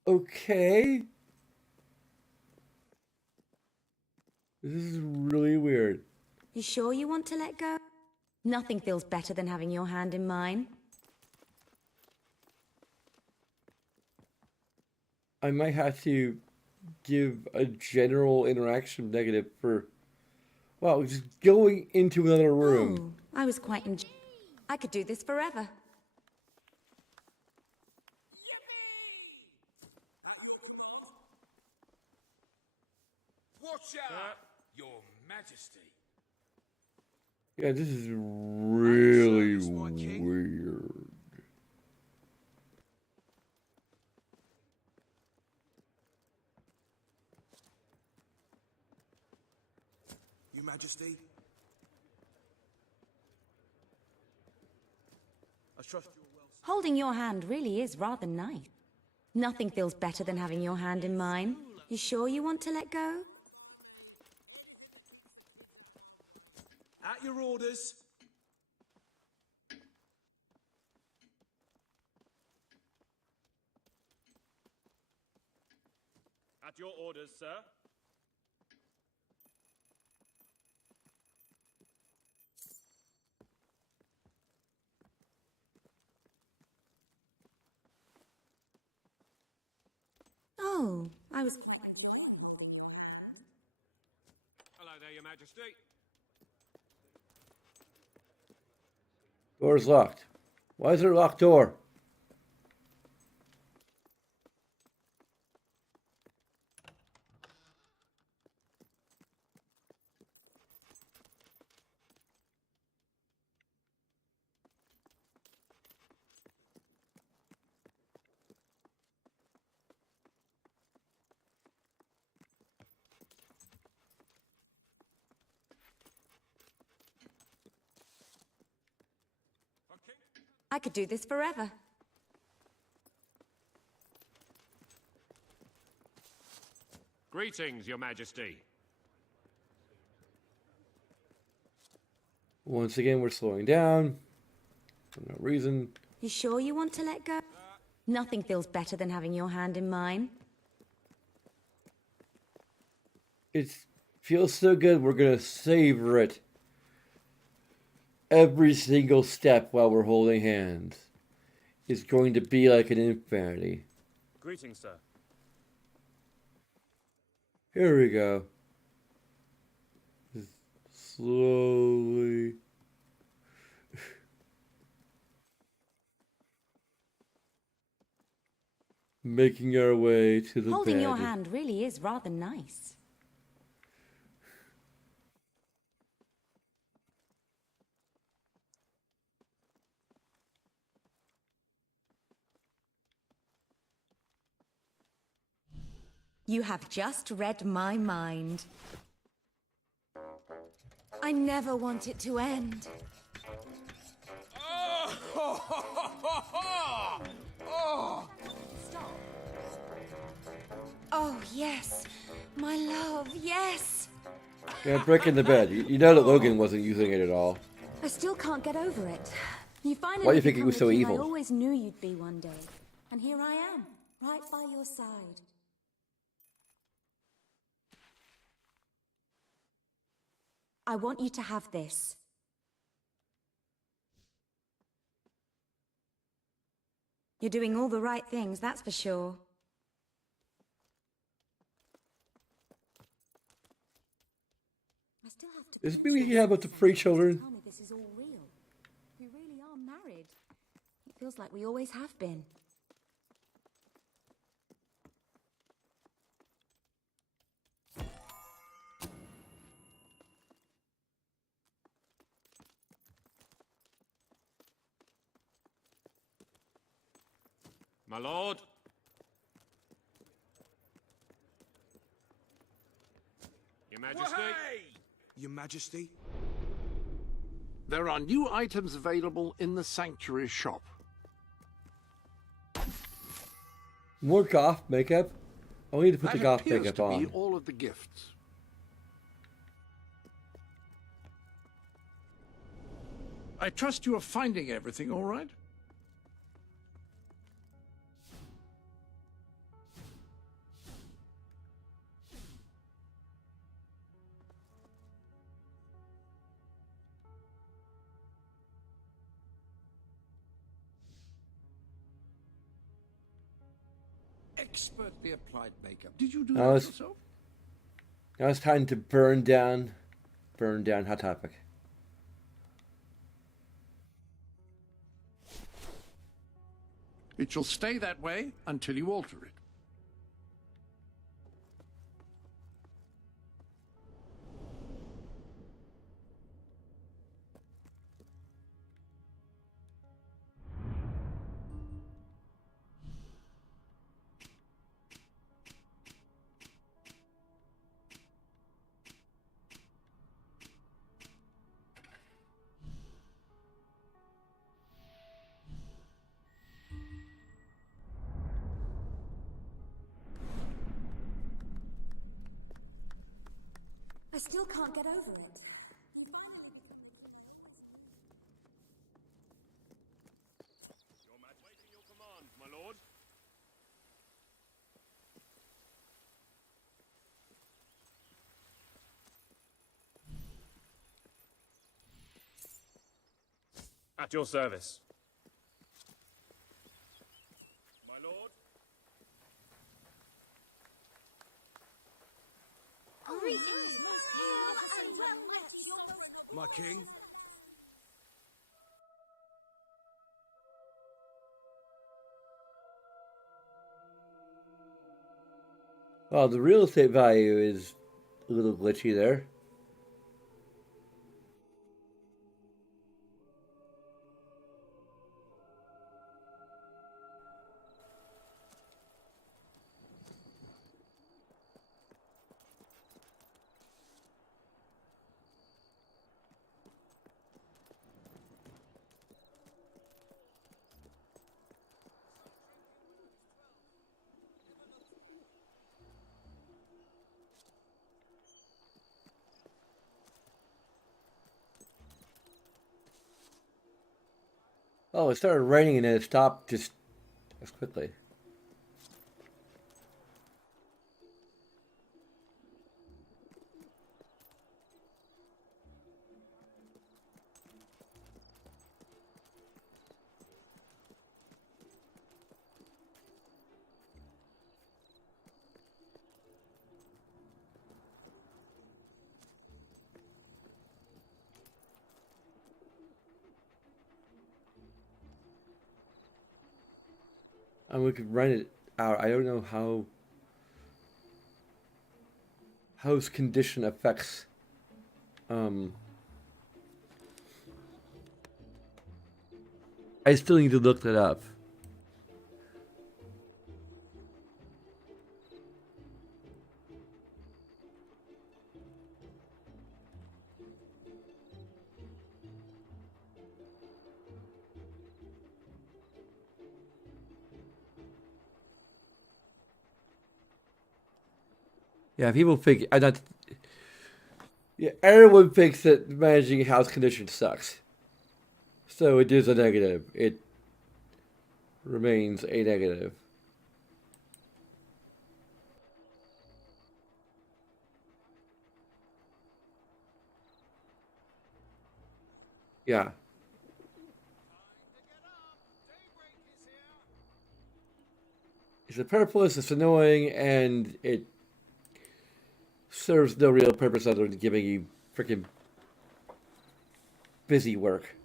Okay. This is really weird. You sure you want to let go? Nothing feels better than having your hand in mine. I might have to give a general interaction negative for. Wow, just going into another room. Oh, I was quite I could do this forever. Watch out, Your Majesty. Yeah, this is really weird. Your Majesty. I trust you well. Holding your hand really is rather nice. Nothing feels better than having your hand in mine. You sure you want to let go? At your orders. At your orders, sir. Oh, I was quite enjoying holding your hand. Hello there, Your Majesty. Door's locked. Why is there a locked door? I could do this forever. Greetings, Your Majesty. Once again, we're slowing down for no reason. You sure you want to let go? Nothing feels better than having your hand in mine. It feels so good, we're gonna savor it. Every single step while we're holding hands is going to be like an infinity. Greetings, sir. Here we go. Just slowly. Making our way to the Holding bed. your hand really is rather nice. You have just read my mind. I never want it to end. Stop. Oh, yes. My love, yes. Yeah, breaking the bed. You know that Logan wasn't using it at all. I still can't get over it. You finally Why do you think he become was the so king evil? I always knew you'd be one day. And here I am, right by your side. I want you to have this. You're doing all the right things, that's for sure. I still have to. Is this maybe you about the free children? Tell me this is all real. We really are married. It feels like we always have been. My lord. Your Majesty. Your Majesty. There are new items available in the sanctuary shop. More goth makeup? I need to put the That goth appears makeup to on. be all of the gifts. I trust you are finding everything all right? Expertly applied makeup. Did you do Now that it's, yourself? now it's time to burn down Hot Topic. It shall stay that way until you alter it. I still can't get over it. Waiting your command, my lord. At your service. My lord. My king. Well, the real estate value is a little glitchy there. Oh, it started raining and then it stopped just as quickly. And we could rent it out. I don't know how his condition affects I still need to look that up. Yeah, people think I not. Yeah, everyone thinks that managing house conditions sucks. So it is a negative. It remains a negative. Yeah. It's superfluous, it's annoying, and it serves no real purpose other than giving you freaking busy work.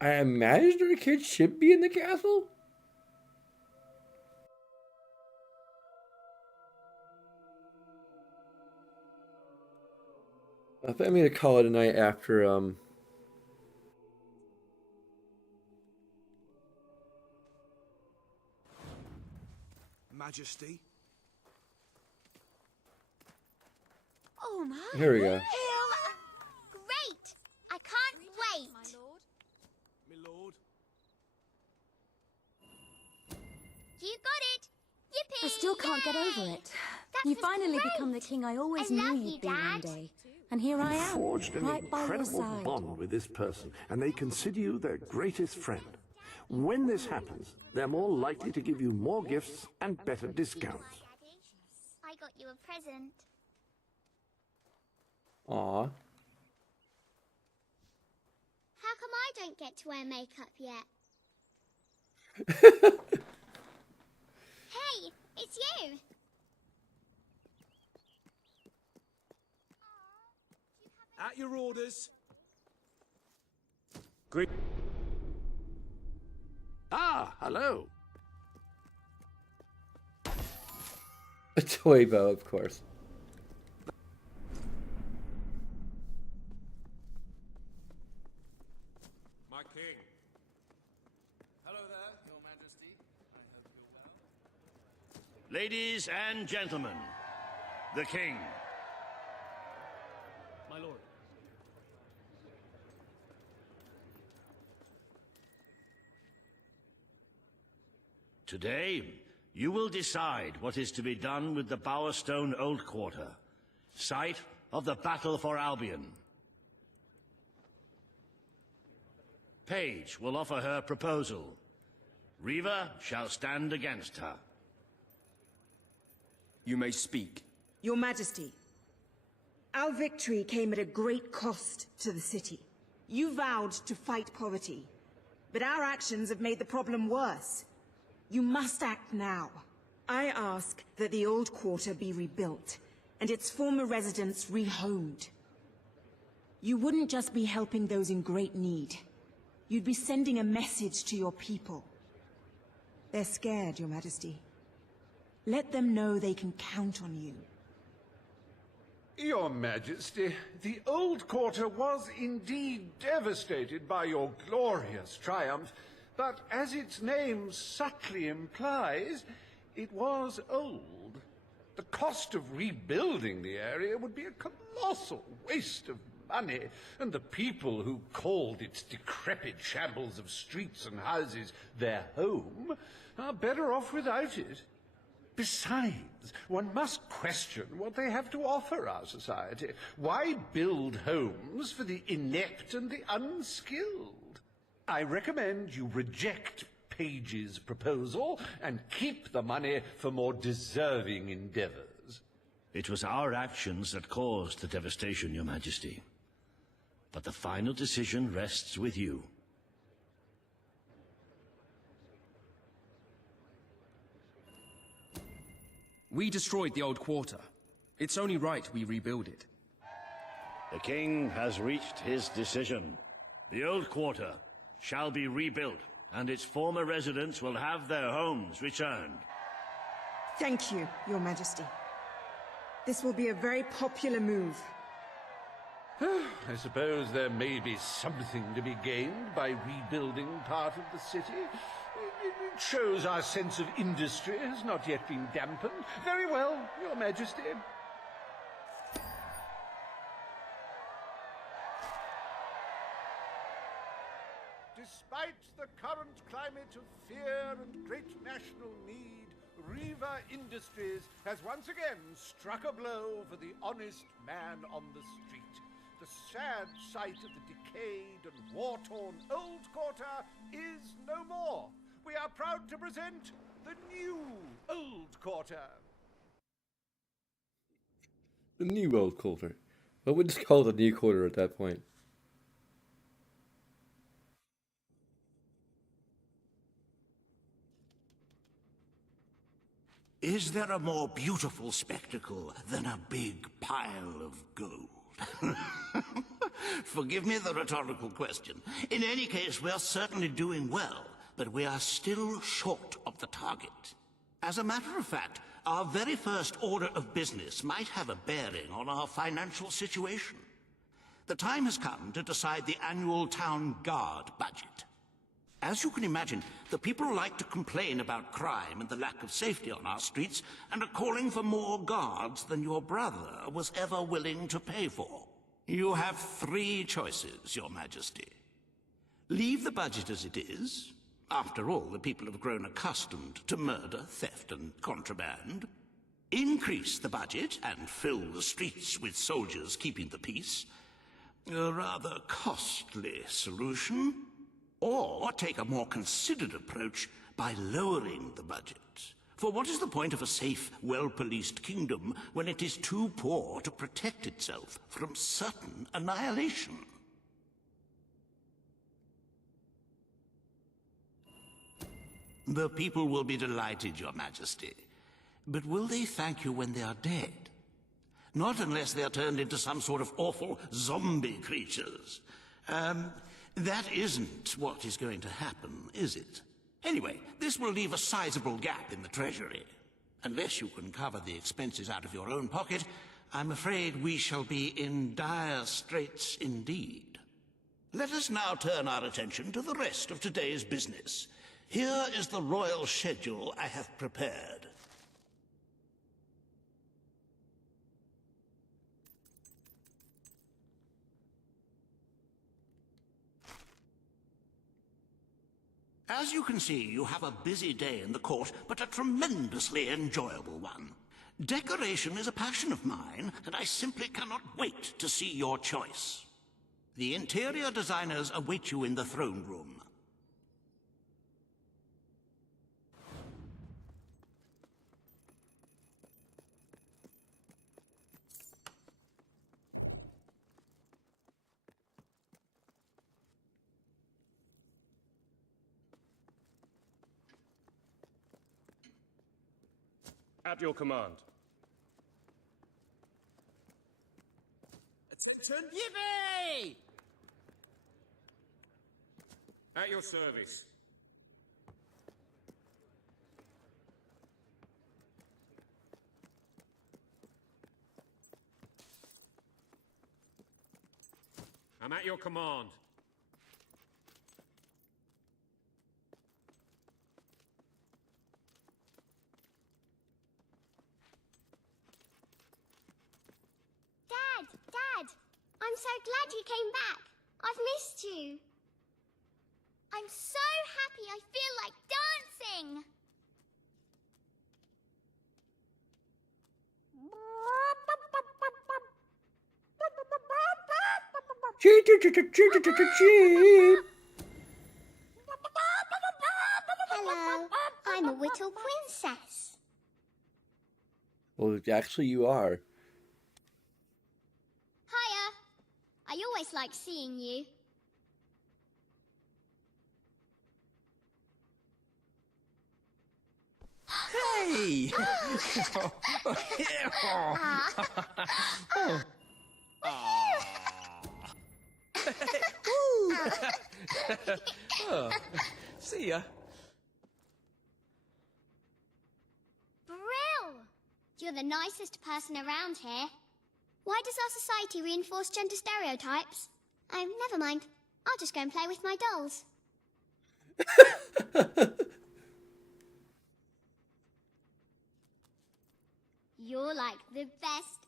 I imagine our kids should be in the castle? I think I'm gonna call it a night after Majesty. Oh my. Here we go. Great! I can't wait. My lord. My lord. You got it. Yippee! I still can't get over it. You finally become the king I always knew you'd be one day. And here I am, Forged an right by your incredible side. bond with this person, and they consider you their greatest friend. When this happens, they're more likely to give you more gifts and better discounts. I got you a present. Aw. How come I don't get to wear makeup yet? Hey, it's you. At your orders. Great. Ah, hello. A toy bow, of course. My king. Hello there, Your Majesty. I hope you're well. Ladies and gentlemen, the king. My lord. Today, you will decide what is to be done with the Bowerstone Old Quarter, site of the Battle for Albion. Paige will offer her proposal. Reva shall stand against her. You may speak. Your Majesty, our victory came at a great cost to the city. You vowed to fight poverty, but our actions have made the problem worse. You must act now. I ask that the old quarter be rebuilt, and its former residents rehomed. You wouldn't just be helping those in great need. You'd be sending a message to your people. They're scared, Your Majesty. Let them know they can count on you. Your Majesty, the old quarter was indeed devastated by your glorious triumph, but as its name subtly implies, it was old. The cost of rebuilding the area would be a colossal waste of money, and the people who called its decrepit shambles of streets and houses their home are better off without it. Besides, one must question what they have to offer our society. Why build homes for the inept and the unskilled? I recommend you reject Page's proposal and keep the money for more deserving endeavors. It was our actions that caused the devastation, Your Majesty. But the final decision rests with you. We destroyed the old quarter. It's only right we rebuild it. The king has reached his decision. The old quarter shall be rebuilt, and its former residents will have their homes returned. Thank you, Your Majesty. This will be a very popular move. I suppose there may be something to be gained by rebuilding part of the city. It shows our sense of industry has not yet been dampened. Very well, Your Majesty. Despite the current climate of fear and great national need, Riva Industries has once again struck a blow for the honest man on the street. The sad sight of the decayed and war-torn old quarter is no more. We are proud to present the new old quarter. The new old quarter. What would you call the new quarter at that point? Is there a more beautiful spectacle than a big pile of gold? Forgive me the rhetorical question. In any case, we are certainly doing well, but we are still short of the target. As a matter of fact, our very first order of business might have a bearing on our financial situation. The time has come to decide the annual town guard budget. As you can imagine, the people like to complain about crime and the lack of safety on our streets and are calling for more guards than your brother was ever willing to pay for. You have 3 choices, Your Majesty. Leave the budget as it is. After all, the people have grown accustomed to murder, theft, and contraband. Increase the budget and fill the streets with soldiers keeping the peace. A rather costly solution. Or take a more considered approach by lowering the budget. For what is the point of a safe, well-policed kingdom when it is too poor to protect itself from certain annihilation? The people will be delighted, Your Majesty. But will they thank you when they are dead? Not unless they are turned into some sort of awful zombie creatures. That isn't what is going to happen, is it? Anyway, this will leave a sizable gap in the treasury. Unless you can cover the expenses out of your own pocket, I'm afraid we shall be in dire straits indeed. Let us now turn our attention to the rest of today's business. Here is the royal schedule I have prepared. As you can see, you have a busy day in the court, but a tremendously enjoyable one. Decoration is a passion of mine, and I simply cannot wait to see your choice. The interior designers await you in the throne room. At your command. Attention! Yippee! At your service. I'm at your command. Dad, I'm so glad you came back. I've missed you. I'm so happy I feel like dancing. Cheep, cheep, cheep, cheep, cheep, cheep, cheep. Hello, I'm a Whittle princess. Well, actually, you are. Hiya. I always like seeing you. Hey! Oh, see ya. Brill! You're the nicest person around here. Why does our society reinforce gender stereotypes? Oh, never mind. I'll just go and play with my dolls. You're like the best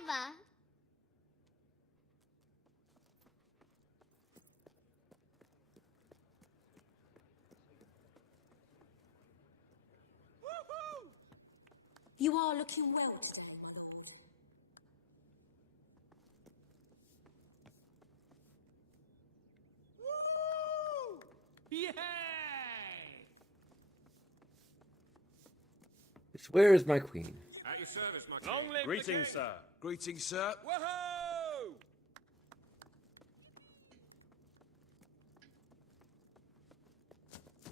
ever. You are looking well today, my lord. Yay! Where is my queen? At your service, my king. Long live the Greetings, king. sir. Greetings, sir. Woohoo!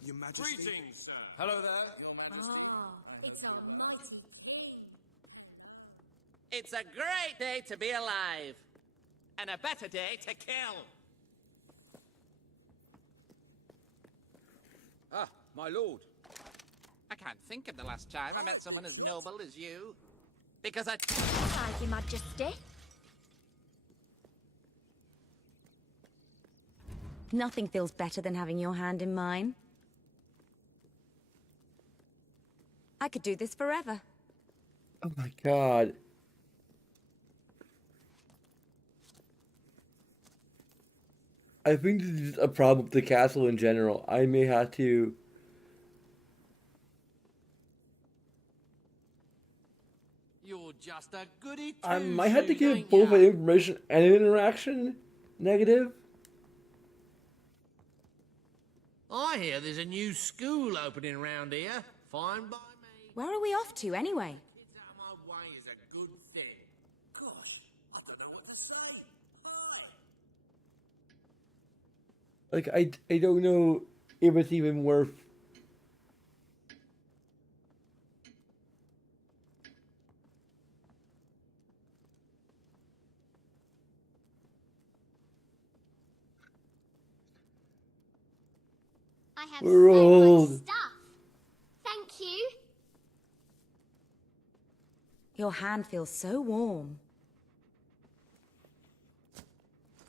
Your Majesty. Greetings, sir. Hello there, Your Majesty. It's our mighty king. It's a great day to be alive. And a better day to kill. Ah, my lord. I can't think of the last time I met someone as noble as you. Because I... Hi, Your Majesty. Nothing feels better than having your hand in mine. I could do this forever. Oh my god. I think this is a problem with the castle in general. I may have to... You're just a goody I might have to two-shoes, give both ain't an ya? information and an interaction negative. I hear there's a new school opening around here. Fine by me. Where are we off to, anyway? Kids out of my way is a good thing. Gosh, I don't know what to say. Hi. Like, I don't know if it's even worth... I have We're so old. much stuff. Thank you. Your hand feels so warm.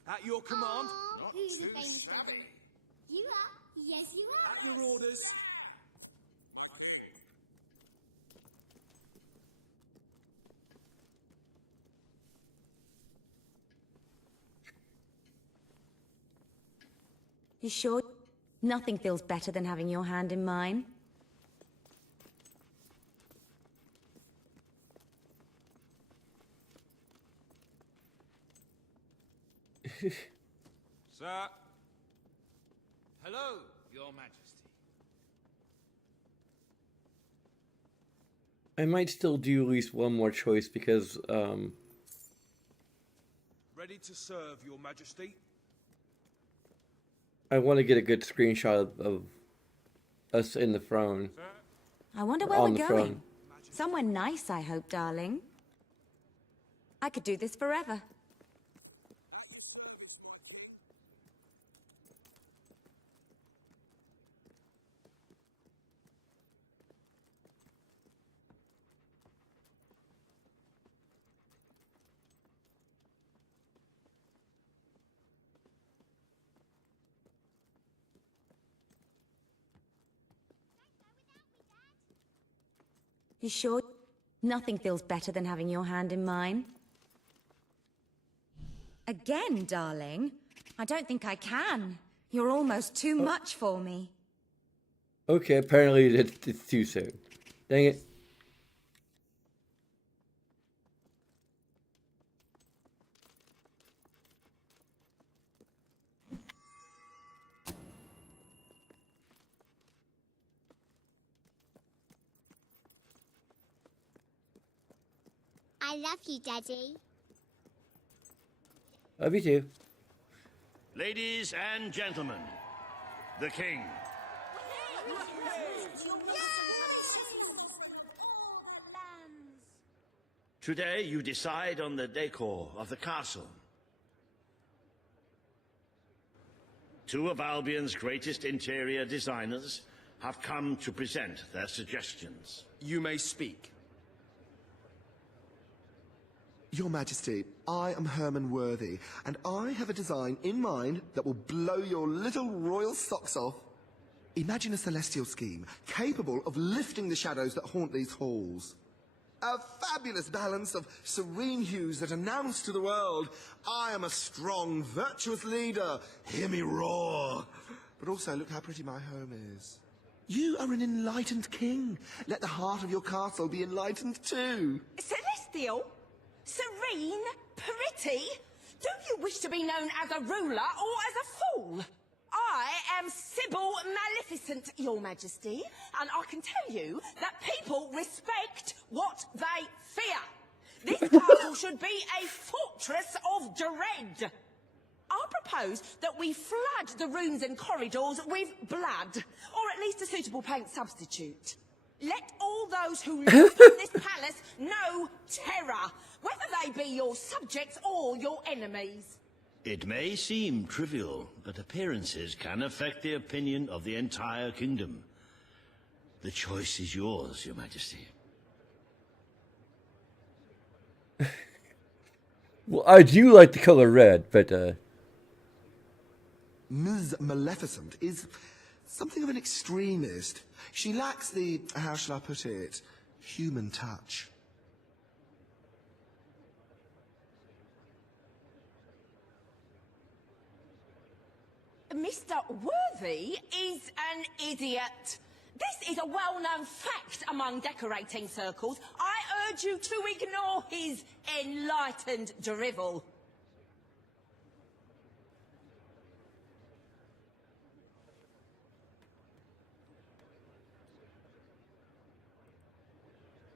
At your command. Aw, who's the famous villain? You are. Yes, you are. At your orders. You sure? Nothing feels better than having your hand in mine. Sir. Hello, Your Majesty. I might still do at least one more choice because, Ready to serve, Your Majesty. I want to get a good screenshot of us in the throne. I wonder Or where on we're the going. throne. Somewhere nice, I hope, darling. I could do this forever. You sure? Nothing feels better than having your hand in mine. Again, darling? I don't think I can. You're almost too much for me. Okay, apparently it's too soon. Dang it. I love you, Daddy. Love you too. Ladies and gentlemen, the king. Today you decide on the decor of the castle. Two of Albion's greatest interior designers have come to present their suggestions. You may speak. Your Majesty, I am Herman Worthy, and I have a design in mind that will blow your little royal socks off. Imagine a celestial scheme capable of lifting the shadows that haunt these halls. A fabulous balance of serene hues that announce to the world, I am a strong, virtuous leader. Hear me roar. But also, look how pretty my home is. You are an enlightened king. Let the heart of your castle be enlightened too. Celestial? Serene? Pretty? Do you wish to be known as a ruler or as a fool? I am Sybil Maleficent, Your Majesty, and I can tell you that people respect what they fear. This castle should be a fortress of dread. I propose that we flood the rooms and corridors with blood, or at least a suitable paint substitute. Let all those who live in this palace know terror, whether they be your subjects or your enemies. It may seem trivial, but appearances can affect the opinion of the entire kingdom. The choice is yours, Your Majesty. Well, I do like the color red, but Ms. Maleficent is something of an extremist. She lacks the, how shall I put it, human touch. Mr. Worthy is an idiot. This is a well-known fact among decorating circles. I urge you to ignore his enlightened drivel.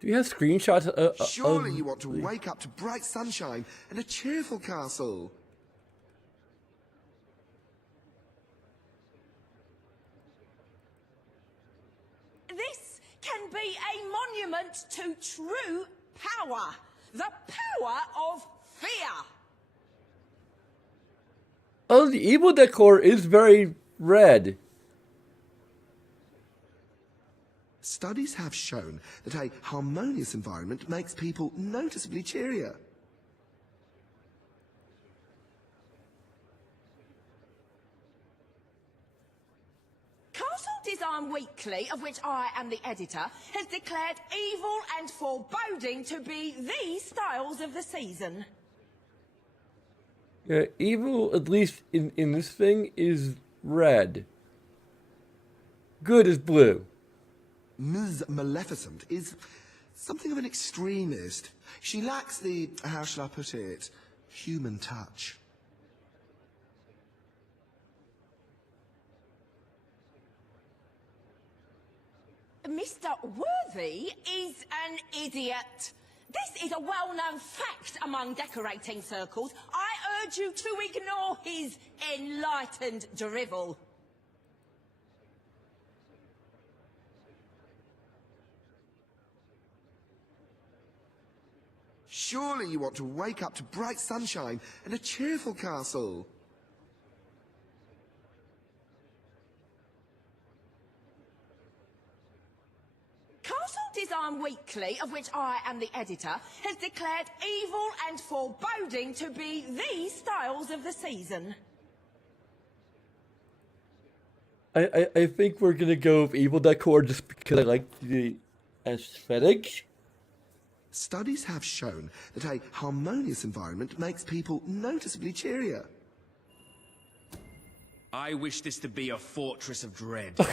do you have screenshots Surely you want to wake up to bright sunshine and a cheerful castle. This can be a monument to true power. The power of fear. Oh, the evil decor is very red. Studies have shown that a harmonious environment makes people noticeably cheerier. Castle Design Weekly, of which I am the editor, has declared evil and foreboding to be the styles of the season. Yeah, evil, at least in this thing, is red. Good is blue. Ms. Maleficent is something of an extremist. She lacks the, how shall I put it, human touch. Mr. Worthy is an idiot. This is a well-known fact among decorating circles. I urge you to ignore his enlightened drivel. Surely you want to wake up to bright sunshine and a cheerful castle. Castle Design Weekly, of which I am the editor, has declared evil and foreboding to be the styles of the season. I think we're gonna go with evil decor just because I like the aesthetic. Studies have shown that a harmonious environment makes people noticeably cheerier. I wish this to be a fortress of dread. The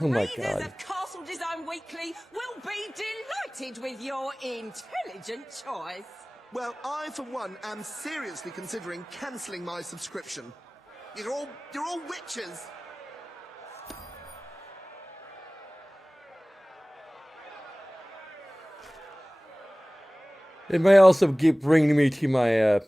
Oh my readers God. of Castle Design Weekly will be delighted with your intelligent choice. Well, I, for one, am seriously considering cancelling my subscription. You're all witches. It might also keep bringing me to my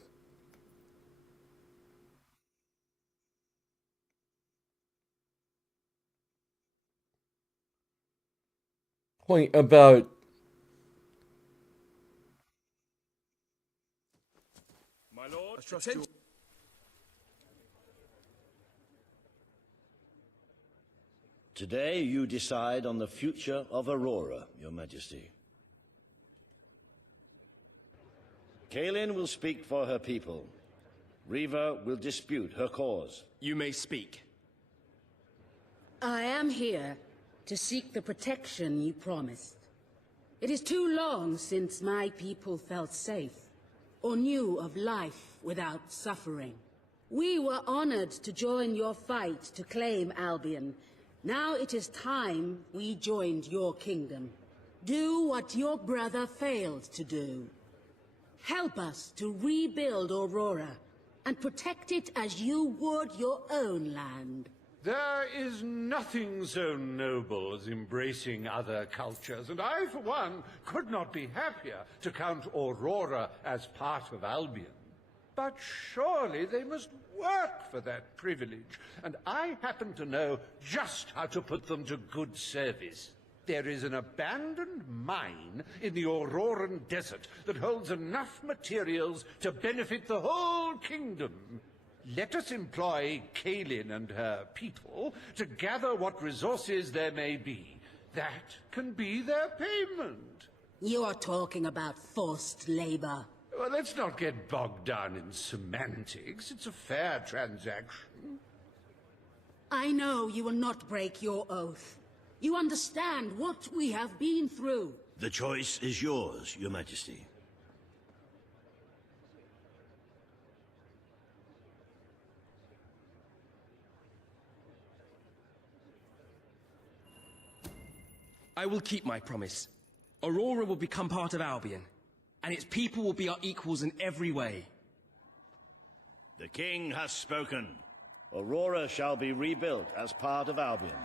point about My lord, Today you decide on the future of Aurora, Your Majesty. Kaelin will speak for her people. Riva will dispute her cause. You may speak. I am here to seek the protection you promised. It is too long since my people felt safe, or knew of life without suffering. We were honored to join your fight to claim Albion. Now it is time we joined your kingdom. Do what your brother failed to do. Help us to rebuild Aurora, and protect it as you would your own land. There is nothing so noble as embracing other cultures, and I, for one, could not be happier to count Aurora as part of Albion. But surely they must work for that privilege, and I happen to know just how to put them to good service. There is an abandoned mine in the Auroran desert that holds enough materials to benefit the whole kingdom. Let us employ Kaelin and her people to gather what resources there may be. That can be their payment. You are talking about forced labor. Well, let's not get bogged down in semantics. It's a fair transaction. I know you will not break your oath. You understand what we have been through. The choice is yours, Your Majesty. I will keep my promise. Aurora will become part of Albion, and its people will be our equals in every way. The king has spoken. Aurora shall be rebuilt as part of Albion,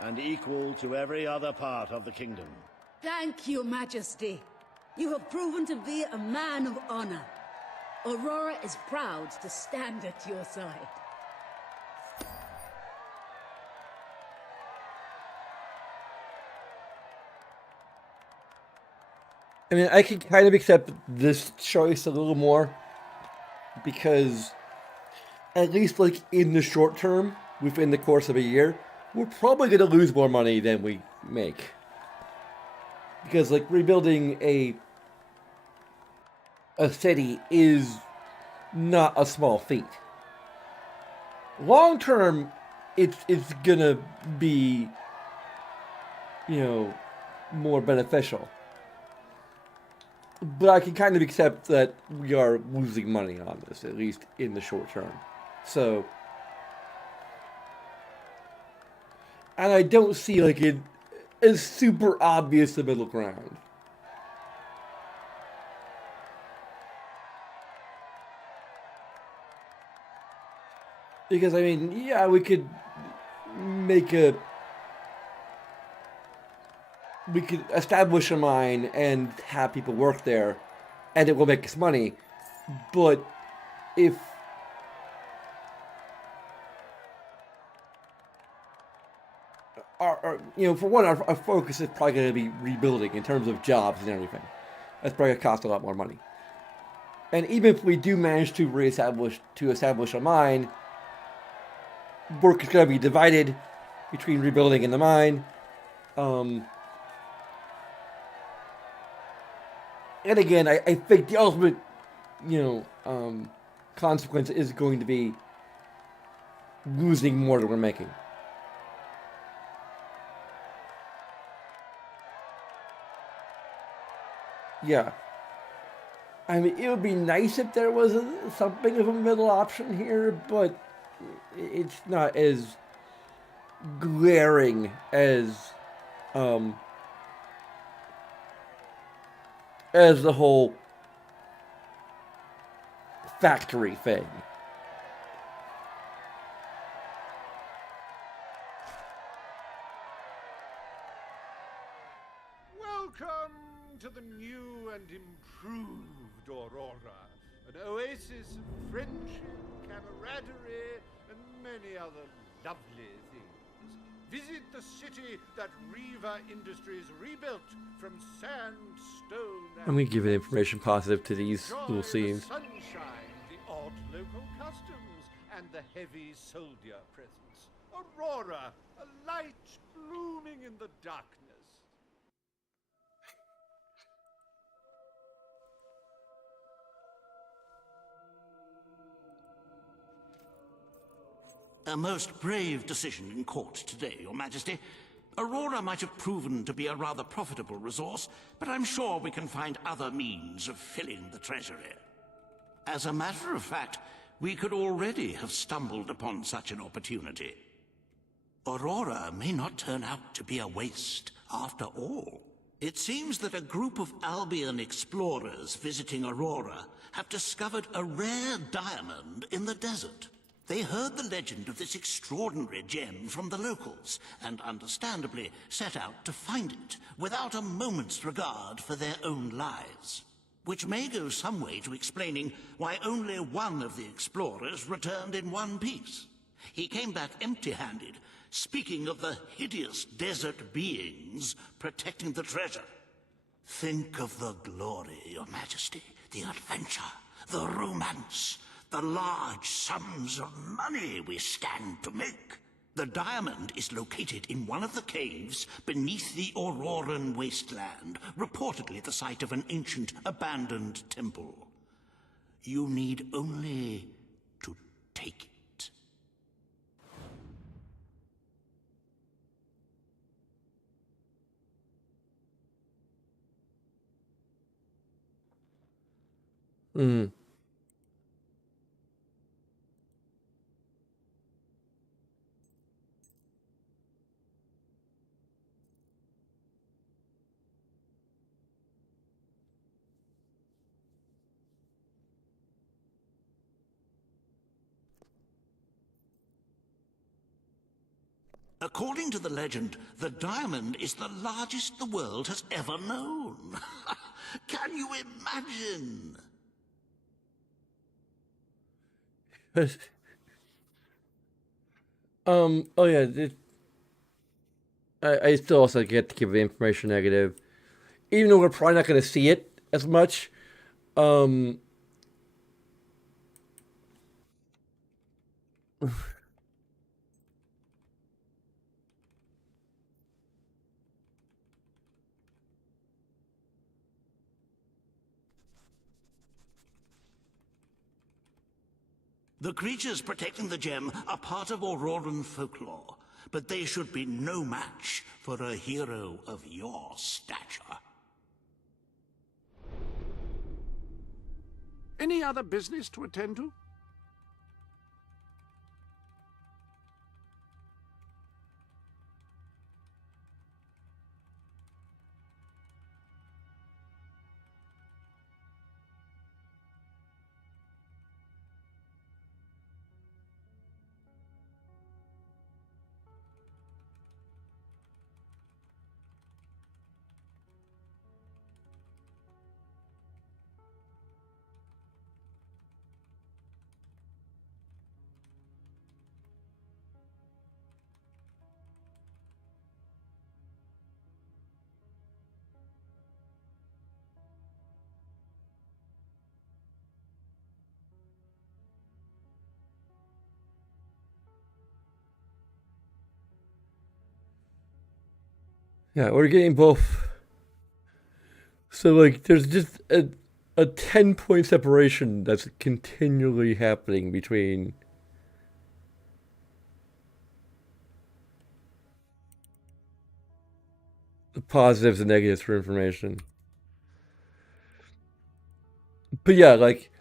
and equal to every other part of the kingdom. Thank you, Majesty. You have proven to be a man of honor. Aurora is proud to stand at your side. I mean, I can kind of accept this choice a little more because, at least like in the short term, within the course of a year, we're probably going to lose more money than we make. Because like rebuilding a city is not a small feat. Long term, it's gonna be, you know, more beneficial. But I can kind of accept that we are losing money on this, at least in the short term. So, and I don't see like it as super obvious the middle ground. Because I mean, yeah, we could establish a mine and have people work there, and it will make us money. But if our you know, for one, our focus is probably going to be rebuilding in terms of jobs and everything. That's probably going to cost a lot more money. And even if we do manage to establish a mine, work is going to be divided between rebuilding and the mine. And again, I think the ultimate, consequence is going to be losing more than we're making. Yeah. I mean, it would be nice if there was something of a middle option here, but it's not as glaring as the whole factory thing. Welcome to the new and improved Aurora. An oasis of friendship, camaraderie, and many other lovely things. Visit the city that Riva Industries rebuilt from sand, stone, I'm gonna give it information positive to these little scenes. the sunshine, the odd local customs, and the heavy soldier presence. Aurora, a light blooming in the darkness. A most brave decision in court today, Your Majesty. Aurora might have proven to be a rather profitable resource, but I'm sure we can find other means of filling the treasury. As a matter of fact, we could already have stumbled upon such an opportunity. Aurora may not turn out to be a waste after all. It seems that a group of Albion explorers visiting Aurora have discovered a rare diamond in the desert. They heard the legend of this extraordinary gem from the locals, and understandably set out to find it, without a moment's regard for their own lives. Which may go some way to explaining why only one of the explorers returned in one piece. He came back empty-handed, speaking of the hideous desert beings protecting the treasure. Think of the glory, Your Majesty, the adventure, the romance, the large sums of money we stand to make. The diamond is located in one of the caves beneath the Auroran wasteland, reportedly the site of an ancient abandoned temple. You need only to take it. According to the legend, the diamond is the largest the world has ever known. Can you imagine? Oh yeah, I still also get to give the information negative. Even though we're probably not going to see it as much. The creatures protecting the gem are part of Auroran folklore, but they should be no match for a hero of your stature. Any other business to attend to? Yeah, we're getting both. So, like, there's just a 10-point separation that's continually happening between the positives and negatives for information. But yeah, like,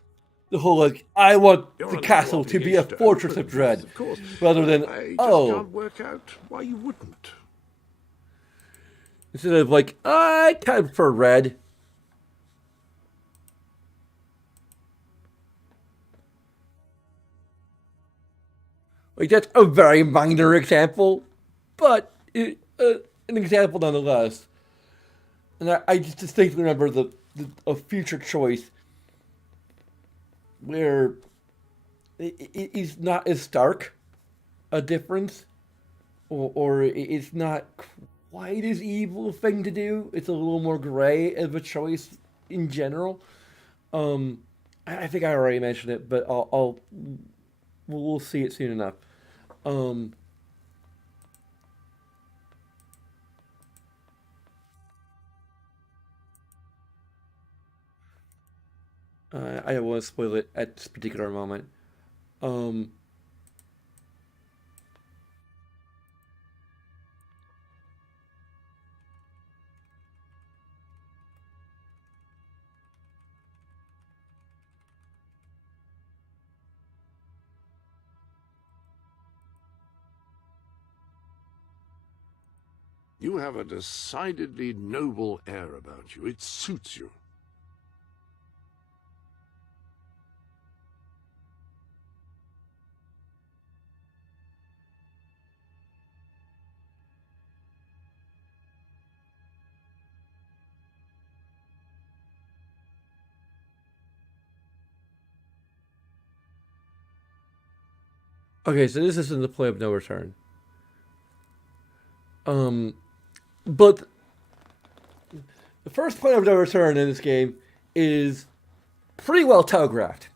the whole, like, I want the castle to be a fortress of dread, rather than, I just can't work out why you wouldn't. Instead of like, I kind of prefer red. Like, that's a very minor example, but an example nonetheless. And I just distinctly remember a future choice where it is not as stark a difference, or it's not quite as evil a thing to do. It's a little more gray of a choice in general. I think I already mentioned it, but we'll see it soon enough. I don't want to spoil it at this particular moment. You have a decidedly noble air about you. It suits you. Okay, so this isn't the point of no return. But the first point of no return in this game is pretty well telegraphed.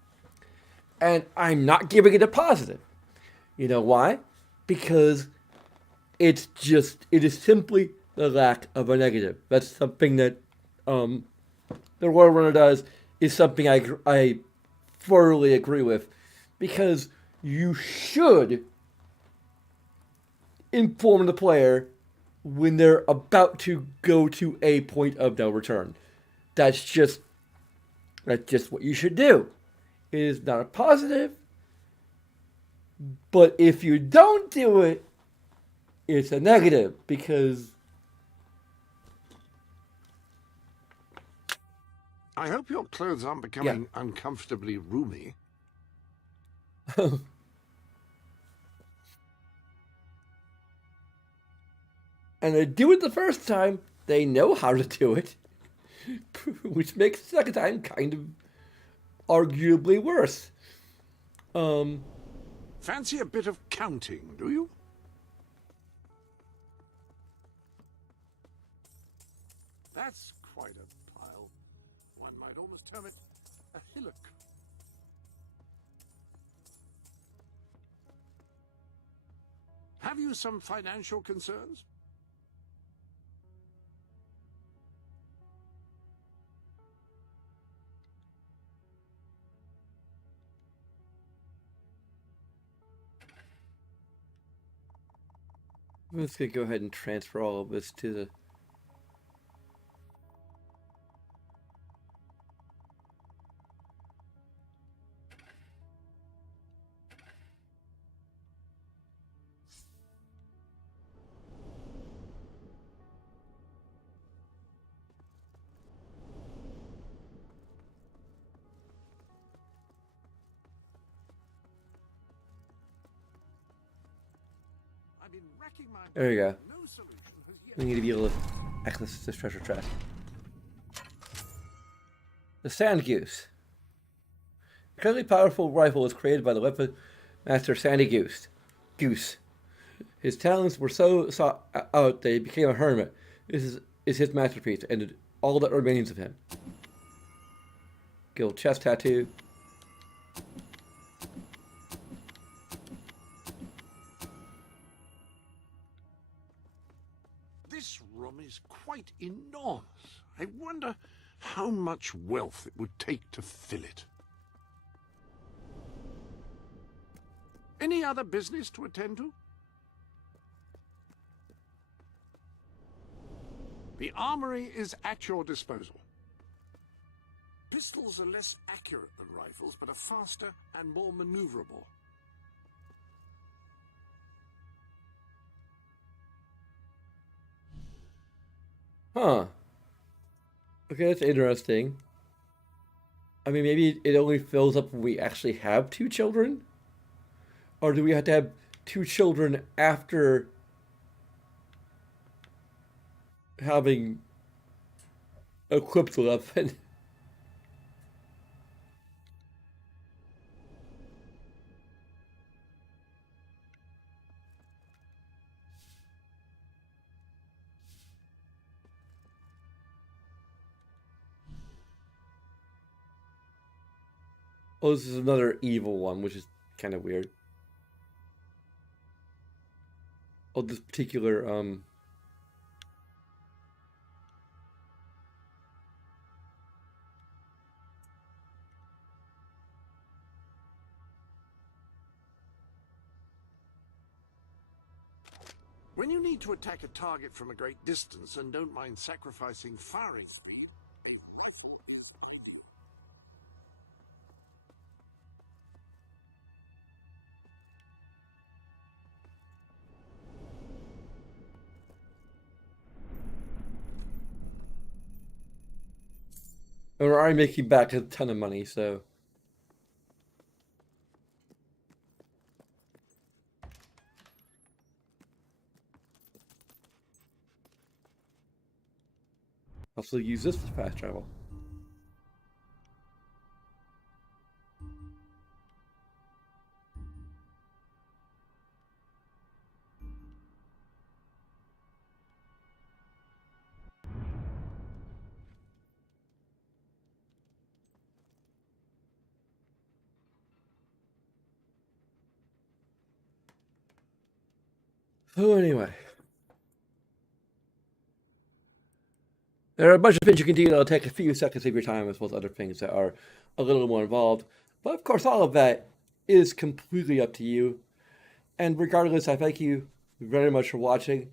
And I'm not giving it a positive. You know why? Because it is simply the lack of a negative. That's something that the Roadrunner does, is something I thoroughly agree with. Because you should inform the player when they're about to go to a point of no return. That's just what you should do. It is not a positive, but if you don't do it, it's a negative, because I hope your clothes aren't becoming uncomfortably roomy. And they do it the first time, they know how to do it, which makes the second time kind of arguably worse. Fancy a bit of counting, do you? That's quite a pile. One might almost term it a hillock. Have you some financial concerns? I'm just going to go ahead and transfer all of this to the... There you go. We need to be able to access this treasure chest. The Sand Goose. Incredibly powerful rifle was created by the weapon master Sandy Goose. His talents were so sought out that he became a hermit. This is his masterpiece and all that remains of him. Guild chest tattoo. This room is quite enormous. I wonder how much wealth it would take to fill it. Any other business to attend to? The armory is at your disposal. Pistols are less accurate than rifles, but are faster and more maneuverable. Huh. Okay, that's interesting. I mean, maybe it only fills up when we actually have 2 children? Or do we have to have 2 children after having equipped weapon. Oh, this is another evil one, which is kind of weird. Oh, this particular, When you need to attack a target from a great distance and don't mind sacrificing firing speed, a rifle is... we're already making back a ton of money, so. Also use this for fast travel. So anyway. There are a bunch of things you can do that'll take a few seconds of your time, as well as other things that are a little more involved. But of course, all of that is completely up to you. And regardless, I thank you very much for watching.